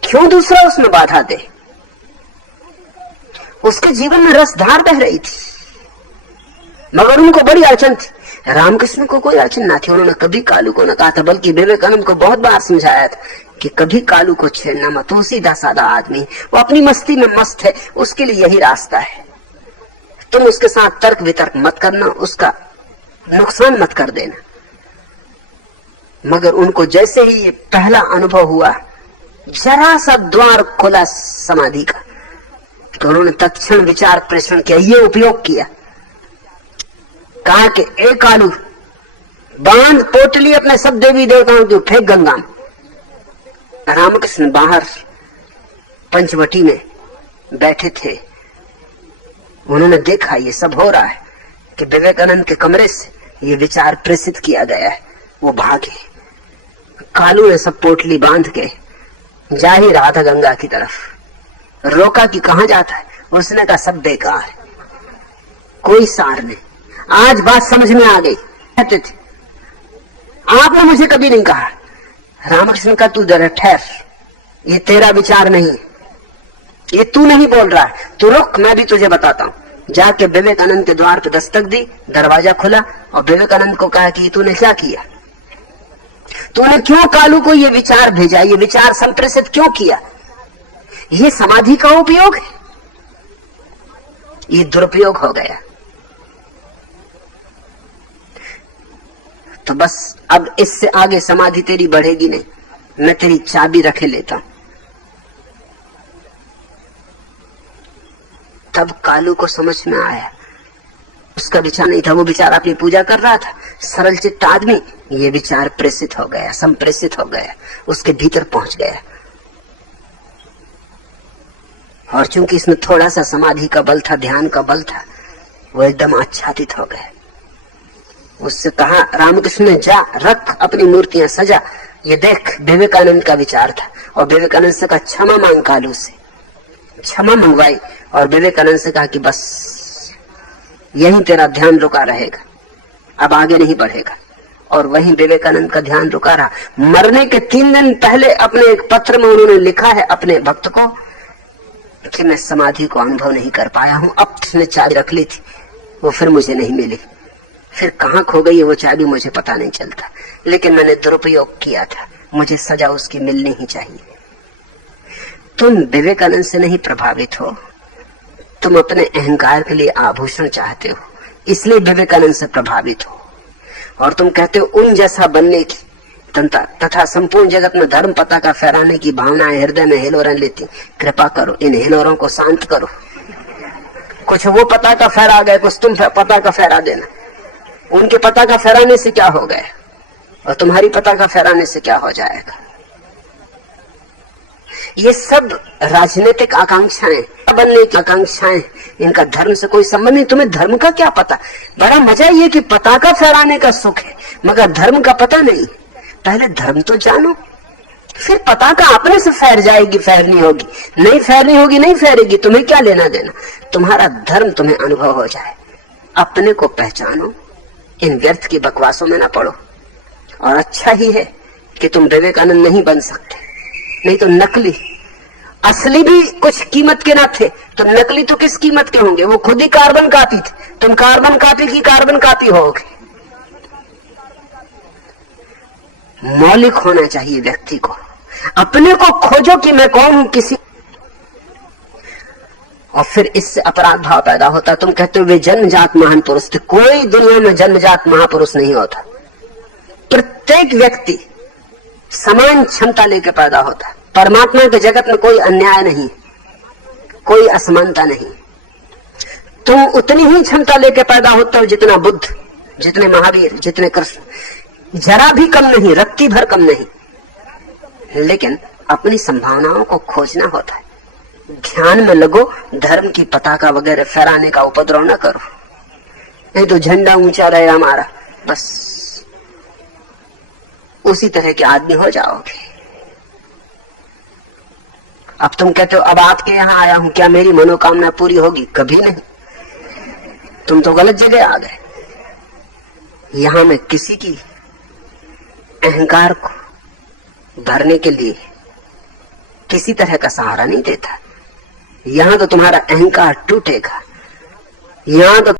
क्यों दूसरा उसमें बाधा दे? उसके जीवन में रसधार बह रही थी, मगर उनको बड़ी अड़चन थी। रामकृष्ण को कोई अड़चन ना थी, उन्होंने कभी कालू को न कहा था, बल्कि विवेकानंद को बहुत बार समझाया था कि कभी कालू को छेड़ना मत। वो सीधा साधा आदमी, वो अपनी मस्ती में मस्त है, उसके लिए यही रास्ता है। तुम उसके साथ तर्क वितर्क मत करना, उसका नुकसान मत कर देना। मगर उनको जैसे ही ये पहला अनुभव हुआ, जरा सा द्वार खुला समाधि का, तो उन्होंने तत्क्षण विचार प्रेषण किया, ये उपयोग किया। कहा कि ए कालू, बांध पोटली अपने सब देवी देवताओं की, फेंक गंगा में। रामकृष्ण बाहर पंचवटी में बैठे थे। उन्होंने देखा ये सब हो रहा है कि विवेकानंद के कमरे से ये विचार प्रेषित किया गया है। वो भागे। कालू ने सब पोटली बांध के जा ही रहा था गंगा की तरफ। रोका कि कहां जाता है? उसने कहा सब बेकार है, कोई सार नहीं। आज बात समझ में आ गई। कहते थे आपने मुझे कभी नहीं कहा। रामकृष्ण का तू जरा ठहर, ये तेरा विचार नहीं, ये तू नहीं बोल रहा है, तू रुक, मैं भी तुझे बताता हूं। जाके विवेकानंद के द्वार पे दस्तक दी, दरवाजा खुला और विवेकानंद को कहा कि तूने क्या किया, तूने क्यों कालू को ये विचार भेजा, ये विचार संप्रेषित क्यों किया? ये समाधि का उपयोग है, ये दुरुपयोग हो गया। तो बस अब इससे आगे समाधि तेरी बढ़ेगी नहीं, मैं तेरी चाबी रखे लेता हूं। तब कालू को समझ में आया, उसका विचार नहीं था, वो विचार अपनी पूजा कर रहा था, सरल चित्त आदमी। ये विचार प्रेषित हो गया, संप्रेषित हो गया, उसके भीतर पहुंच गया। और चूंकि इसमें थोड़ा सा समाधि का बल था, ध्यान का बल था, वो एकदम आच्छादित हो गए। उससे कहा, रामकृष्ण ने जा रख अपनी मूर्तियां सजा, ये देख विवेकानंद का विचार था। और विवेकानंद से कहा क्षमा मांग कालू से, क्षमा मंगवाई। और विवेकानंद से कहा कि बस यहीं तेरा ध्यान रुका रहेगा, अब आगे नहीं बढ़ेगा। और वहीं विवेकानंद का ध्यान रुका रहा। मरने के 3 दिन पहले अपने एक पत्र में उन्होंने लिखा है अपने भक्त को कि मैं समाधि को अनुभव नहीं कर पाया हूं। अब उसने चाबी रख ली थी, वो फिर मुझे नहीं मिली, फिर कहां खो गई वो चाबी मुझे पता नहीं चलता, लेकिन मैंने दुरुपयोग किया था, मुझे सजा उसकी मिलनी ही चाहिए। तुम विवेकानंद से नहीं प्रभावित हो, तुम अपने अहंकार के लिए आभूषण चाहते हो, इसलिए विवेकानंद से प्रभावित हो। और तुम कहते हो उन जैसा बनने की तथा संपूर्ण जगत में धर्म पताका फहराने की भावनाएं हृदय में हिलोरन लेती। कृपा करो इन हिलोरों को शांत करो। कुछ वो पताका फहरा गए, कुछ तुम पताका फहरा देना। उनके पताका फहराने से क्या हो गया और तुम्हारी पताका फहराने से क्या हो जाएगा? ये सब राजनीतिक आकांक्षाएं, बनने की आकांक्षाएं, इनका धर्म से कोई संबंध नहीं। तुम्हें धर्म का क्या पता? बड़ा मजा ये कि पताका फहराने का सुख है मगर धर्म का पता नहीं। पहले धर्म तो जानो, फिर पताका अपने से फहर जाएगी, फहरनी होगी, नहीं फहरनी होगी, नहीं फहरेगी, तुम्हें क्या लेना देना। तुम्हारा धर्म तुम्हें अनुभव हो जाए, अपने को पहचानो, इन व्यर्थ की बकवासों में ना पड़ो। और अच्छा ही है कि तुम विवेकानंद नहीं बन सकते, नहीं तो नकली, असली भी कुछ कीमत के ना थे तो नकली तो किस कीमत के होंगे? वो खुद ही कार्बन कॉपी थे, तुम कार्बन कॉपी की कार्बन कॉपी होगे। मौलिक होना चाहिए व्यक्ति को, अपने को खोजो कि मैं कौन हूं किसी, और फिर इससे अपराध भाव पैदा होता। तुम कहते हो वे जन्मजात महान पुरुष थे, कोई दुनिया में जन्मजात महापुरुष नहीं होता। प्रत्येक व्यक्ति समान क्षमता लेकर पैदा होता है। परमात्मा के जगत में कोई अन्याय नहीं, कोई असमानता नहीं। तुम उतनी ही क्षमता लेकर पैदा होते हो जितना बुद्ध, जितने महावीर, जितने कृष्ण, जरा भी कम नहीं, रत्ती भर कम नहीं। लेकिन अपनी संभावनाओं को खोजना होता है। ध्यान में लगो, धर्म की पताका वगैरह फहराने का उपद्रव न करो, नहीं तो झंडा ऊंचा रहे हमारा, बस उसी तरह के आदमी हो जाओगे। अब तुम कहते हो अब आपके यहां आया हूं, क्या मेरी मनोकामना पूरी होगी? कभी नहीं, तुम तो गलत जगह आ गए। यहां मैं किसी की अहंकार को भरने के लिए किसी तरह का सहारा नहीं देता। यहां तो तुम्हारा अहंकार टूटेगा, यहां तो